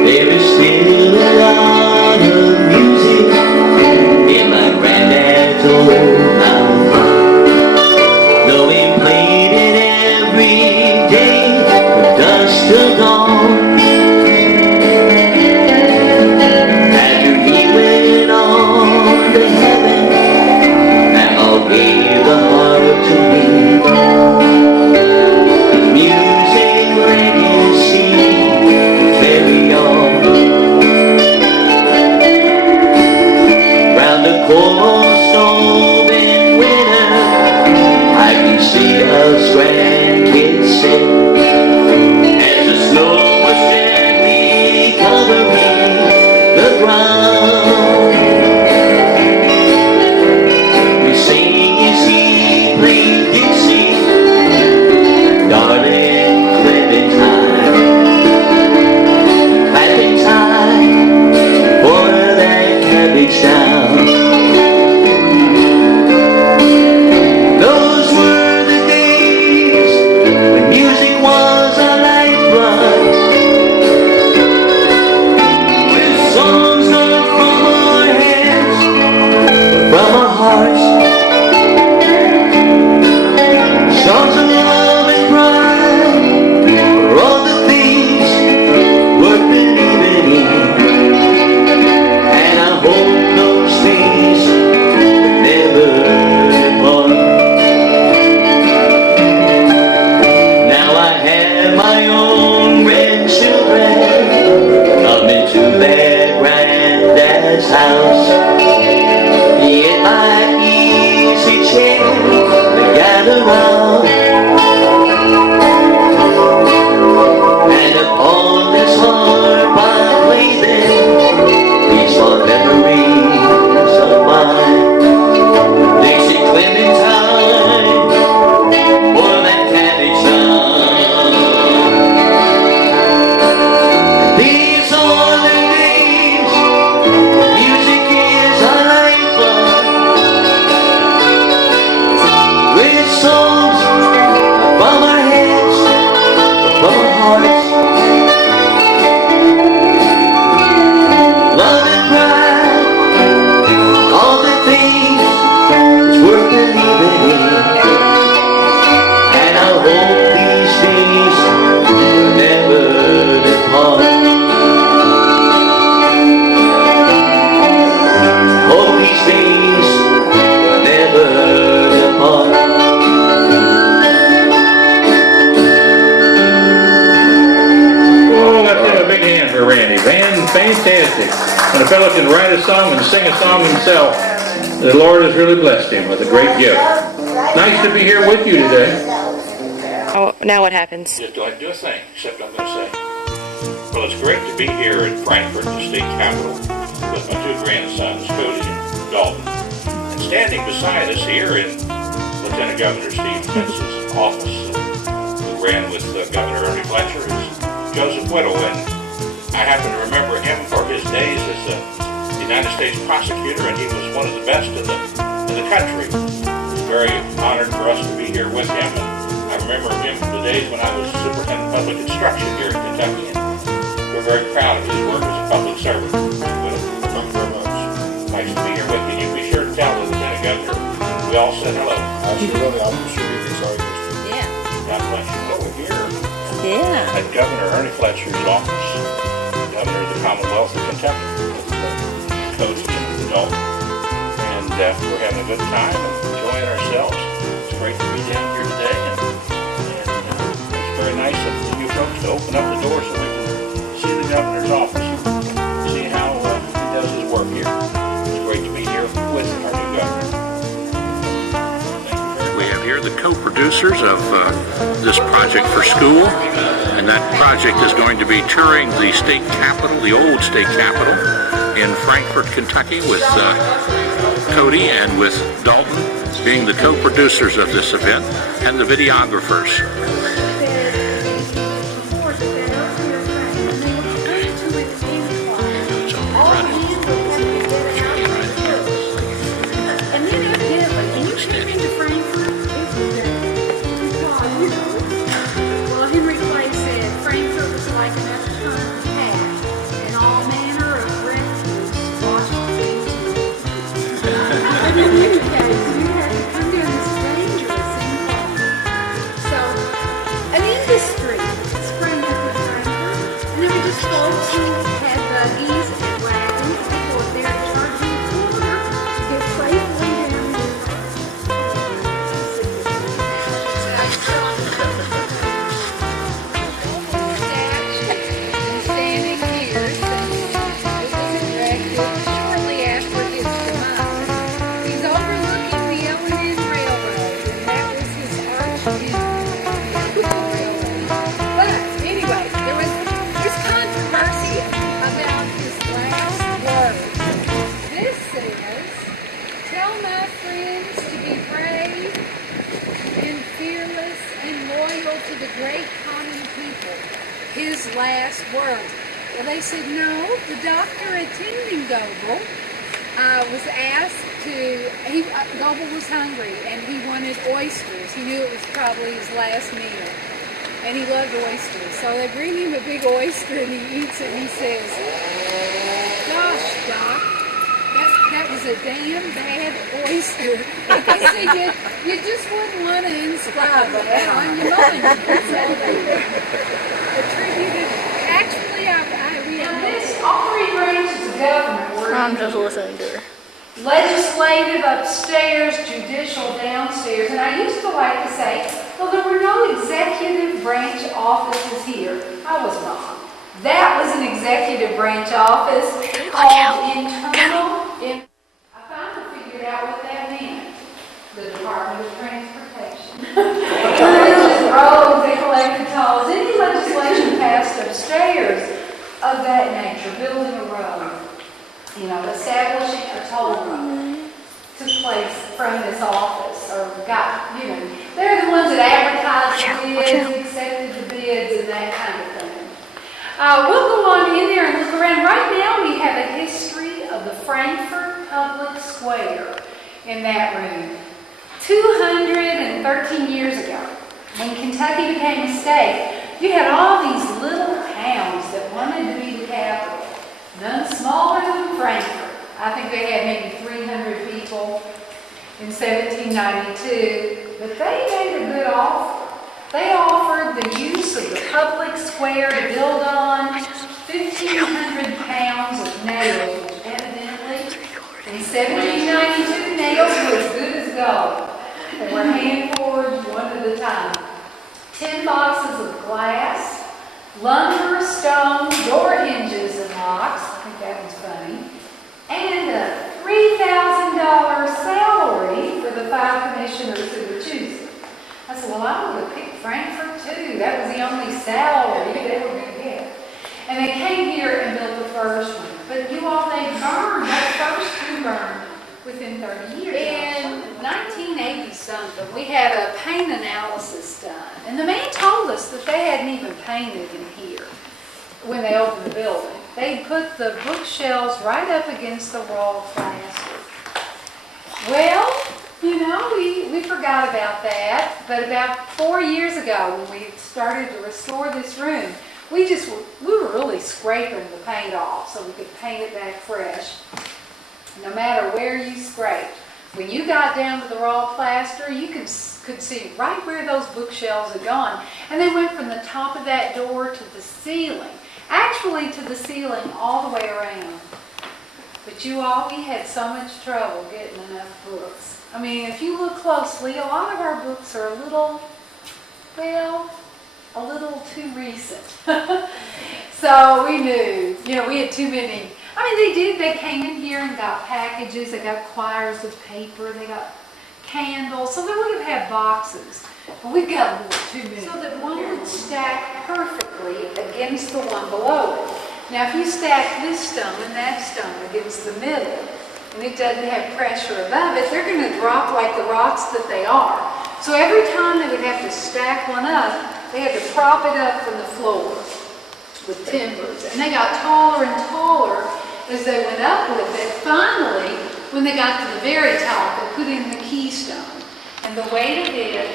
There is still a lot of music in my granddad's old mouth. Though he played it every day from dusk till dawn. After he went on to heaven, now gave the heart to me. His music legacy carry on. Round the cold stove in winter, I can see us grandkids sit as the snow was gently covering the ground. We sing as he played Dixie, darling Clementine, clapping time for that cabbage down. Those were the days when music was our lifeblood, with songs not from our heads but from our hearts, songs of love and pride for all the things worth believing in. And I hope those things will never depart. Now I have my own grandchildren come into their granddad's house. In my easy chair they gather round, and upon this harp I play them these fond memories of mine. Dixie Clementine, for that cabbage down. These are the days when music is our lifeblood, with songs from our heads, from our hearts, love and pride, all the things it's worth believing in. And I hope these days will never depart. Hope these days will never depart. Oh, let's give a big hand for Randy. Fantastic. When a fellow can write a song and sing a song himself, the Lord has really blessed him with a great gift. Nice to be here with you today. Oh, now what happens? Just don't do a thing, except I'm going to say. Well, it's great to be here in Frankfurt, the state capital, with my two grandsons, Cody and Dalton. And standing beside us here in Lieutenant Governor Steve Pence's office, ran with Governor Ernie Fletcher is Joseph Whittle, and I happen to remember him for his days as a United States prosecutor, and he was one of the best in the country. It's very honored for us to be here with him, and I remember him from the days when I was superintendent of public instruction here in Kentucky, and we're very proud of his work as a public servant. Whittle, thank you very much. Nice to be here with you. You be sure to tell the Lieutenant Governor we all said hello. Absolutely, I'm sure he'd be sorry. Yeah. God bless you. Over here Yeah. at Governor Ernie Fletcher's office, Governor of the Commonwealth of Kentucky, Coach Jim Dalton, and we're having a good time and enjoying ourselves. It's great to be down here today, and it's very nice of you folks to open up the door so we can see the governor's office, see how he does his work here. It's great to be here with our new governor. We have here the co-producers of this project for school, and that project is going to be touring the state capitol, the old state capitol in Frankfort, Kentucky, with Cody and with Dalton being the co-producers of this event and the videographers. His last words. Well, they said no. The doctor attending Goebel was asked to. Goebel was hungry and he wanted oysters. He knew it was probably his last meal, and he loved oysters. So they bring him a big oyster and he eats it and he says, "Gosh, Doc, that was a damn bad oyster." They said you just wouldn't want to inscribe that on your monument. Attributed. Actually, and this, all three branches of government were I'm just listening to her. legislative upstairs, judicial downstairs, and I used to like to say, well, there were no executive branch offices here. I was wrong. That was an executive branch office called internal. I finally figured out what that meant. The Department of Transportation. Roads, they collected tolls. Any legislation passed upstairs of that nature, building a road, establishing a toll road, took place from this office, or they're the ones that advertised the bids, accepted the bids, and that kind of thing. We'll go on in there and look around. Right now we have a history of the Frankfort Public Square in that room. 213 years ago, when Kentucky became a state, you had all these little towns that wanted to be the capital. None smaller than Frankfort. I think they had maybe 300 people in 1792, but they made a good offer. They offered the use of the public square to build on 1,500 pounds of nails, which evidently in 1792 nails were as good as gold. They were hand forged one at a time. 10 boxes of glass, lumber, stone, door hinges and locks. I think that was funny. And a $3,000 salary for the 5 commissioners who were choosing. I said, well, I would have picked Frankfort too. That was the only salary they were going to get. And they came here and built the first one. But you all, they burned. That first two burned within 30 years. In 1980-something, we had a pain analysis done. And the man told us noticed that they hadn't even painted in here when they opened the building. They put the bookshelves right up against the wall plaster. Well, you know, we forgot about that, but about 4 years ago when we started to restore this room, we were really scraping the paint off so we could paint it back fresh. No matter where you scraped, when you got down to the raw plaster, you could see right where those bookshelves had gone. And they went from the top of that door to the ceiling, actually to the ceiling all the way around. But you all, we had so much trouble getting enough books. I mean, if you look closely, a lot of our books are a little too recent. So we knew, you know, we had too many. I mean, they came in here and got packages, they got quires of paper, they got candles, so they would have had boxes. But we've got a little too many. So that one would stack perfectly against the one below it. Now, if you stack this stone and that stone against the middle, and it doesn't have pressure above it, they're going to drop like the rocks that they are. So every time they would have to stack one up, they had to prop it up from the floor with timbers. And they got taller and taller as they went up with it. Finally, when they got to the very top, they put in the keystone. And the weight of it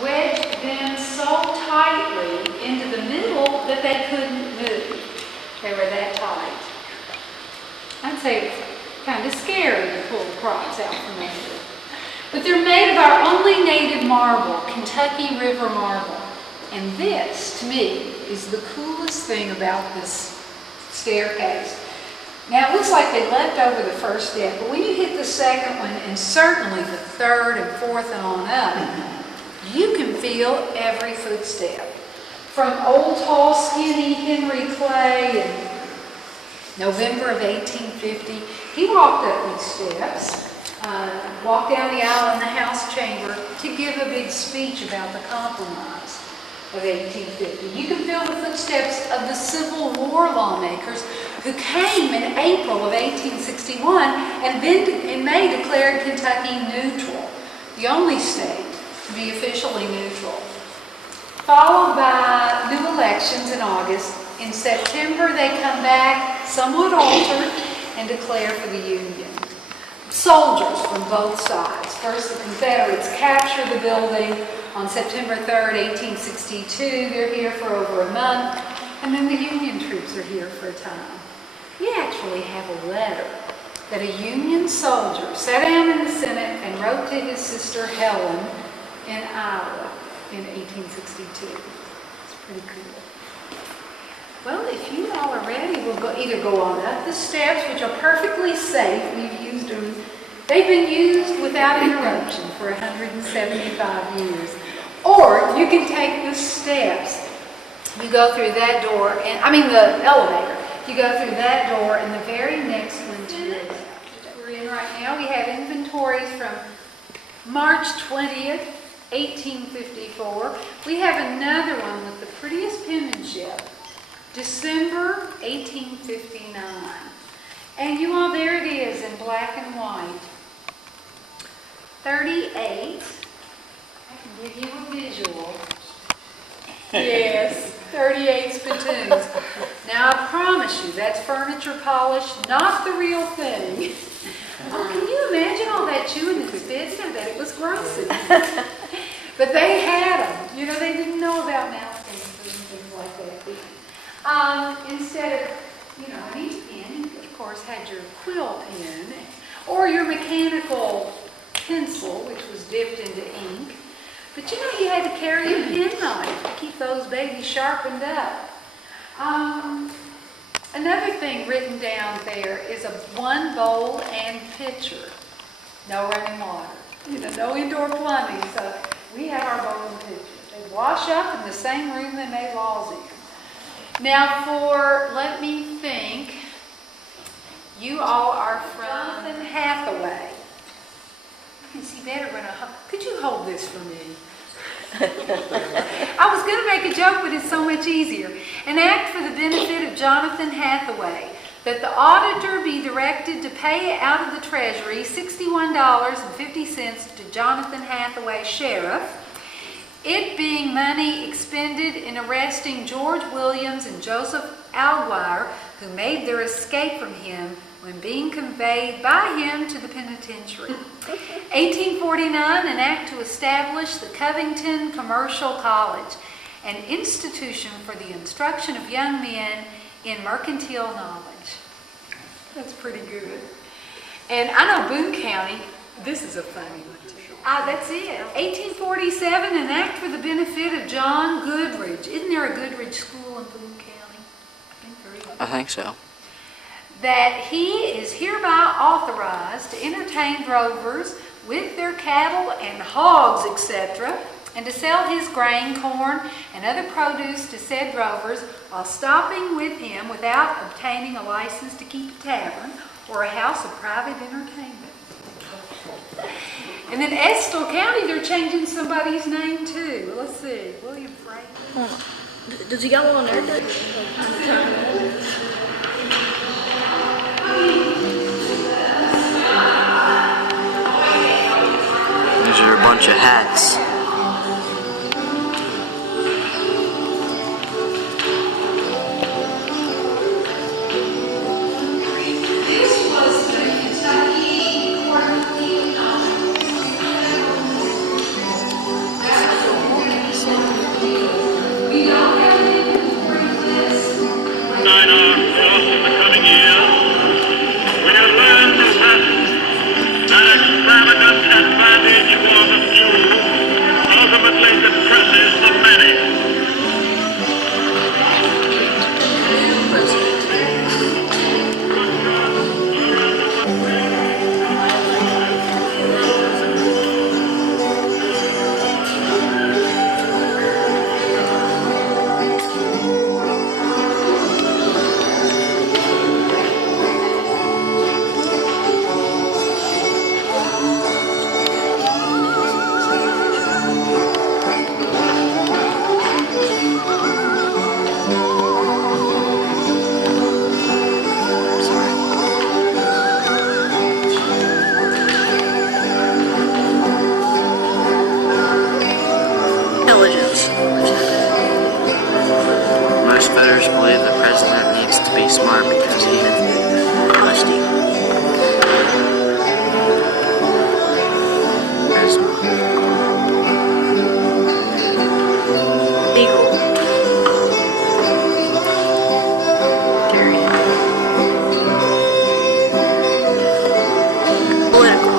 wedged them so tightly into the middle that they couldn't move. They were that tight. I'd say it's kind of scary to pull the props out from under. But they're made of our only native marble, Kentucky River marble. And this, to me, is the coolest thing about this staircase. Now, it looks like they left over the first step, but when you hit the second one, and certainly the third and fourth and on up, you can feel every footstep. From old, tall, skinny Henry Clay in November of 1850, he walked up these steps, walked down the aisle in the House chamber to give a big speech about the compromise of 1850. You can feel the footsteps of the Civil War lawmakers who came in April of 1861 and then in May declared Kentucky neutral, the only state to be officially neutral. Followed by new elections in August. In September, they come back, somewhat altered, and declare for the Union. Soldiers from both sides. First, the Confederates capture the building on September 3rd, 1862. They're here for over a month. And then the Union troops are here for a time. We actually have a letter that a Union soldier sat down in the Senate and wrote to his sister Helen in Iowa in 1862. It's pretty cool. Well, if you all are ready, we'll either go on up the steps, which are perfectly safe. We've used them. They've been used without interruption for 175 years. Or you can take the steps. You go through that door, the elevator. You go through that door and the very next one to it that we're in right now. We have inventories from March 20th, 1854. We have another one with the prettiest penmanship. December 1859. And you all, there it is in black and white. 38. I can give you a visual. Yes, 38 spittoons. Now I promise you, that's furniture polish, not the real thing. Oh, can you imagine all that chewing and spitting? I bet it was gross. But they had them. You know, they didn't know about mouse and things like that. Instead of, an ink pen, you of course had your quill pen or your mechanical pencil, which was dipped into ink. But you had to carry a penknife to keep those babies sharpened up. Another thing written down there is a one bowl and pitcher. No running water. No indoor plumbing. So we have our bowl and pitcher. They wash up in the same room they made laws in. Now let me think, you all are from Jonathan Hathaway. You can see better when could you hold this for me? I was going to make a joke, but it's so much easier. An act for the benefit of Jonathan Hathaway, that the auditor be directed to pay out of the Treasury $61.50 to Jonathan Hathaway, Sheriff, it being money expended in arresting George Williams and Joseph Alguire, who made their escape from him when being conveyed by him to the penitentiary. 1849, an act to establish the Covington Commercial College, an institution for the instruction of young men in mercantile knowledge. That's pretty good. And I know Boone County, this is a funny one too. That's it. 1847, an act for the benefit of John Goodrich. Isn't there a Goodrich school in Boone County? I think so. That he is hereby authorized to entertain drovers with their cattle and hogs, etc., and to sell his grain, corn, and other produce to said drovers while stopping with him without obtaining a license to keep a tavern or a house of private entertainment. And then Estill County, they're changing somebody's name too. Let's see, William Franklin. Does he got one on there? These are a bunch of hats. This was the Kentucky Court of Appeal. We don't have any this. Nine hours across in the coming years, we have learned to patent that extravagant advantage for the few ultimately depresses the many. Intelligence. Most voters believe the president needs to be smart because he is honesty. Legal. Political.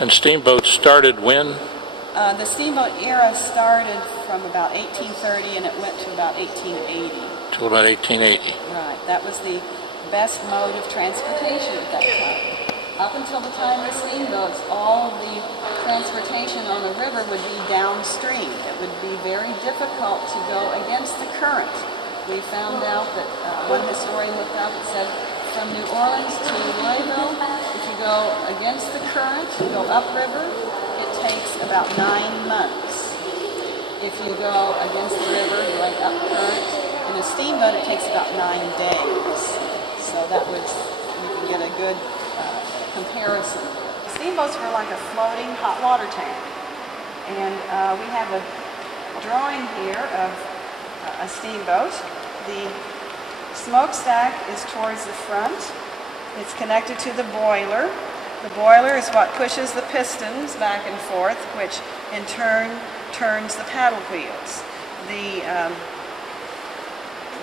And steamboats started when? The steamboat era started from about 1830 and it went to about 1880. Till about 1880. Right, that was the best mode of transportation at that time. Up until the time of steamboats, all the transportation on the river would be downstream. It would be very difficult to go against the current. We found out that one historian looked up and said, from New Orleans to Louisville, if you go against the current, you go upriver, it takes about 9 months. If you go against the river, going up current, in a steamboat, it takes about 9 days. So that was, you can get a good comparison. Steamboats were like a floating hot water tank. And we have a drawing here of a steamboat. The smokestack is towards the front. It's connected to the boiler. The boiler is what pushes the pistons back and forth, which in turn turns the paddle wheels. The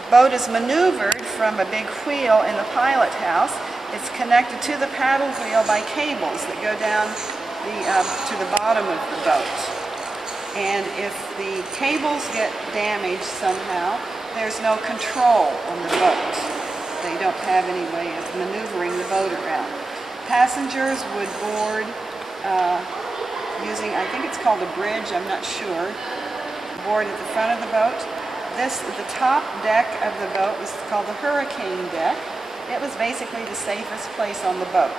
boat is maneuvered from a big wheel in the pilot house. It's connected to the paddle wheel by cables that go down to the bottom of the boat. And if the cables get damaged somehow, there's no control on the boat. They don't have any way of maneuvering the boat around. Passengers would board using, I think it's called a bridge, I'm not sure, board at the front of the boat. The top deck of the boat was called the hurricane deck. It was basically the safest place on the boat.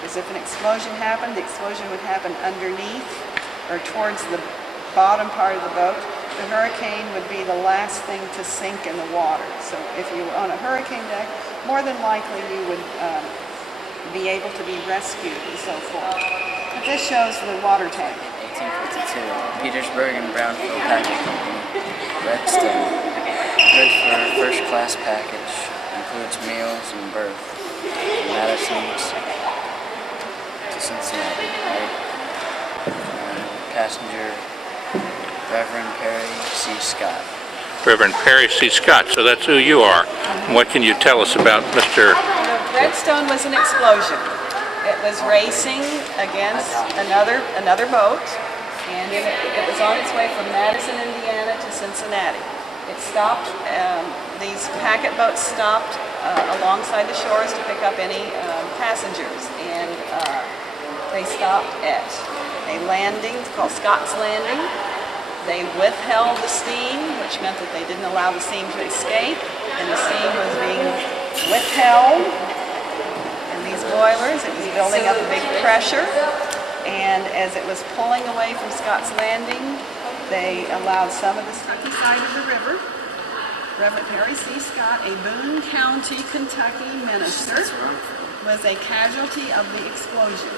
Because if an explosion happened, the explosion would happen underneath or towards the bottom part of the boat. The hurricane would be the last thing to sink in the water. So if you were on a hurricane deck, more than likely you would be able to be rescued and so forth. But this shows the water tank. 1852, Petersburg and Brownfield Package Company, Redstone. Good for a first-class package. Includes meals and berth. From Madison to Cincinnati, right? Passenger, Reverend Perry C. Scott. Reverend Perry C. Scott, so that's who you are. What can you tell us about Mr. Redstone was an explosion. It was racing against another boat, and it was on its way from Madison, Indiana to Cincinnati. It stopped, these packet boats stopped alongside the shores to pick up any passengers, and they stopped at a landing called Scott's Landing. They withheld the steam, which meant that they didn't allow the steam to escape, and the steam was being withheld in these boilers. It was building up a big pressure, and as it was pulling away from Scott's Landing, they allowed some of the Kentucky side of the river. Reverend Perry C. Scott, a Boone County, Kentucky minister, was a casualty of the explosion,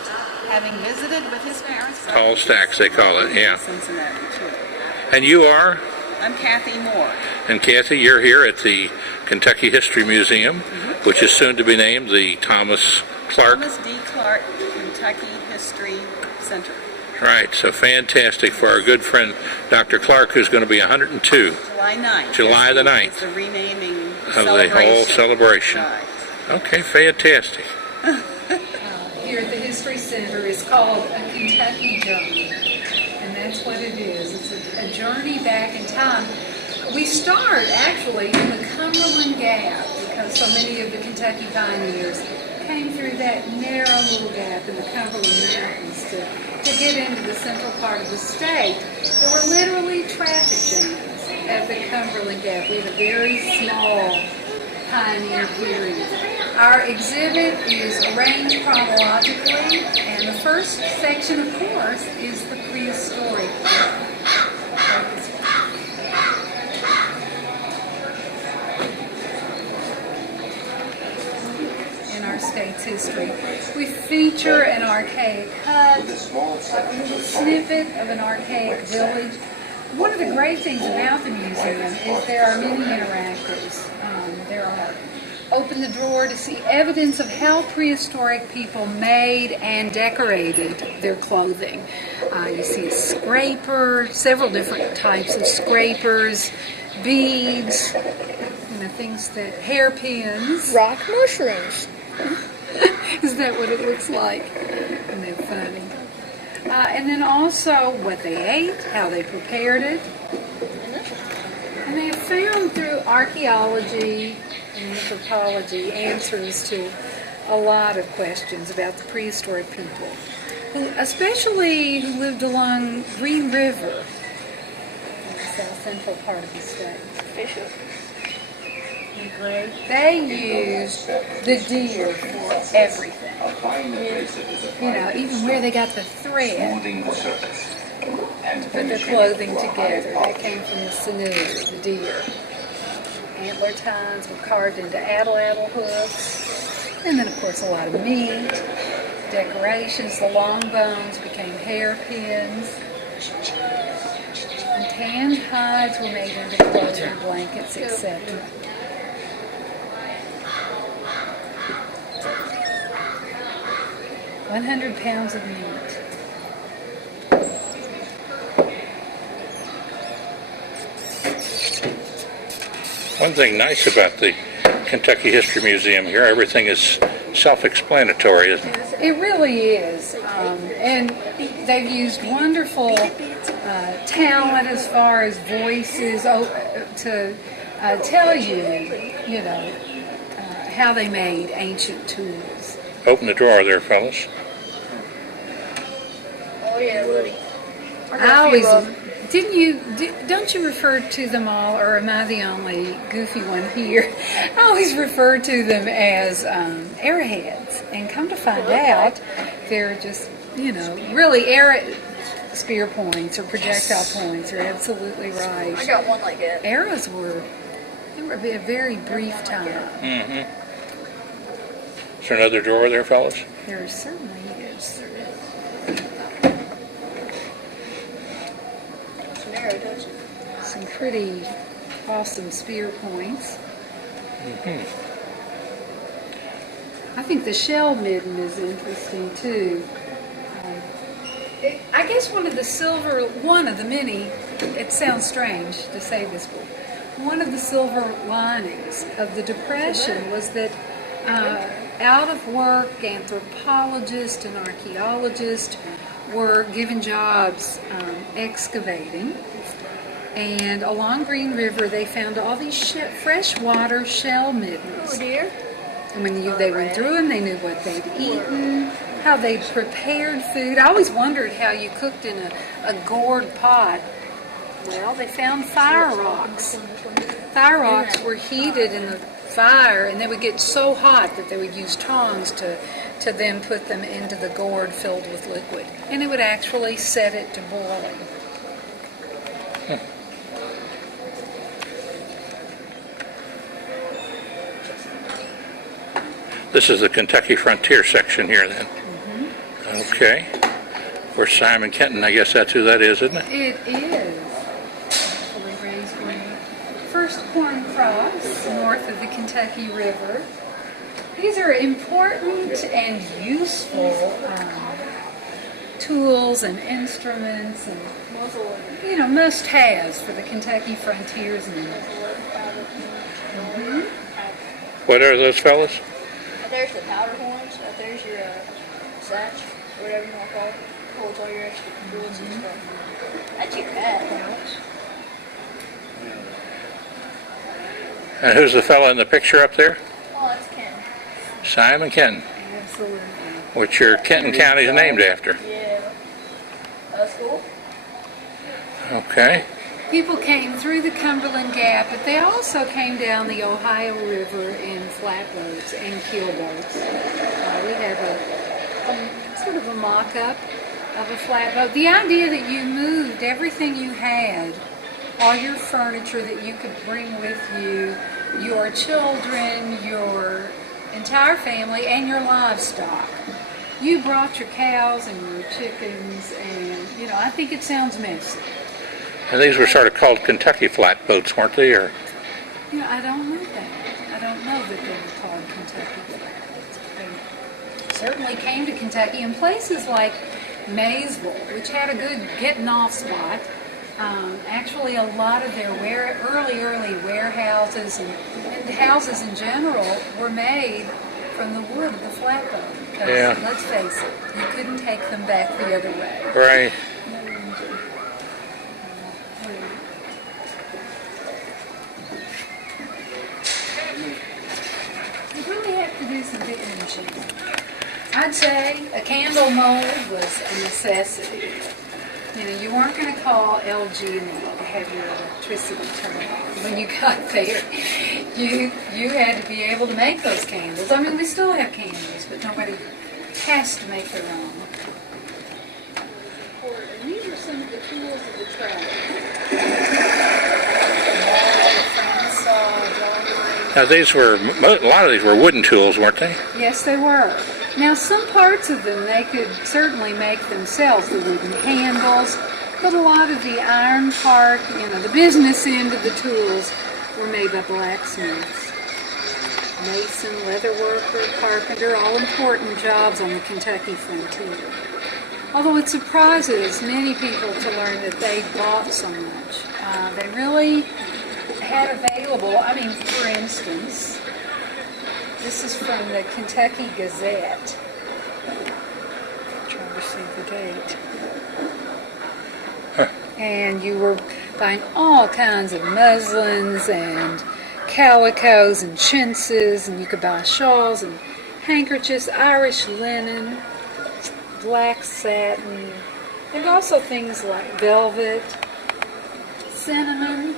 having visited with his parents. Tall Stacks, they call it, yeah. Cincinnati, too. And you are? I'm Kathy Moore. And Kathy, you're here at the Kentucky History Museum, which is soon to be named the Thomas Clark. Thomas D. Clark Kentucky History Center. Right, so fantastic for our good friend Dr. Clark, who's going to be 102. July 9th. July the 9th. It's the renaming of the whole celebration. Right. Okay, fantastic. Here at the History Center is called A Kentucky Journey, and that's what it is. It's a journey back in time. We start actually in the Cumberland Gap because so many of the Kentucky pioneers came through that narrow little gap in the Cumberland Mountains to get into the central part of the state. There were literally traffic jams at the Cumberland Gap. We had a very small pioneer period. Our exhibit is arranged chronologically, and the first section, of course, is the prehistoric era. In our state's history, we feature an archaic hut, a little snippet of an archaic village. One of the great things about the museum is there are many interactives. There are open the drawer to see evidence of how prehistoric people made and decorated their clothing. You see a scraper, several different types of scrapers, beads, things that, hairpins. Rock mushrooms. Is that what it looks like? Isn't that funny? And then also what they ate, how they prepared it. And they have found through archaeology and anthropology answers to a lot of questions about the prehistoric people, especially who lived along Green River in the south central part of the state. They used the deer for everything. Even where they got the thread to put their clothing together. That came from the sinew, the deer. Antler tines were carved into addle hooks. And then, of course, a lot of meat, decorations. The long bones became hairpins. And tanned hides were made into clothing, blankets, etc. "100 pounds of meat." One thing nice about the Kentucky History Museum here, everything is self-explanatory, isn't it? It really is. And they've used wonderful talent as far as voices to tell you, how they made ancient tools. Open the drawer there, fellas. Oh yeah, buddy. I always, don't you refer to them all, or am I the only goofy one here? I always refer to them as arrowheads, and come to find out, they're just, really spear points or projectile points. You're absolutely right. I got one like that. Arrows were a very brief time. Mm-hmm. Is there another drawer there, fellas? There certainly is. Some pretty awesome spear points. Mm-hmm. I think the shell midden is interesting too. I guess one of the many, it sounds strange to say this, but one of the silver linings of the Depression was that out of work anthropologists and archaeologists were given jobs excavating. And along Green River, they found all these freshwater shell middens. Oh dear. And when they went through them, they knew what they'd eaten, how they'd prepared food. I always wondered how you cooked in a gourd pot. Well, they found fire rocks. Fire rocks were heated in the fire, and they would get so hot that they would use tongs to then put them into the gourd filled with liquid. And it would actually set it to boiling. This is the Kentucky Frontier section here then. Mm-hmm. Okay. Where Simon Kenton, I guess that's who that is, isn't it? It is. Actually raised first corn crops north of the Kentucky River. These are important and useful tools and instruments and must-haves for the Kentucky frontiersmen. Mm-hmm. What are those fellas? There's the powder horns. There's your satch, or whatever you want to call it. Holds all your extra tools and stuff. That's your hat. And who's the fella in the picture up there? Oh, that's Ken. Simon Kenton, Absolutely. which your Kenton County is named after. Yeah. That's cool. Okay. People came through the Cumberland Gap, but they also came down the Ohio River in flatboats and keelboats. We have a sort of a mock-up of a flatboat. The idea that you moved everything you had, all your furniture that you could bring with you, your children, your entire family, and your livestock. You brought your cows and your chickens, and, I think it sounds messy. And these were sort of called Kentucky flatboats, weren't they? Or I don't know that. I don't know that they were called Kentucky flatboats. They certainly came to Kentucky in places like Maysville, which had a good getting off spot. Actually, a lot of their early warehouses and houses in general were made from the wood of the flatboat. Because, let's face it, you couldn't take them back the other way. right. Do some bitten machines. I'd say a candle mold was a necessity. You weren't going to call LG and to have your electricity turned on when you got there. You had to be able to make those candles. I mean, we still have candles, but nobody has to make their own. And these are some of the tools of the trade. Now a lot of these were wooden tools, weren't they? Yes, they were. Now, some parts of them they could certainly make themselves, the wooden handles, but a lot of the iron part, the business end of the tools were made by blacksmiths. Mason, leather worker, carpenter, all important jobs on the Kentucky frontier. Although it surprises many people to learn that they bought so much. They really had available, for instance, this is from the Kentucky Gazette. I'm trying to see the date. And you were buying all kinds of muslins and calicos and chintzes, and you could buy shawls and handkerchiefs, Irish linen, black satin, and also things like velvet, cinnamon,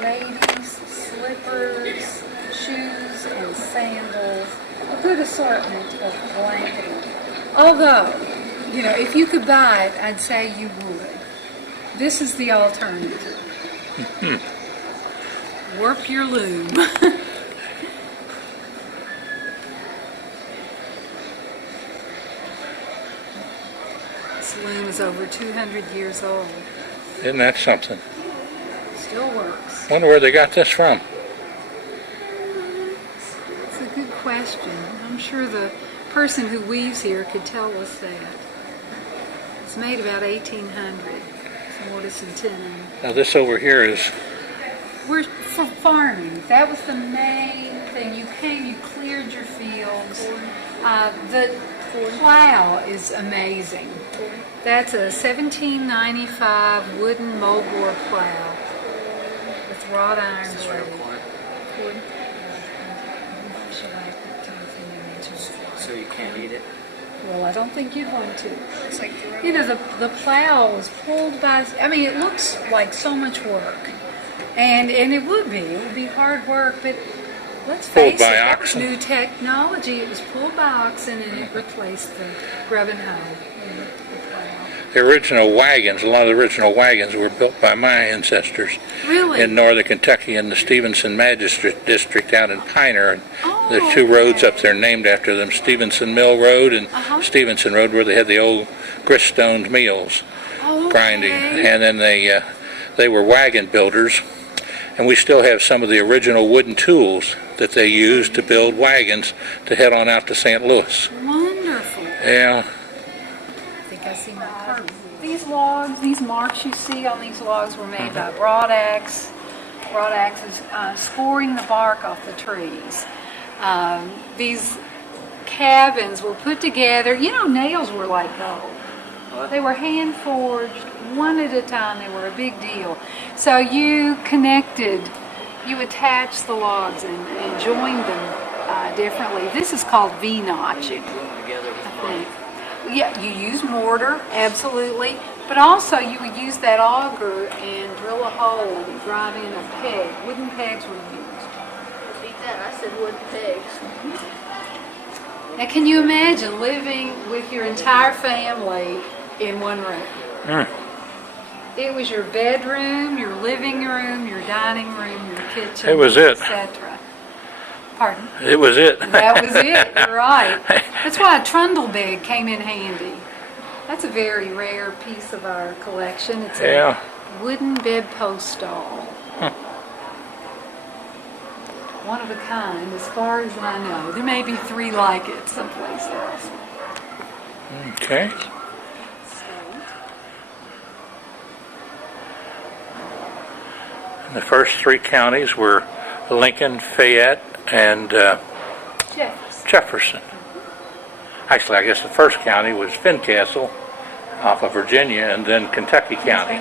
ladies, slippers, shoes, and sandals. A good assortment of blanketing. Although, you know, if you could buy it, I'd say you would. This is the alternative. Warp your loom. This loom is over 200 years old. Isn't that something? Still works. Wonder where they got this from. It's a good question. I'm sure the person who weaves here could tell us that. It's made about 1800. It's mortise and tenon. Now this over here is... We're for farming. That was the main thing. You came, you cleared your fields. The plow is amazing. That's a 1795 wooden moldboard plow with wrought iron blade. So you can't eat it? Well, I don't think you'd want to. You know, the plow was pulled by, I mean, it looks like so much work. And it would be hard work, but let's face it, that was new technology. It was pulled by oxen and it replaced the grubbing hoe. The original wagons, a lot of the original wagons were built by my ancestors. Really? In northern Kentucky in the Stevenson Magistrate District out in Piner. And there's two roads up there named after them, Stevenson Mill Road and Stevenson Road, where they had the old griststone mills grinding. And then they were wagon builders. And we still have some of the original wooden tools that they used to build wagons to head on out to St. Louis. Wonderful. Yeah. I think I see my purse. These logs, these marks you see on these logs were made by broadaxes scoring the bark off the trees. These cabins were put together. You know, nails were like gold. They were hand forged, one at a time. They were a big deal. So you connected, you attached the logs and joined them differently. This is called V-notching, I think. Yeah, you use mortar, absolutely, but also you would use that auger and drill a hole and drive in a peg. Wooden pegs were used. Repeat that. I said wooden pegs. Now, can you imagine living with your entire family in one room? It was your bedroom, your living room, your dining room, your kitchen, It was it. etc. Pardon? It was it. That was it. You're right. That's why a trundle bed came in handy. That's a very rare piece of our collection. It's a wooden bedpost stall. One of a kind, as far as I know. There may be three like it someplace else. Okay. The first three counties were Lincoln, Fayette, and Jefferson. Actually, I guess the first county was Fincastle off of Virginia, and then Kentucky County.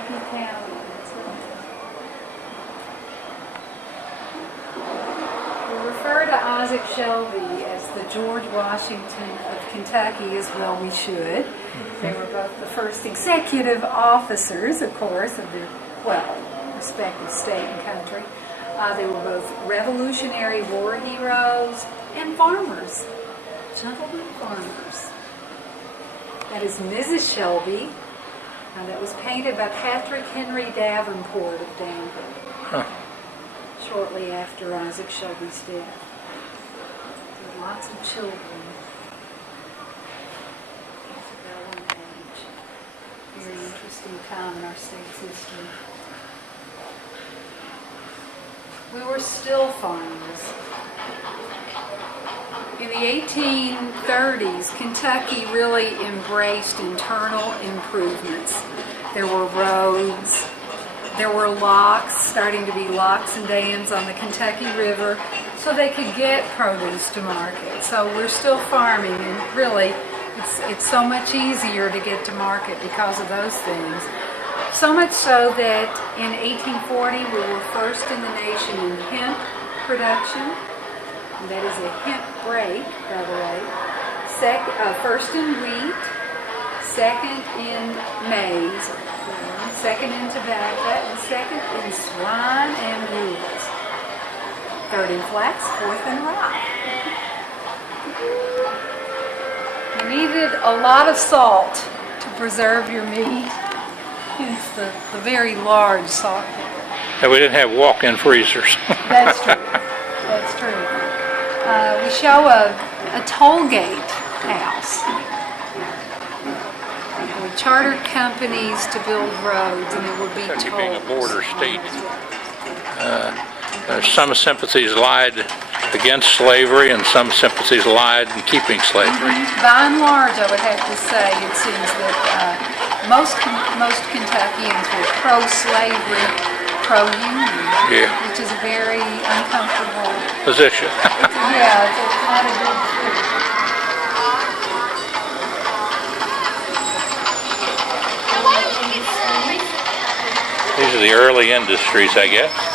We refer to Isaac Shelby as the George Washington of Kentucky, as well we should. They were both the first executive officers, of course, of their, respective state and country. They were both Revolutionary War heroes and farmers, gentlemen farmers. That is Mrs. Shelby. That was painted by Patrick Henry Davenport of Danville, shortly after Isaac Shelby's death. There were lots of children. That's about one age. Very interesting time in our state's history. We were still farmers. In the 1830s, Kentucky really embraced internal improvements. There were roads, there were locks, starting to be locks and dams on the Kentucky River, so they could get produce to market. So we're still farming, and really, it's so much easier to get to market because of those things. So much so that in 1840 we were first in the nation in hemp production. That is a hemp break, by the way. First in wheat, second in maize, second in tobacco, and second in swine and mules. Third in flax, fourth in rye. You needed a lot of salt to preserve your meat, hence the very large salt kicker. And we didn't have walk-in freezers. That's true. That's true. We show a toll gate house. There were chartered companies to build roads, and it would be Kentucky tolls. being a border state, some sympathies lied against slavery and some sympathies lied in keeping slavery. By and large, I would have to say it seems that most Kentuckians were pro-slavery, pro-union, Yeah. which is a very uncomfortable Position. Yeah, it's not a good fit. These are the early industries, I guess.